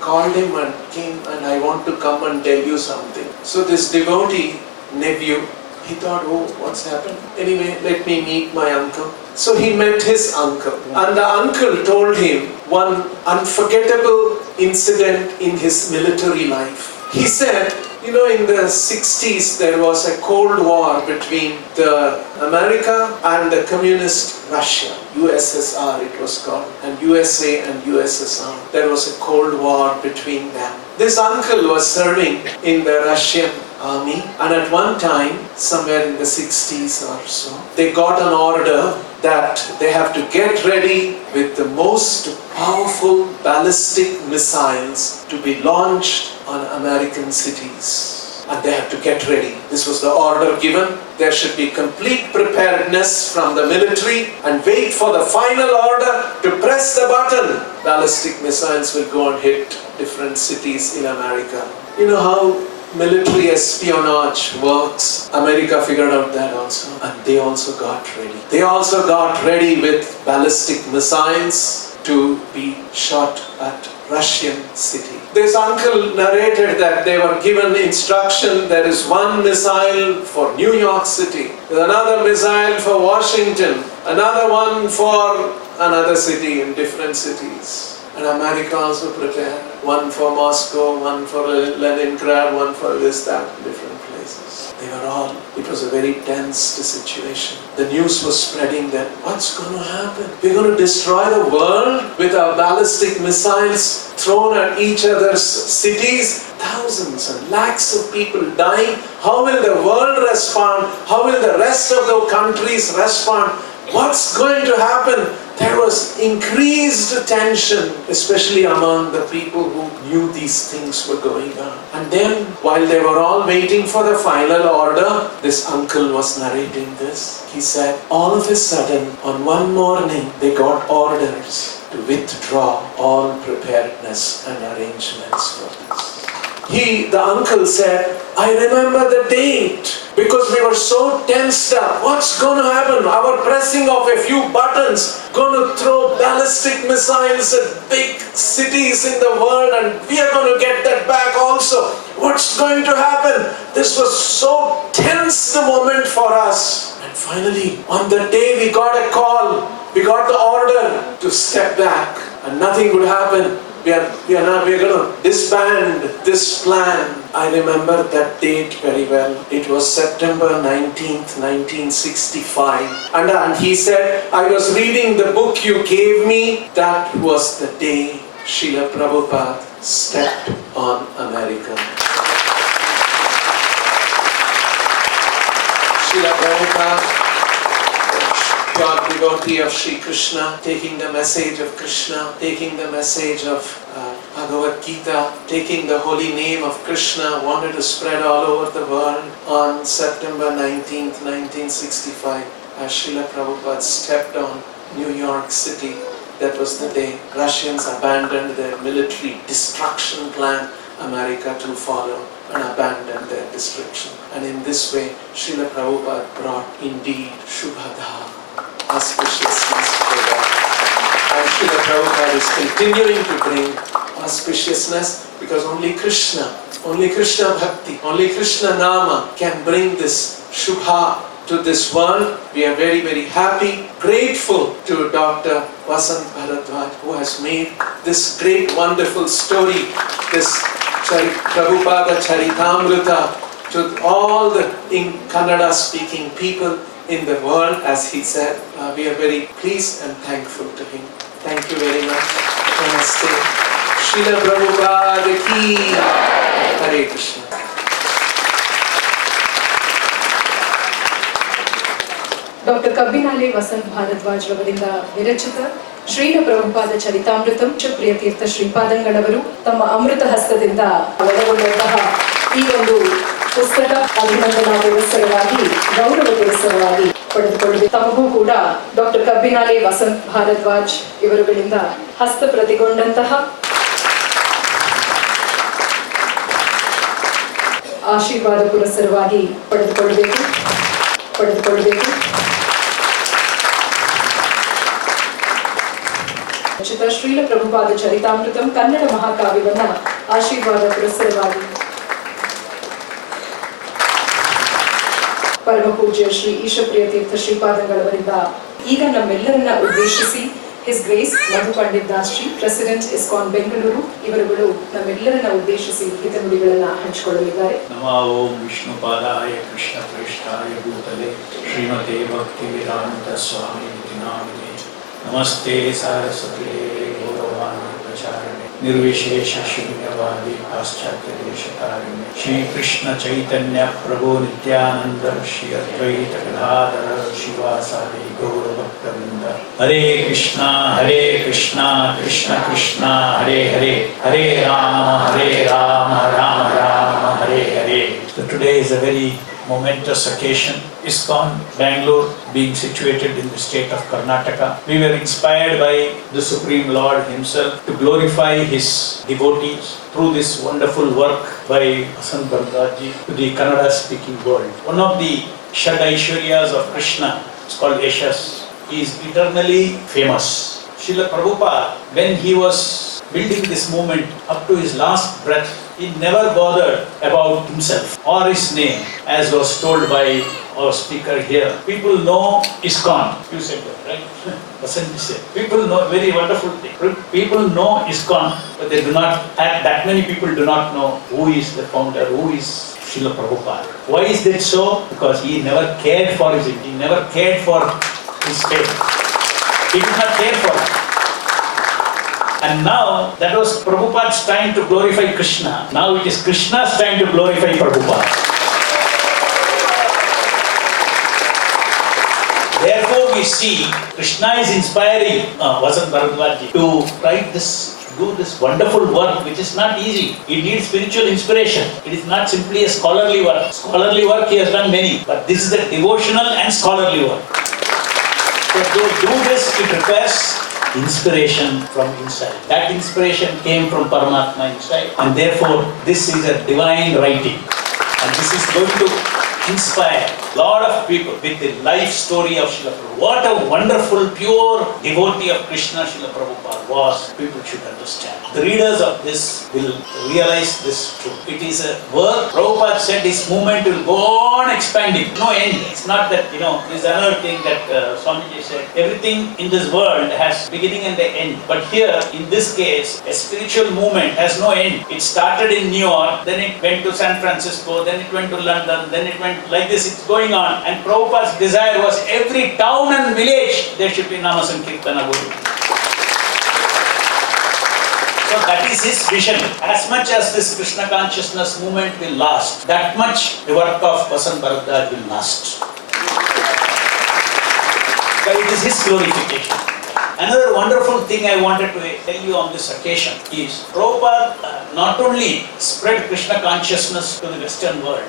called him and came, and I want to come and tell you something. So this devotee, nephew, he thought, oh, what's happened? Anyway, let me meet my uncle. So he met his uncle, and the uncle told him one unforgettable incident in his military life. He said, you know, in the 60s there was a Cold War between the America and the communist Russia, USSR it was called, and USA and USSR. There was a Cold War between them. This uncle was serving in the Russian army, and at one time, somewhere in the 60s or so, they got an order that they have to get ready with the most powerful ballistic missiles to be launched on American cities. And they have to get ready. This was the order given. There should be complete preparedness from the military and wait for the final order to press the button. Ballistic missiles will go and hit different cities in America. You know how military espionage works? America figured out that also, and they also got ready. They also got ready with ballistic missiles to be shot at Russian city. This uncle narrated that they were given instruction, there is one missile for New York City, another missile for Washington, another one for another city in different cities. And America also prepared, one for Moscow, one for Leningrad, one for this, that, different places. They were all, it was a very tense situation. The news was spreading that what's going to happen? We're going to destroy the world with our ballistic missiles thrown at each other's cities. Thousands and lakhs of people dying. How will the world respond? How will the rest of the countries respond? What's going to happen? There was increased tension, especially among the people who knew these things were going on. And then, while they were all waiting for the final order, this uncle was narrating this. He said, all of a sudden, on one morning, they got orders to withdraw all preparedness and arrangements for this. The uncle said, I remember the date because we were so tensed up. What's going to happen? Our pressing of a few buttons going to throw ballistic missiles at big cities in the world, and we are going to get that back also. What's going to happen? This was so tense the moment for us. And finally, on the day we got a call, we got the order to step back, and nothing would happen. We are going to disband this plan. I remember that date very well. It was September 19th, 1965. And he said, I was reading the book you gave me. That was the day Srila Prabhupada stepped on America. Srila Prabhupada, pure devotee of Sri Krishna, taking the message of Krishna, taking the message of Bhagavad Gita, taking the holy name of Krishna, wanted to spread all over the world. On September 19th, 1965, as Srila Prabhupada stepped on New York City, that was the day Russians abandoned their military destruction plan, America to follow and abandon their destruction. And in this way, Srila Prabhupada brought indeed Shubhadha, auspiciousness for that. And Srila Prabhupada is continuing to bring auspiciousness because only Krishna Bhakti, only Krishna Nama can bring this Shubha to this world. We are very, very happy, grateful to Dr. Vasant Bharadwaj, who has made this great, wonderful story, this Prabhupada Charitamrita, to all the Kannada speaking people in the world, as he said. We are very pleased and thankful to him. Thank you very much. Namaste. Srila Prabhupada ki Hare Krishna. Doctor Kabbinale Vasanth Bharadwaj ರವರಿಂದ ವಿರಚಿತ ಶ್ರೀಲ ಪ್ರಭುಪಾದ ಚರಿತಾಮೃತಂ ಪ್ರಿಯತೀರ್ಥ ಶ್ರೀಪಾದಂಗಳವರು ತಮ್ಮ ಅಮೃತ ಹಸ್ತದಿಂದ ಒಳಗೊಂಡಂತಹ ಈ ಒಂದು ಪುಸ್ತಕ ಅಭಿನಂದನಾ ಪುರಸ್ಕಾರವಾಗಿ ಗೌರವ ಪುರಸ್ಕಾರವಾಗಿ ಪಡೆದುಕೊಳ್ಳಿ. ತಮಗೂ ಕೂಡ ಡಾಕ್ಟರ್ ಕಬ್ಬಿನಾಲೆ ವಸಂತ್ ಭಾರದ್ವಾಜ್ ಇವರುಗಳಿಂದ ಹಸ್ತಪ್ರತಿಗೊಂಡಂತಹ ಆಶೀರ್ವಾದ ಪುರಸ್ಕಾರವಾಗಿ ಪಡೆದುಕೊಳ್ಳಬೇಕು. ಶ್ರೀಲ ಪ್ರಭುಪಾದ ಚರಿತಾಮೃತಂ ಕನ್ನಡ ಮಹಾಕಾವ್ಯವನ್ನ ಆಶೀರ್ವಾದ ಪುರಸ್ಕಾರವಾಗಿ ಪರಮ ಪೂಜ್ಯ ಶ್ರೀ ಈಶಪ್ರಿಯ ತೀರ್ಥ ಶ್ರೀಪಾದಂಗಳವರಿಂದ ಈಗ ನಮ್ಮೆಲ್ಲರನ್ನ ಉದ್ದೇಶಿಸಿ ಹಿಸ್ ಗ್ರೇಸ್ ಮಧು ಪಂಡಿತ್ ದಾಸ್ಜಿ, ಪ್ರೆಸಿಡೆಂಟ್ ಇಸ್ಕಾನ್ ಬೆಂಗಳೂರು ಇವರುಗಳು ನಮ್ಮೆಲ್ಲರನ್ನ ಉದ್ದೇಶಿಸಿ ಹಿತನುಡಿಗಳನ್ನ ಹಂಚಿಕೊಳ್ಳಲಿದ್ದಾರೆ. ನಮೋ ಓಂ ವಿಷ್ಣುಪಾದಾಯ ಕೃಷ್ಣ ಪ್ರೇಷ್ಠಾಯ ಭೂತಲೆ ಶ್ರೀಮತೆ ಭಕ್ತಿ ವೇದಾಂತ ಸ್ವಾಮಿ ನಾಮಿನೇ ನಮಸ್ತೆ ಸಾರಸ್ವತಿ ದೇವಿ ಗೌರವಾಣಿ ಪ್ರಚಾರಣೆ ನಿರ್ವಿಶೇಷ ಶೂನ್ಯವಾದಿ ಪಾಶ್ಚಾತ್ಯ ದೇಶಕಾರಿಣಿ ಶ್ರೀ ಕೃಷ್ಣ ಚೈತನ್ಯ ಪ್ರಭು ನಿತ್ಯಾನಂದ ಶ್ರೀ ಅದ್ವೈತ ಗದಾಧರ ಶಿವಾಸಾದಿ ಗೌರ ಭಕ್ತರಿಂದ ಹರೇ ಕೃಷ್ಣ ಕೃಷ್ಣ ಕೃಷ್ಣ ಹರೇ ಹರೇ ಹರೇ ರಾಮ ರಾಮ ರಾಮ ಹರೇ ಹರೇ. So today is a very momentous occasion. ISKCON Bangalore being situated in the state of Karnataka, we were inspired by the Supreme Lord himself to glorify his devotees through this wonderful work by Vasant Bharadwaj ji to the Kannada speaking world. One of the Shad Aishwaryas of Krishna is called Yashas. He is eternally famous. Srila Prabhupada, when he was building this movement up to his last breath, he never bothered about himself or his name, as was told by our speaker here. People know ISKCON. You said that, right? Vasant said. People know, very wonderful thing. People know ISKCON, but they do not, that many people do not know who is the founder, who is Srila Prabhupada. Why is that so? Because he never cared for his, he never cared for his fame. He did not care for it. And now, that was Prabhupada's time to glorify Krishna. Now it is Krishna's time to glorify Prabhupada. Therefore, we see Krishna is inspiring Vasant Bharadwaj ji to write this, do this wonderful work, which is not easy. It needs spiritual inspiration. It is not simply a scholarly work. Scholarly work he has done many, but this is a devotional and scholarly work. So to do this, it requires inspiration from inside. That inspiration came from Paramatma inside, and therefore this is a divine writing, and this is going to inspire a lot of people with the life story of Srila Prabhupada. What a wonderful, pure devotee of Krishna Srila Prabhupada was. People should understand. The readers of this will realize this truth. It is a work. Prabhupada said this movement will go on expanding. No end. It's not that, there's another thing that Swamiji said. Everything in this world has beginning and the end. But here, in this case, a spiritual movement has no end. It started in New York, then it went to San Francisco, then it went to London, then it went like this. It's going on. And Prabhupada's desire was every town and village there should be Nama Sankirtana going. So that is his vision. As much as this Krishna consciousness movement will last, that much the work of Vasant Bharadwaj will last. But it is his glorification. Another wonderful thing I wanted to tell you on this occasion is Prabhupada not only spread Krishna consciousness to the Western world,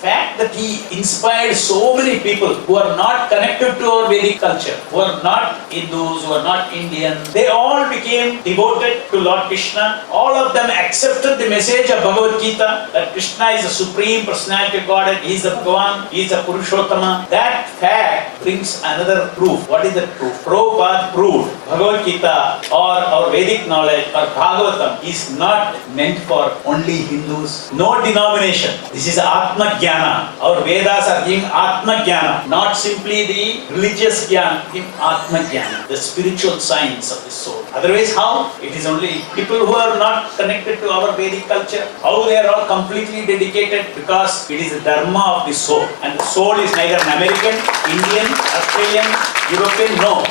fact that he inspired so many people who are not connected to our Vedic culture, who are not Hindus, who are not Indian, they all became devoted to Lord Krishna. All of them accepted the message of Bhagavad Gita that Krishna is the supreme personality of God and he is the Bhagavan, he is the Purushottama. That fact brings another proof. What is that proof? Prabhupada proved Bhagavad Gita or our Vedic knowledge or Bhagavatam is not meant for only Hindus. No denomination. This is Atma Jnana. Our Vedas are giving Atma Jnana, not simply the religious Jnana, giving Atma Jnana, the spiritual science of the soul. Otherwise, how? It is only people who are not connected to our Vedic culture. How they are all completely dedicated? Because it is the dharma of the soul. And the soul is neither an American, Indian, Australian, European, no.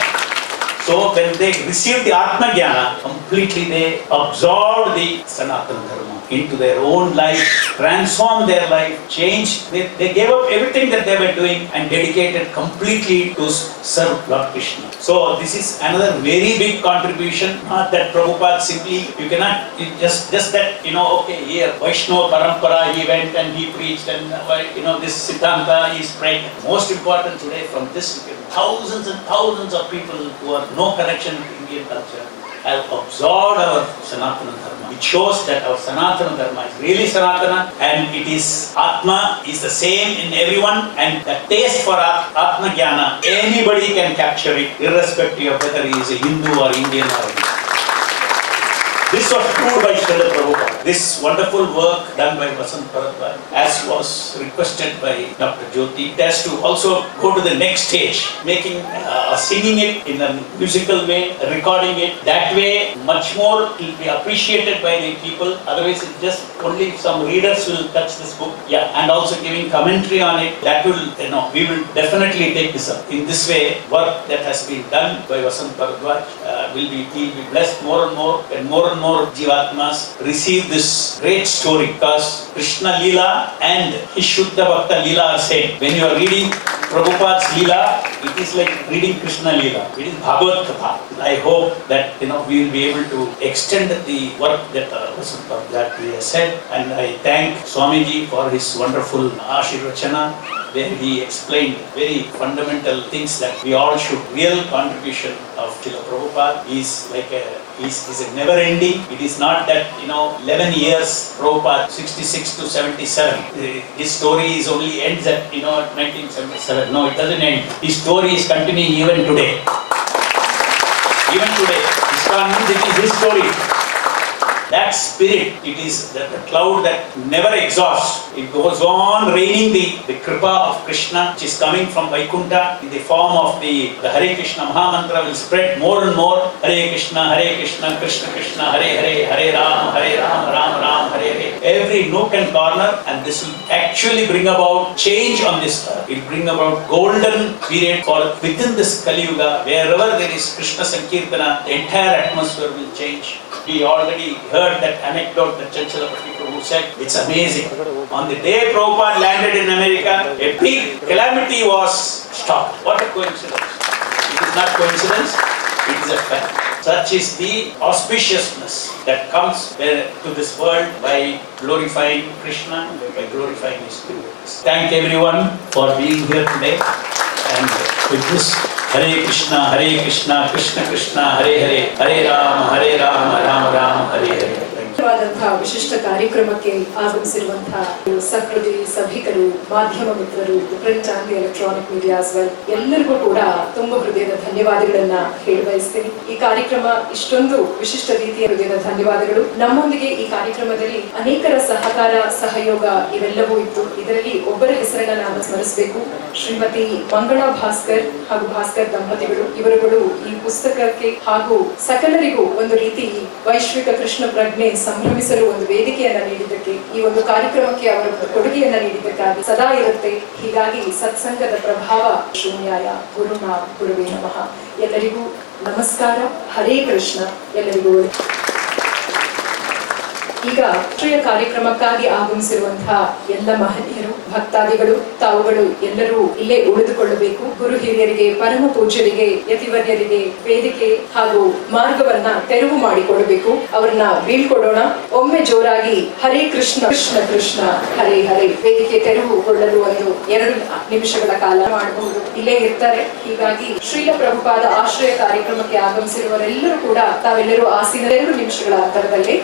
So when they received the Atma Jnana, completely they absorbed the Sanatana Dharma. into their own life, transformed their life, changed. They gave up everything that they were doing and dedicated completely to serve Lord Krishna. So this is another very big contribution. Not that Prabhupada simply, you cannot just that, okay, here Vaishnava Parampara, he went and he preached, and this Siddhanta he spread. Most important today, from this thousands and thousands of people who have no connection with Indian culture have absorbed our Sanatana Dharma. It shows that our Sanatana Dharma is really Sanatana, and it is Atma is the same in everyone, and the taste for Atma Jnana, anybody can capture it, irrespective of whether he is a Hindu or Indian or Muslim. This was proved by Srila Prabhupada. This wonderful work done by Vasant Bharadwaj, as was requested by Dr. Jyoti, it has to also go to the next stage, singing it in a musical way, recording it. That way, much more will be appreciated by the people. Otherwise, it's just only some readers will touch this book. And also giving commentary on it. That will, we will definitely take this up. In this way, work that has been done by Vasant Bharadwaj will be blessed more and more, and more Jivatmas receive this great story, because Krishna Leela and his Shuddha Bhakta Leela are same. When you are reading Prabhupada's Leela, it is like reading Krishna Leela. It is Bhagavad Katha. I hope that we will be able to extend the work that we have said, and I thank Swamiji for his wonderful Ashirvachana, where he explained very fundamental things that we all should. Real contribution of Srila Prabhupada is like a never ending. It is not that 11 years Prabhupada 66 to 77. His story only ends at 1977. No, it doesn't end. His story is continuing even today. Even today, it is his story. That spirit, it is the cloud that never exhausts. It goes on raining the kripa of Krishna, which is coming from Vaikuntha in the form of the Hare Krishna Maha Mantra will spread more and more. Hare Krishna, Krishna Krishna, Hare Hare, Hare Ram, Ram Ram, Hare Hare. Every nook and corner, and this will actually bring about change on this earth. It will bring about golden period for within this Kali Yuga. Wherever there is Krishna Sankirtana, the entire atmosphere will change. We already heard that anecdote that Chanchala Patikar who said, it's amazing. On the day Prabhupada landed in America, a big calamity was stopped. What a coincidence. It is not coincidence, it is a fact. Such is the auspiciousness that comes to this world by glorifying Krishna, by glorifying His devotees. Thank everyone for being here today. And with this, Hare Krishna, Krishna Krishna, Hare Hare, Hare Ram, Ram Ram, Hare Hare. ವಿಶಿಷ್ಟ ಕಾರ್ಯಕ್ರಮಕ್ಕೆ ಆಗಮಿಸಿರುವಂತಹ ಸಹೃದಯಿ ಸಭಿಕರು, ಮಾಧ್ಯಮ ಮಿತ್ರರು, print and electronic medias ಎಲ್ಲರಿಗೂ ಕೂಡ ತುಂಬ ಹೃದಯದ ಧನ್ಯವಾದಗಳನ್ನ ಹೇಳಿ ಬಯಸ್ತೇನೆ. ಈ ಕಾರ್ಯಕ್ರಮ ಇಷ್ಟೊಂದು ವಿಶಿಷ್ಟ ರೀತಿಯ ಹೃದಯದ ಧನ್ಯವಾದಗಳು. ನಮ್ಮೊಂದಿಗೆ ಈ ಕಾರ್ಯಕ್ರಮದಲ್ಲಿ ಅನೇಕರ ಸಹಕಾರ, ಸಹಯೋಗ ಇವೆಲ್ಲವೂ ಇತ್ತು. ಇದರಲ್ಲಿ ಒಬ್ಬರ ಹೆಸರನ್ನ ನಾನು ಸ್ಮರಿಸಬೇಕು. ಶ್ರೀಮತಿ ಮಂಗಳಾ ಭಾಸ್ಕರ್ ಹಾಗೂ ಭಾಸ್ಕರ್ ದಂಪತಿಗಳು. ಇವರುಗಳು ಈ ಪುಸ್ತಕಕ್ಕೆ ಹಾಗೂ ಸಕಲರಿಗೂ ಒಂದು ರೀತಿ ವೈಶ್ವಿಕ ಕೃಷ್ಣ ಪ್ರಜ್ಞೆ ಸಂಭ್ರಮಿಸಲು ಒಂದು ವೇದಿಕೆಯನ್ನ ನೀಡಿದ್ದಕ್ಕೆ, ಈ ಒಂದು ಕಾರ್ಯಕ್ರಮಕ್ಕೆ ಅವರ ಕೊಡುಗೆಯನ್ನ ನೀಡಿದ್ದಕ್ಕಾಗಿ ಸದಾ ಇರುತ್ತೆ. ಹೀಗಾಗಿ ಸತ್ಸಂಗದ ಪ್ರಭಾವ ಶೂನ್ಯಾಯ ಗುರುನಾ ಗುರುವೇ ನಮಃ. ಎಲ್ಲರಿಗೂ ನಮಸ್ಕಾರ. ಹರೇ ಕೃಷ್ಣ. ಎಲ್ಲರಿಗೂ ಈಗ ರಾಷ್ಟ್ರೀಯ ಕಾರ್ಯಕ್ರಮಕ್ಕಾಗಿ ಆಗಮಿಸಿರುವಂತಹ ಎಲ್ಲ ಮಹನೀಯರು, ಭಕ್ತಾದಿಗಳು, ತಾವುಗಳು ಎಲ್ಲರೂ ಇಲ್ಲೇ ಉಳಿದುಕೊಳ್ಳಬೇಕು. ಗುರು ಹಿರಿಯರಿಗೆ, ಪರಮ ಪೂಜ್ಯರಿಗೆ, ಯತಿವರ್ಯರಿಗೆ ವೇದಿಕೆ ಹಾಗೂ ಮಾರ್ಗವನ್ನ ತೆರವು ಮಾಡಿಕೊಡಬೇಕು. ಅವರನ್ನ ಬೀಳ್ಕೊಡೋಣ. ಒಮ್ಮೆ ಜೋರಾಗಿ ಹರೇ ಕೃಷ್ಣ ಕೃಷ್ಣ ಕೃಷ್ಣ ಹರೇ ಹರೇ. ವೇದಿಕೆ ತೆರವುಗೊಳ್ಳಲು ಒಂದು 2 ನಿಮಿಷಗಳ ಕಾಲ ಮಾಡಬಹುದು. ಇಲ್ಲೇ ಇರ್ತಾರೆ. ಹೀಗಾಗಿ ಶ್ರೀಲ ಪ್ರಭುಪಾದ ಆಶ್ರಯ ಕಾರ್ಯಕ್ರಮಕ್ಕೆ ಆಗಮಿಸಿರುವವರೆಲ್ಲರೂ ಕೂಡ ತಾವೆಲ್ಲರೂ ಆಸೀನ 2 ನಿಮಿಷಗಳ ಅಂತರದಲ್ಲಿ